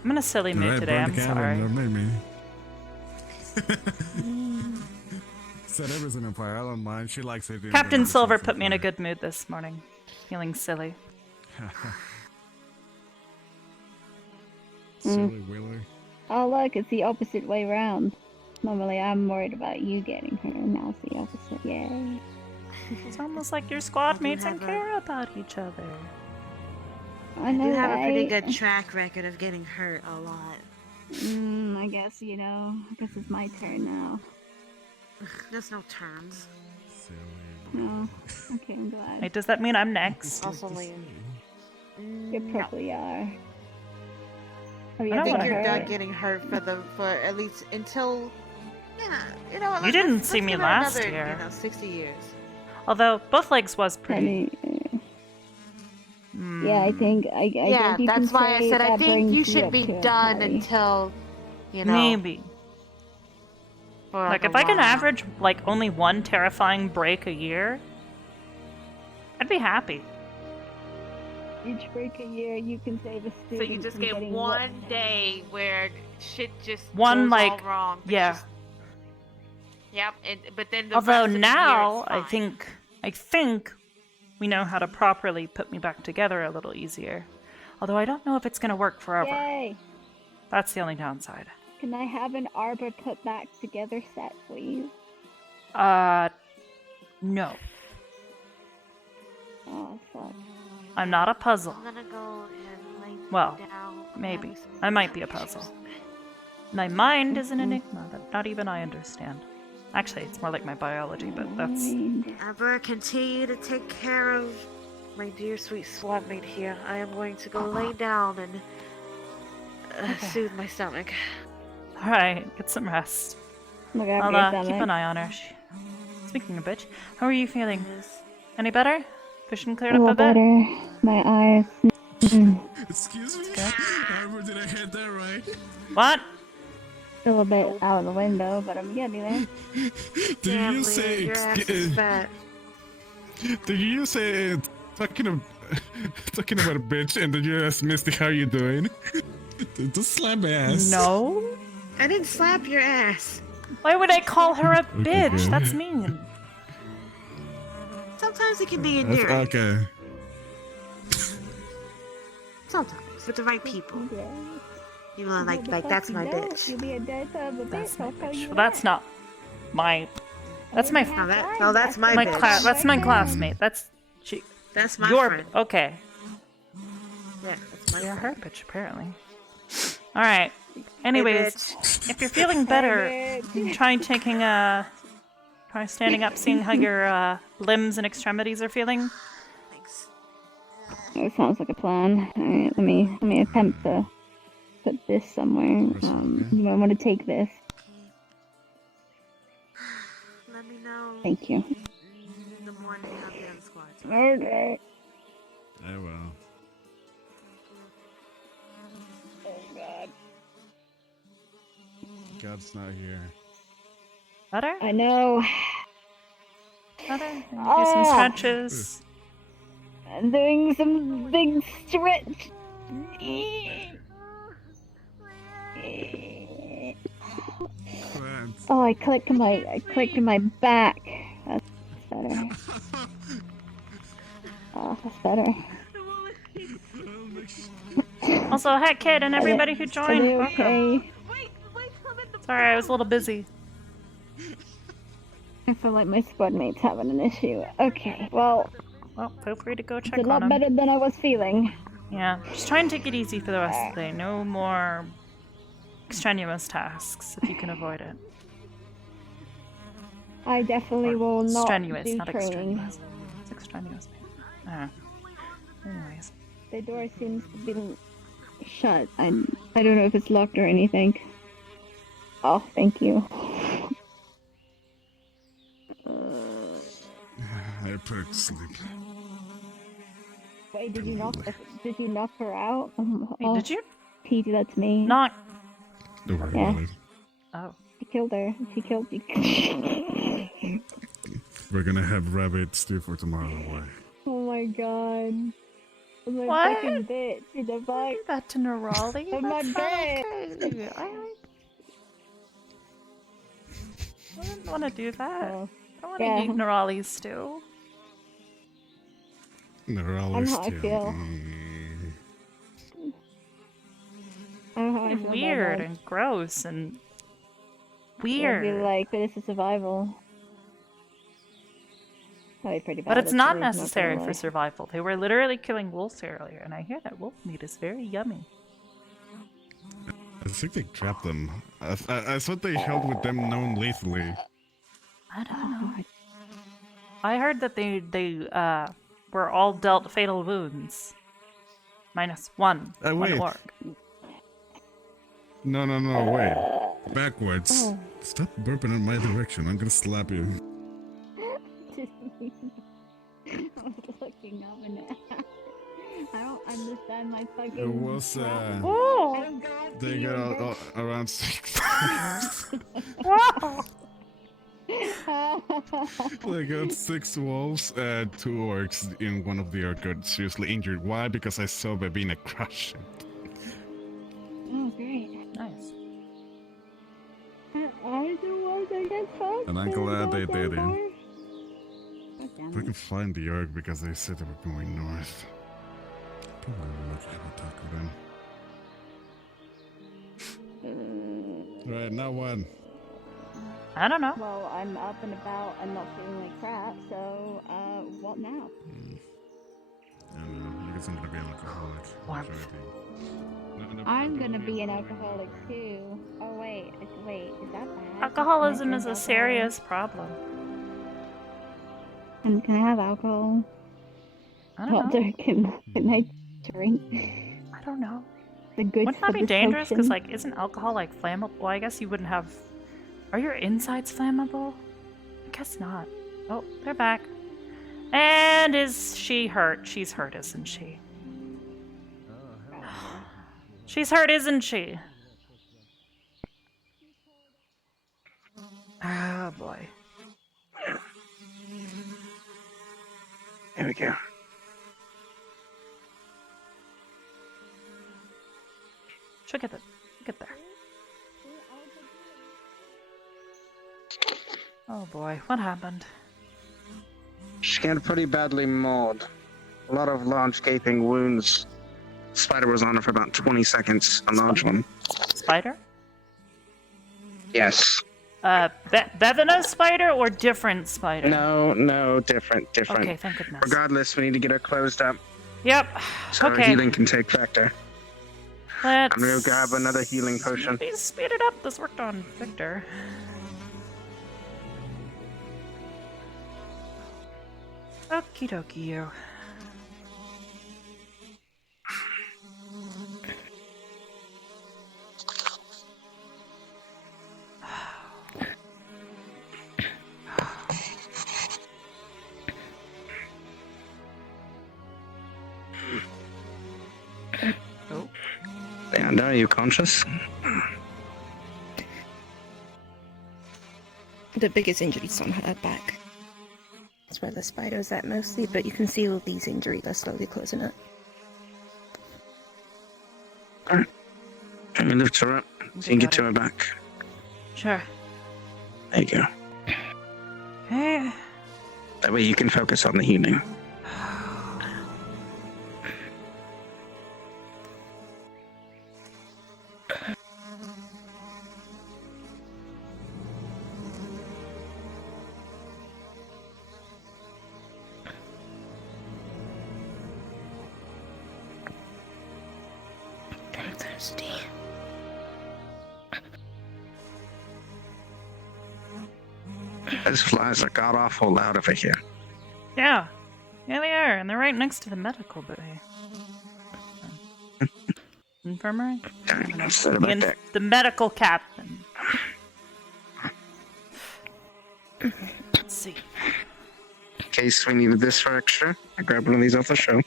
I'm in a silly mood Alright, today. burn I'm the cabin. sorry. Don't make me. Set everything on fire. I don't mind. She likes it. Captain Silver put me in a good mood this morning. Feeling silly. Silly Willy. Oh look, it's the opposite way round. Normally I'm worried about you getting her, and now it's the opposite. Yay. It's almost like your squad mates and care about each other. I know, do have a pretty right? good track record of getting hurt a lot. I guess, I guess it's my turn now. There's no turns. No. Okay, I'm glad. Wait, does that mean I'm next? Also, Liam. You probably are. Have you I ever think got you're hurt? done getting hurt for at least until You didn't see me give it last another, year. 60 years. Although both legs was pretty. Yeah, I think I Yeah, guess you that's can why I say said I that think brings you should up be to a done party. until Maybe. for Like a if I can while. average like only one terrifying break a year, I'd be happy. Each break a year, you can save a student. So you just from get getting one whooped. day where shit just One goes like all wrong. but yeah. just- Yep, but then the Although rest of the year now it's I fine. think we know how to properly put me back together a little easier. Although I don't know if it's gonna work forever. Yay! That's the only downside. Can I have an Arbor put back together set, please? No. Oh, fuck. I'm not a puzzle. I'm gonna go and lay Well, down. maybe. I might be a puzzle. My mind is an enigma that not even I understand. Actually, it's more like my biology, but that's... Arbor, continue to take care of my dear sweet squad mate here. I am going to go lay down and soothe my stomach. Alright, get some rest. Look after your I'll keep stomach. an eye on her. Speaking of which, how are you feeling? Any better? Vision cleared A up a little bit? better. My eyes. Excuse me? Arbor, did I hear that right? What? Still a bit out of the window, but I'm getting there. Did you say... your ass is fat. Did you say... talking about a bitch, and then you asked Misty how you doing? Just slap my ass. No? I didn't slap your ass. Why would I call her a Okay, bitch? good. That's mean. Sometimes it can be That's endearing. okay. Sometimes with the right people. You know, like that's my bitch. You be a dead son of a bitch. I'll tell you Well, that's not my... That's my... That's my bitch. That's my classmate. That's... That's my your, friend. Okay. Yeah, that's my You're friend. her bitch, apparently. Alright. Anyways, if you're feeling better, try taking a... Try standing up, seeing how your limbs and extremities are feeling. That sounds like a plan. Alright, let me attempt to put this somewhere. You might want to take this. Let me know. Thank you. In the morning, I'll get on squad. Okay. I will. Oh god. God's not here. Better? I know. Better? Do some stretches. I'm doing some big stretch. Oh, I clicked my back. That's better. Oh, that's better. Also, heck, kid, and everybody who Are joined. they welcome. okay? Sorry, I was a little busy. I feel like my squad mate's having an issue. Okay, well, feel free to go check it's a lot on him. better than I was feeling. Yeah, just try and take it easy for the rest of the day. No more extraneous tasks if you can avoid it. I definitely will not Strenuous, do not training. extraneous. It's extraneous. Anyways. The door seems to be shut. I don't know if it's locked or anything. Oh, thank you. I put her to sleep. Wait, did you knock her out? Wait, did you? Pete, that's me. Knock. Don't worry Yeah. about it. Oh. She killed her. She killed you. We're gonna have rabbit stew for tomorrow. Why? Oh my god. I'm a What? fucking bitch in the back. Do that to Nerali? I'm not That's dead. not okay. I didn't want to do that. Oh, I don't want to yeah. eat Nerali's stew. Nerali's how I stew. feel. I don't know how I It's feel weird about that. and gross and It'd be weird. like, but it's a survival. Probably pretty bad. But it's not actually, gonna necessary lie. for survival. They were literally killing wolves earlier, and I hear that wolf meat is very yummy. I think they trapped them. I thought they held with them non-lethally. I don't know. I heard that they were all dealt fatal wounds. -1 on wait. orc. No, wait. Backwards. Oh. Stop burping in my direction. I'm gonna slap you. I was looking up and I don't understand my fucking. It was, Oh! they got around 6. They got 6 wolves and 2 orcs, in one of the orcs got seriously injured. Why? Because I saw Babina crush it. Oh, great. Nice. I the ones that get fucked. And I'm glad they did it. God damn We it. can find the orc because they said they were going north. Probably will not have a talk with them. Right, now one. I don't know. Well, I'm up and about and not feeling like crap, so, what now? I don't know. I guess I'm gonna be an alcoholic. Warmth. I'm gonna be an alcoholic too. Oh, wait, is that bad? Alcoholism Can I is a drink serious problem. alcohol? And can I have alcohol? I don't What know. can I drink? I don't know. The good Wouldn't that for be the dangerous? Because, potion? like, isn't alcohol, like, flammable? Well, I guess you wouldn't have... Are your insides flammable? I guess not. Oh, they're back. And is she hurt? She's hurt, isn't she? She's hurt, isn't she? Oh, boy. There we go. She'll get there. Get there. Oh boy, what happened? She got pretty badly mauled. A lot of large gaping wounds. Spider was on her for about 20 seconds. A large one. Spider? Yes. Bevina spider or different spider? No, different. Okay, thank goodness. Regardless, we need to get her closed up. Yep. So Okay. healing can take factor. Let's... I'm gonna grab another healing potion. Please speed it up. This worked on Victor. Okie dokie, you. Oh. And are you conscious? The biggest injuries on her back. That's where the spider's at mostly, but you can see all these injuries are slowly closing up. Alright. Let me lift her up so you can get to her back. Sure. There you go. Okay. That way you can focus on the healing. I'm thirsty. Those flies are god awful loud over here. Yeah. Yeah, they are. And they're right next to the medical bay. Infirmary? Instead of back there. The medical captain. Let's see. In case we needed this for extra, I grabbed one of these off the show.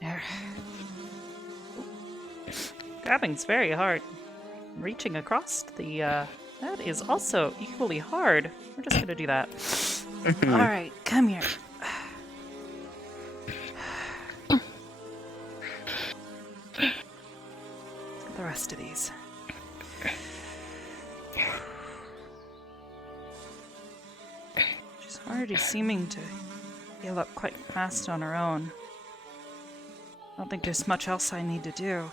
There. Grabbing's very hard. Reaching across the, that is also equally hard. We're just gonna do that. Alright, come here. Let's get the rest of these. She's already seeming to heal up quite fast on her own. I don't think there's much else I need to do.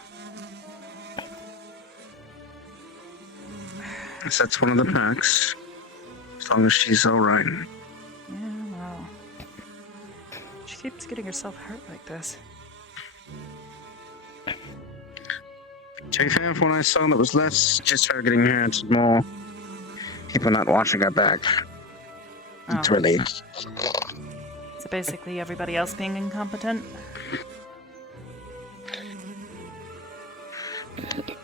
Guess that's one of the packs. As long as she's alright. Yeah, well. She keeps getting herself hurt like this. To be fair, from what I saw, that was less just her getting hurt, more people not watching her back. It's Oh. really... So basically everybody else being incompetent?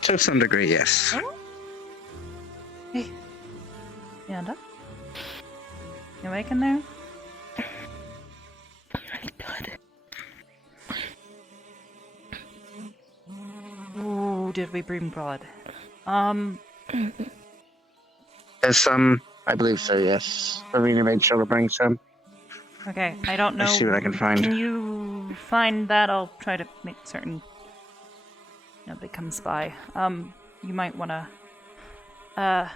To some degree, yes. Oh? Hey. Yanda? You awake in there? Ooh, did we bring blood? There's some, I believe so, yes. Arena made sure to bring some. Okay, I don't know. Let's see what I can find. Can you find that? I'll try to make certain nobody comes by. You might wanna, I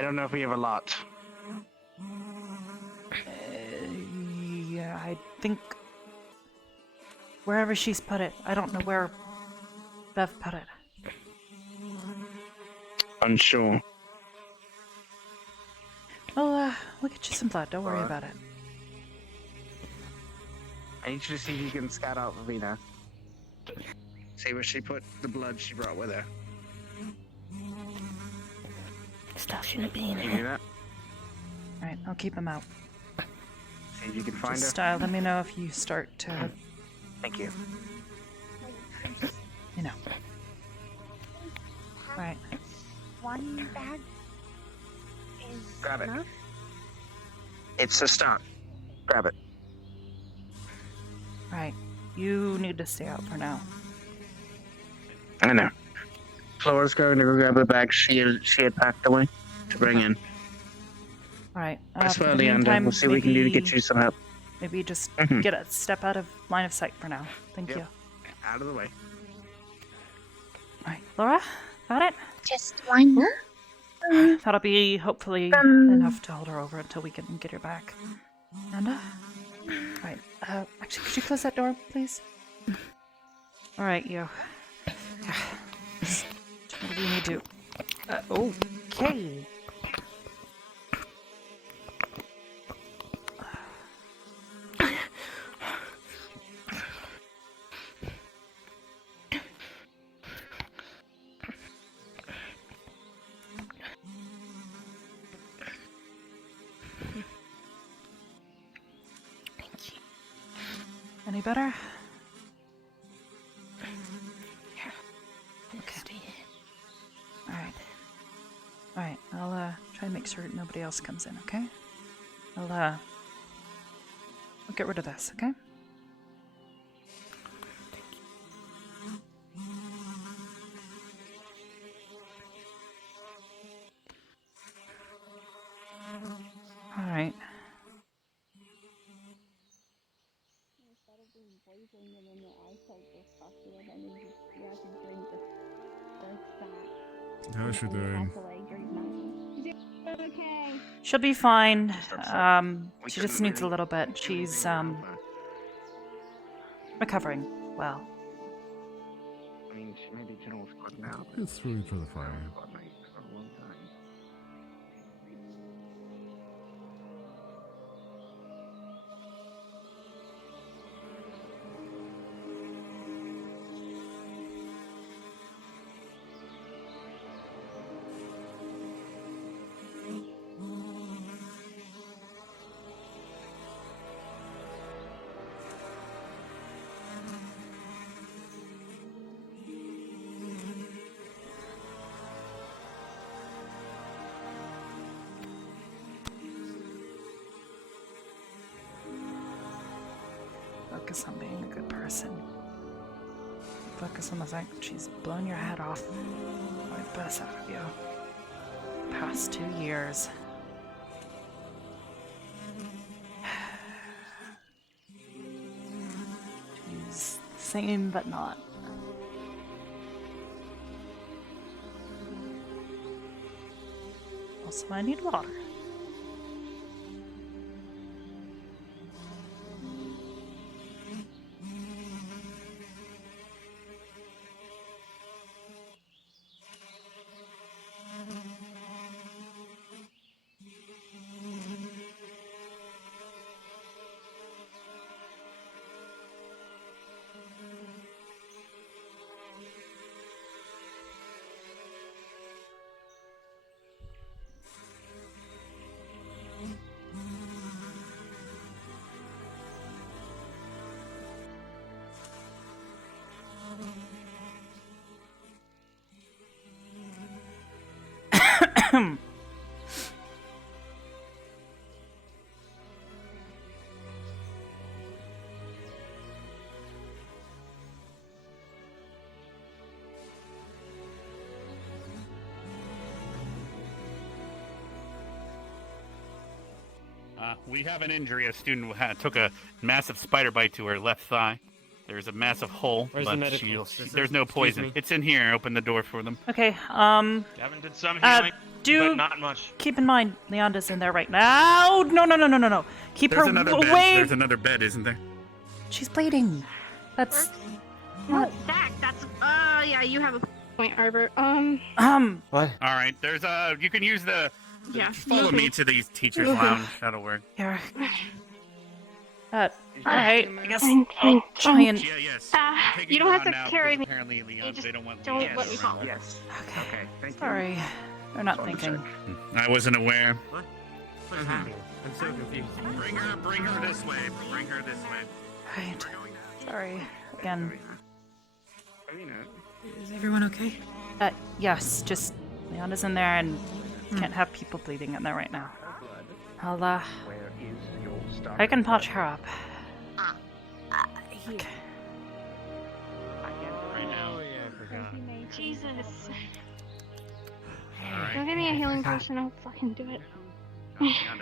don't know if we have a lot. Yeah, I think wherever she's put it. I don't know where Bev put it. Unsure. Well, we'll get you some blood. Don't worry about it. I need you to see if you can scout out Ravina. See where she put the blood she brought with her. Stuff shouldn't be in Can you do here. that? Alright, I'll keep him out. See if you can find Just her. let me know if you start to, Thank you. you know. Right. One bag is Grab it. enough? It's a start. Grab it. Right. You need to stay out for now. I know. Flora's going to go grab the bag she had packed away to bring in. Alright. I For swear, the Leander, meantime, we'll see what we can do to get maybe- you some help. Maybe just Mhm. get a step out of line of sight for now. Thank Yep. you. Out of the way. Alright, Laura, got it? Just one. That'll be hopefully enough to hold her over until we can get her back. Amanda? Alright, actually, could you close that door, please? Alright, you. What do you need to do? Okay. Any better? Okay. Alright. Alright, I'll try and make sure nobody else comes in, okay? I'll get rid of this, okay? Alright. How's she doing? She'll be fine. We She just couldn't needs a really little bit. She's recovering well. I mean, she may be General Squad now. It's through each other fire. For a long time. Focus on being a good person. Focus on the fact that she's blown your head off. The best out of you. Past 2 years. She's sane but not. Also, I need water. We have an injury. A student took a massive spider bite to her left thigh. There's a massive hole, Where's but the medical? there's no poison. me. It's in here. Open the door for them. Okay, Gavin did some healing, but not much. keep in mind, Leonda's in there right now. No. Keep There's her another away. bed. There's another bed, isn't there? She's bleeding. That's... Oh, Zach, that's. Yeah, you have a point, Arbor. What? All right. There's you can use the. Yeah. Follow me to these teachers' lounge. That'll work. Here. Alright, I guess Fine. try and... Yeah, yes. You don't have to carry me. Apparently, Leon, they don't want. Don't let me fall. Yes. Okay, thank you. sorry. They're not thinking. I wasn't aware. What? What's happening? I'm so confused. Bring her this way. Bring her this way. Right. Sorry. Again. Is everyone okay? Yes, just Leonda's in there and can't have people bleeding in there right now. I'll, Where is your star? I can patch her up. Here. Right now. Oh, yeah, I forgot. Jesus. Alright. Don't give me a healing potion, I'll fucking do it.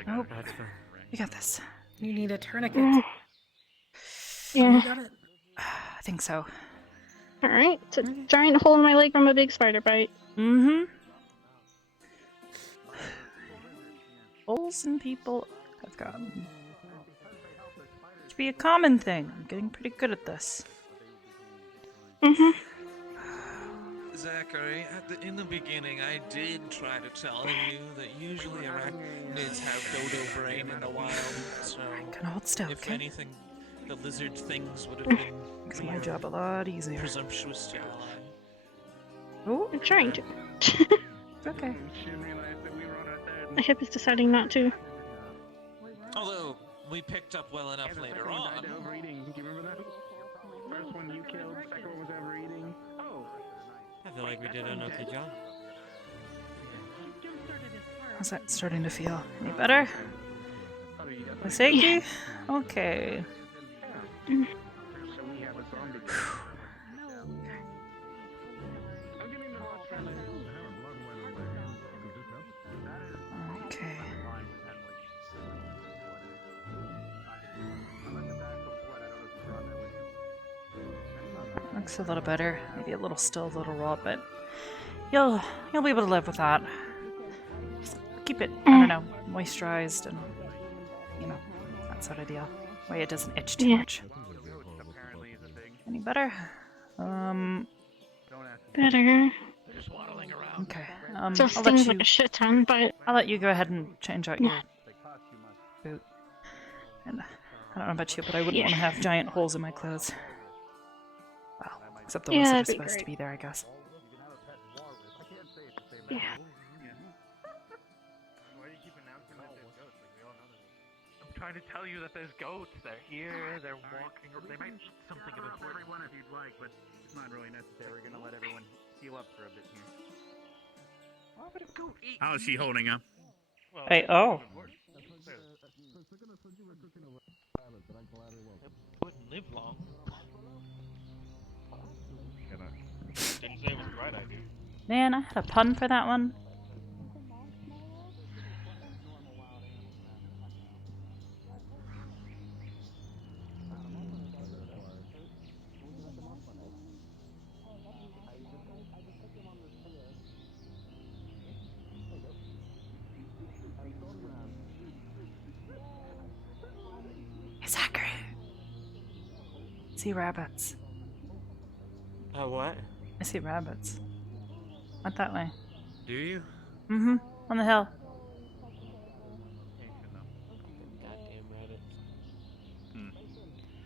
Nope. That's fine. We got this. You need a tourniquet. Yeah. You got it. I think so. Alright, it's a giant hole in my leg from a big spider bite. Mm-hmm. Holes in people have gotten to be a common thing. I'm getting pretty good at this. Mm-hmm. Zachary, in the beginning, I did try to tell you that usually arachnids have dodo brain in the wild, so Can I hold still, if okay? anything, the lizard things would have been Makes my job a lot easier. presumptuous to ally. Oh, I'm trying to. it's okay. My hip is deciding not to. Although, we picked up well enough later on. Overeating. Do you remember that? First one you killed, second one was overeating. Oh. I feel like we did an okay job. How's that starting to feel? Any better? Maseki? Okay. Okay. Looks a little better. Maybe a little still a little raw, but you'll be able to live with that. Just keep it, I don't know, moisturized and that sort of deal. Way it doesn't itch too much. Any better? Better. Okay. Still I'll let stings you. like a shit ton, but I'll let you go ahead and change out your boot. And I don't know about you, but I wouldn't want to have giant holes in my clothes. Well, except the ones that are that'd be supposed to great. be there, I guess. Yeah. I'm trying to tell you that there's goats. They're here. They're walking. They might eat something of importance. Everyone, if you'd like, but it's not really necessary. We're gonna let everyone heal up for a bit here. Why would a goat eat? How is she holding up? Well, Hey, oh. Wouldn't live long. Didn't say it was the right idea. Man, I had a pun for that one. See rabbits. What? I see rabbits. Not that way. Do you? Mm-hmm. On the hill. Goddamn rabbits.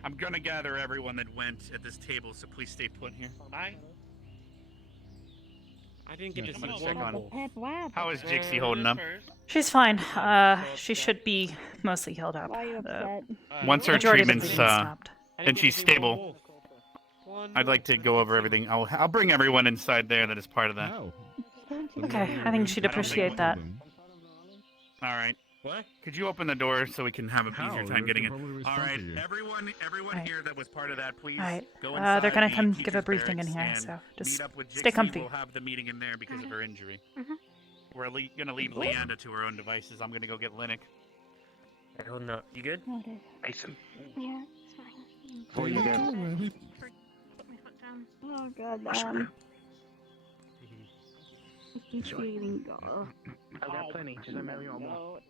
I'm gonna gather everyone that went at this table, so please stay put here. I didn't get to I'm see gonna one check on wolf. How is Jixie holding up? She's fine. She should be mostly healed up. Why are you upset? Once her Majority of the treatment's bleeding stopped. and she's stable, I'd like to go over everything. I'll bring everyone inside there that is part of that. Okay, I think she'd appreciate that. All right. What? Could you open the door so we can have an easier time getting it? probably All right, respond to you. everyone Right. here that was part of that, please Alright. go inside. They're gonna the come give a teacher's briefing in barracks here, and so just meet up with stay Jixie. comfy. We'll have the meeting in there because of her injury. Mhm. We're gonna leave Leanda to her own devices. I'm gonna go get Linux. Hey, hold up. You good? Mason, Yeah, it's fine. before you go, Put my foot down. Oh god, mushroom. Keep feeling go. I've got plenty. Just let me know more.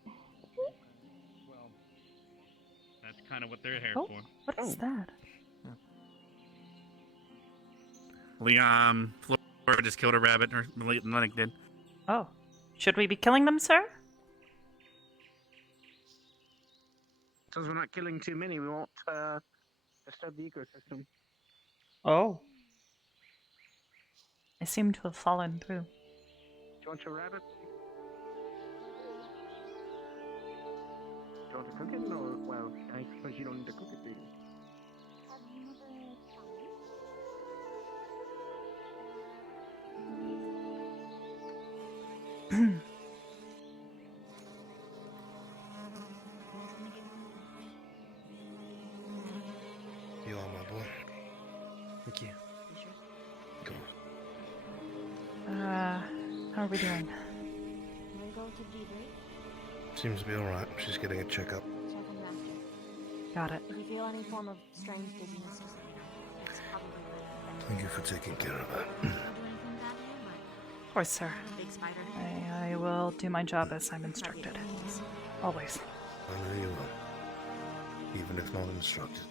That's kind of what they're here Oh, for. what is that? Flora just killed a rabbit, or Linux did. Oh. Should we be killing them, sir? Since we're not killing too many, we won't disturb the ecosystem. Oh. I seem to have fallen through. Do you want your rabbit? Do you want to cook it? No, well, I suppose you don't need to cook it, do you? You are my boy. Thank you. Come How are we doing? Seems to be alright. She's getting a checkup. Got it. If you feel any form of strange dizziness, just let me know. It's probably related. Thank you for taking care of her. Of course, sir. Big spider. I will do my job as I'm instructed. Always. I know you will. Even if not instructed.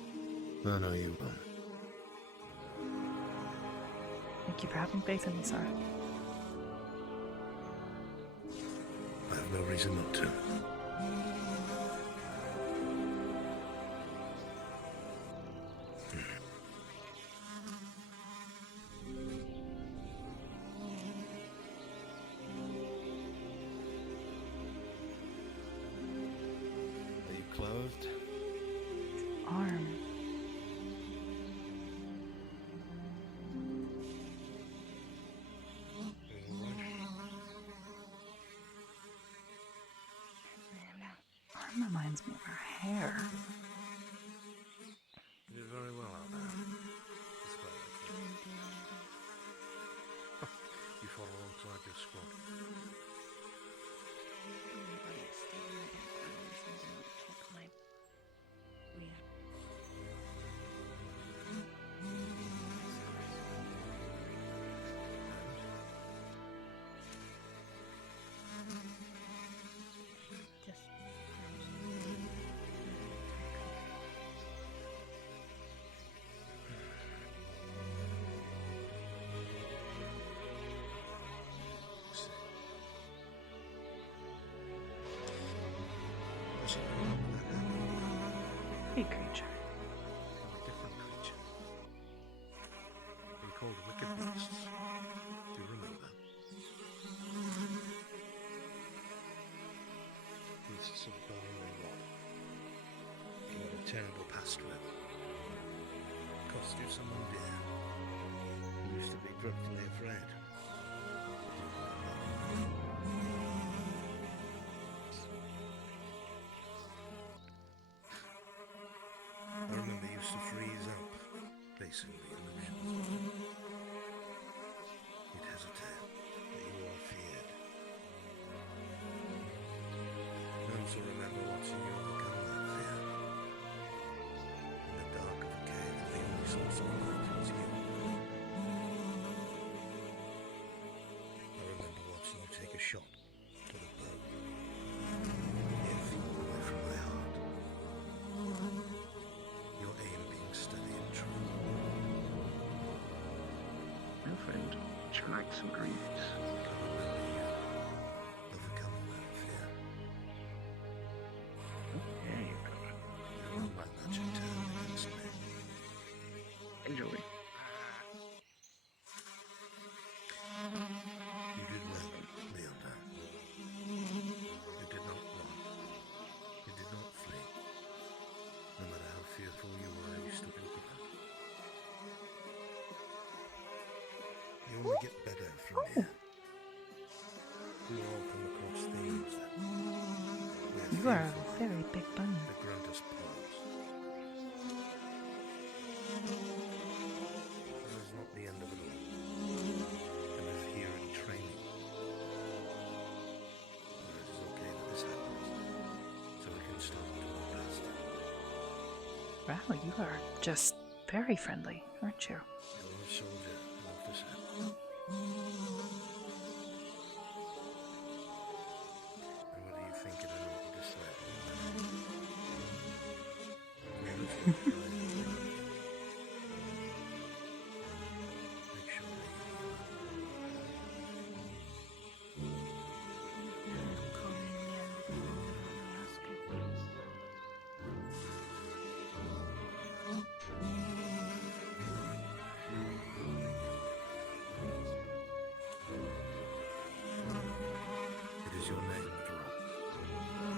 I know you will. Thank you for having faith in me, sir. I have no reason not to. Are you clothed? Arm. Arm reminds me of her hair. You did very well out there. Despite the you fought alongside your squad. Hey, creature. A different creature. They called wicked beasts. Do you remember? Beasts of bone and rock. You had a terrible past with. Cost you someone dear. You used to be dreadfully afraid. I remember you used to freeze up, facing the illusions. You'd hesitate, but you were feared. I also remember watching you overcome that fear. In the dark of a cave, the only source of light was you. I remember watching you take a shot with a bow. It flew away from my heart. Your aim being steady and true. relax and breathe. There you go. My magic turned against me. Enjoy. You did well, Leona. You did not run. You did not flee. No matter how fearful you were, you stood your ground. You only get better from here. We all come across things that You are a very big bunny. that grant us pause. This is not the end of it all. I live here in training. But it is okay that this happens, so we can stop to our best. Wow, you are just very friendly, aren't you? You're a soldier, an officer. And what do you think it will be to say? Never feel pride or make sure that you It is your name, Arbor.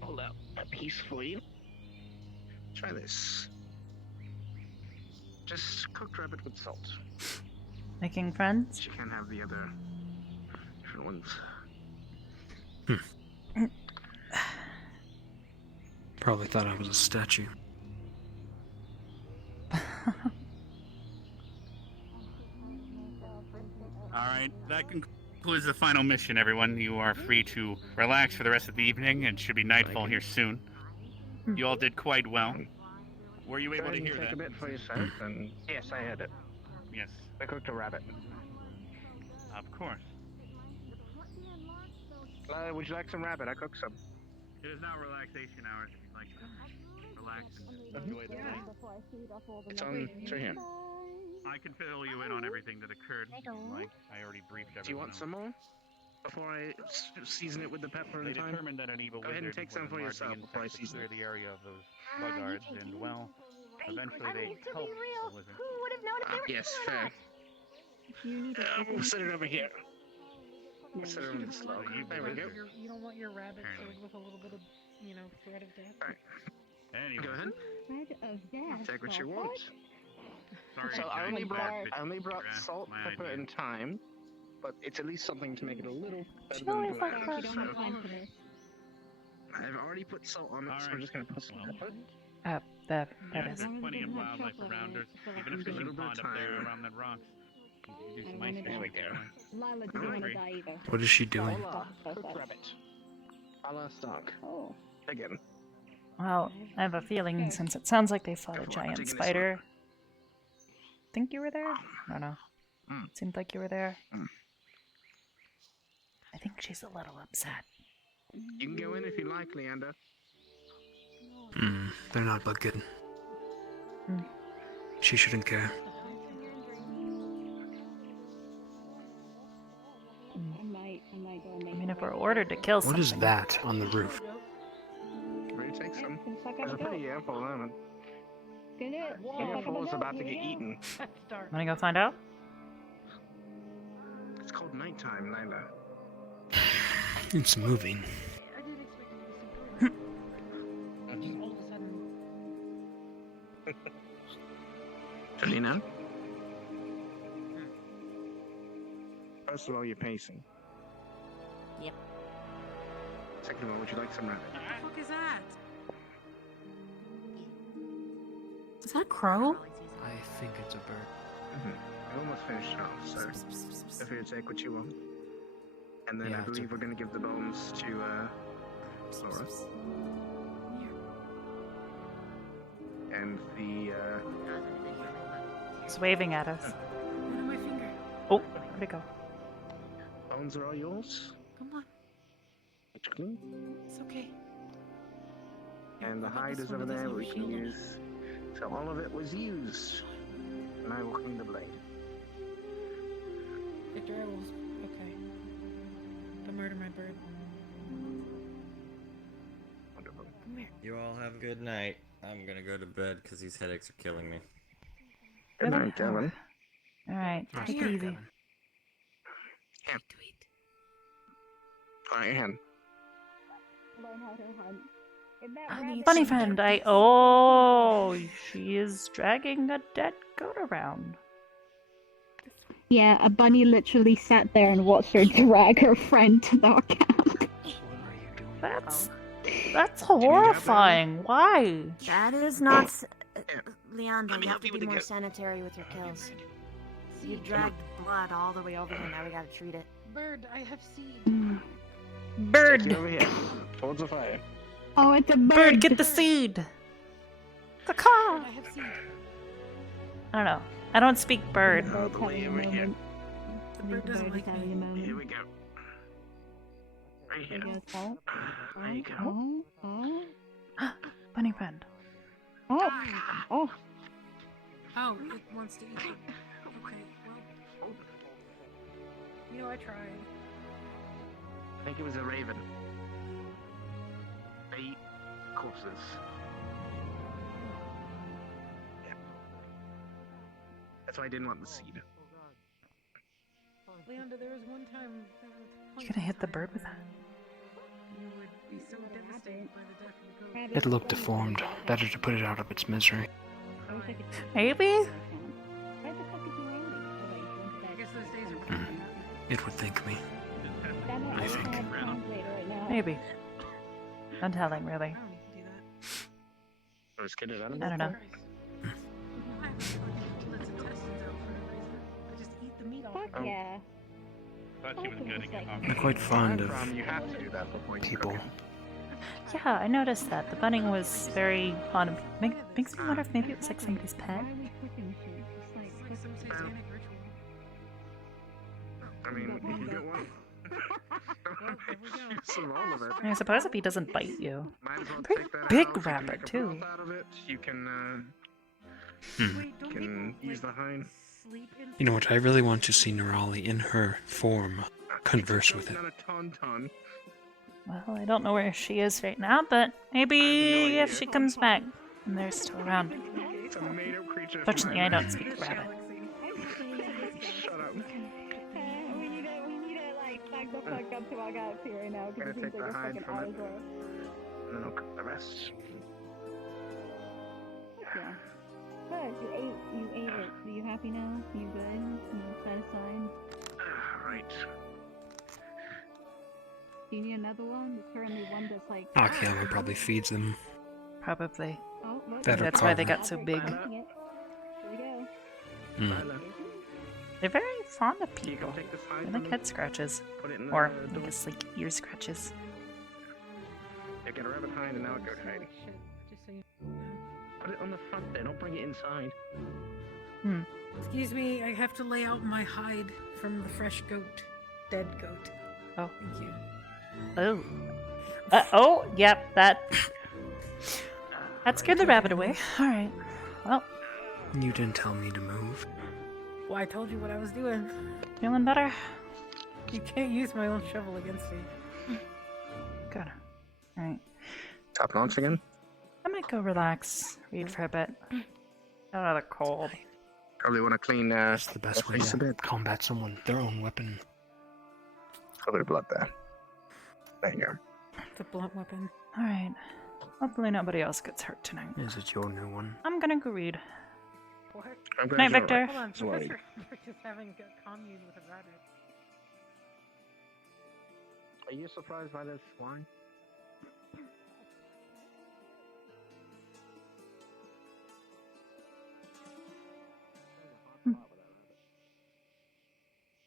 Hold out a piece for you. Try this. Just cooked rabbit with salt. Making friends? You can't have the other different ones. Probably thought I was a statue. Alright, that concludes the final mission, everyone. You are free to relax for the rest of the evening. It should be nightfall here soon. You all did quite well. Were you Go able ahead to and hear take that? a bit for yourself, and yes, I heard it. Yes. I cooked a rabbit. Of course. Would you like some rabbit? I cooked some. It is now relaxation hours if you'd like to relax and enjoy the night. It's on. It's right here. I can fill you in on everything that occurred if you'd like. I already briefed everyone. Do you want some more? Before I season it with the pepper They and thyme? determined that an evil Go ahead and wizard take some was for enlarging yourself before I insects to season clear it. the area of those buggards, and well, eventually they helped the wizard. Who would have known if they were Yes, evil or fair. not? We'll set it over here. We'll set it over this log. There we go. You don't want your rabbit sword with a little bit of, thread of death. Anyway. Go ahead. Thread of death. Take what you want. Sorry, So I only guys, brought but salt, my pepper, idea. and thyme, but it's at least something to make it a little better No, than I thought bland. You don't have time for this. I've already put salt on it, so I'm just gonna put some pepper. That Yeah, is. there's plenty of wildlife around us. Even a fishing pond up there around that rocks. You do some ice fishing. Right there. Lila doesn't want to die either. What is she doing? Voila, cooked rabbit. A la stock. Oh. Again. Well, I have a feeling since it sounds like they fought a Careful, I'm giant taking this spider. Think you were there? I don't know. It seemed like you were there. I think she's a little upset. You can go in if you like, Leander. They're not but good. She shouldn't care. I mean, if we're ordered to kill something. What is that on the roof? Ready to take some? There's a pretty ample lemon. The apple is about to get eaten. Wanna go find out? It's called nighttime, Lila. It's moving. Selena? First of all, you're pacing. Yep. Second of all, would you like some rabbit? What the fuck is that? Is that a crow? I think it's a bird. I almost finished it off, so if you take what you want. And then Yeah, I it's believe we're going to give the bones to, Laura. And the, He's waving at us. One on my finger. Oh, where'd it go? bones are all yours. Come on. It's clean. It's okay. And the hide is over there we can use. So all of it was used. And I will clean the blade. Victor, I will. Okay. Don't murder my bird. Wonderful. Come here. You all have a good night. I'm gonna go to bed because these headaches are killing me. Good night, Devin. Alright, take it easy. Here. Go on your hand. Learn how to hunt. In that rabbit- Bunny friend, oh, she is dragging a dead goat around. Yeah, a bunny literally sat there and watched her drag her friend to the camp. That's horrifying. Why? That is not. Leander, you have to be more sanitary with your kills. You dragged blood all the way over here, now we gotta treat it. Bird, I have seed. Bird! Take it over here. Towards the fire. Oh, it's a bird! Bird, get the seed! Caw. I have seed. I don't know. I don't speak bird. Oh, the way over here. The bird doesn't like me. Here we go. Right here. There you go. Bunny friend. Oh! Oh, it wants to eat them. Okay, well. You know, I tried. I think it was a raven. They eat corpses. Yeah. That's why I didn't want the seed. Leander, there was one time. You gonna hit the bird with that? You would be so devastated by the death of the goat. It looked deformed. Better to put it out of its misery. Maybe? I guess those days are probably not. It would thank me. I think. Maybe. I'm telling, really. I was kidding, I don't know. Fuck yeah. I'm quite fond of You have to do that before you people. cook Yeah, I noticed that. The bunny was very fond of. Makes me wonder if maybe it was like somebody's pet. I mean, if you don't want some all of it. I suppose if he doesn't bite you. Might as well Pretty take that big out. You can rabbit, make a too. broth out of it. You can, Hmm. can use the hide. You know what? I really want to see Nerali in her form converse with it. Not a tauntaun. Well, I don't know where she is right now, but maybe if she comes back and they're still around. It's a made-up creature. Fortunately, I don't speak rabbit. Shut up. We need to like back the fuck up to our galaxy right now Gotta because it seems take the like we're hide fucking from out it. of work. And then I'll cook the rest. Yeah. Good. You ate it. Are you happy now? You good? You satisfied? Right. Do you need another one? There's currently one that's like. Akiyama probably feeds them. Probably. Oh, look. Better That's why they carve. got so big. Here we go. Mm. They're very fond of You people. can take this They hide like from head scratches. Put it in Or, the I guess, like ear scratches. You get a rabbit hide and now a goat hide. Just so you Put it on the front there, don't bring it inside. Hmm. Excuse me, I have to lay out my hide from the fresh goat. Dead goat. Oh. Thank you. Oh. Oh, yep, that scared the rabbit away. Alright. Well, You didn't tell me to move. Well, I told you what I was doing. feeling better? You can't use my own shovel against me. Good. Alright. Top notch again? I might go relax, read for a bit. Got another cold. Probably want to clean That's the best way face a to bit. combat someone. Their own weapon. a blood there. There you go. The blunt weapon. Alright. Hopefully nobody else gets hurt tonight. Is it your new one? I'm gonna go read. What? I'm glad Night, you're Victor. alright. Hold on, Sorry. Professor just having a commune with a rabbit. Are you surprised by this wine?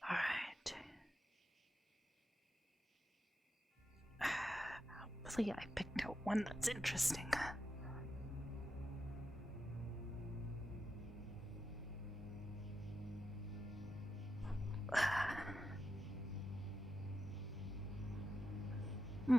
Alright. Hopefully I picked out one that's interesting. Hmm.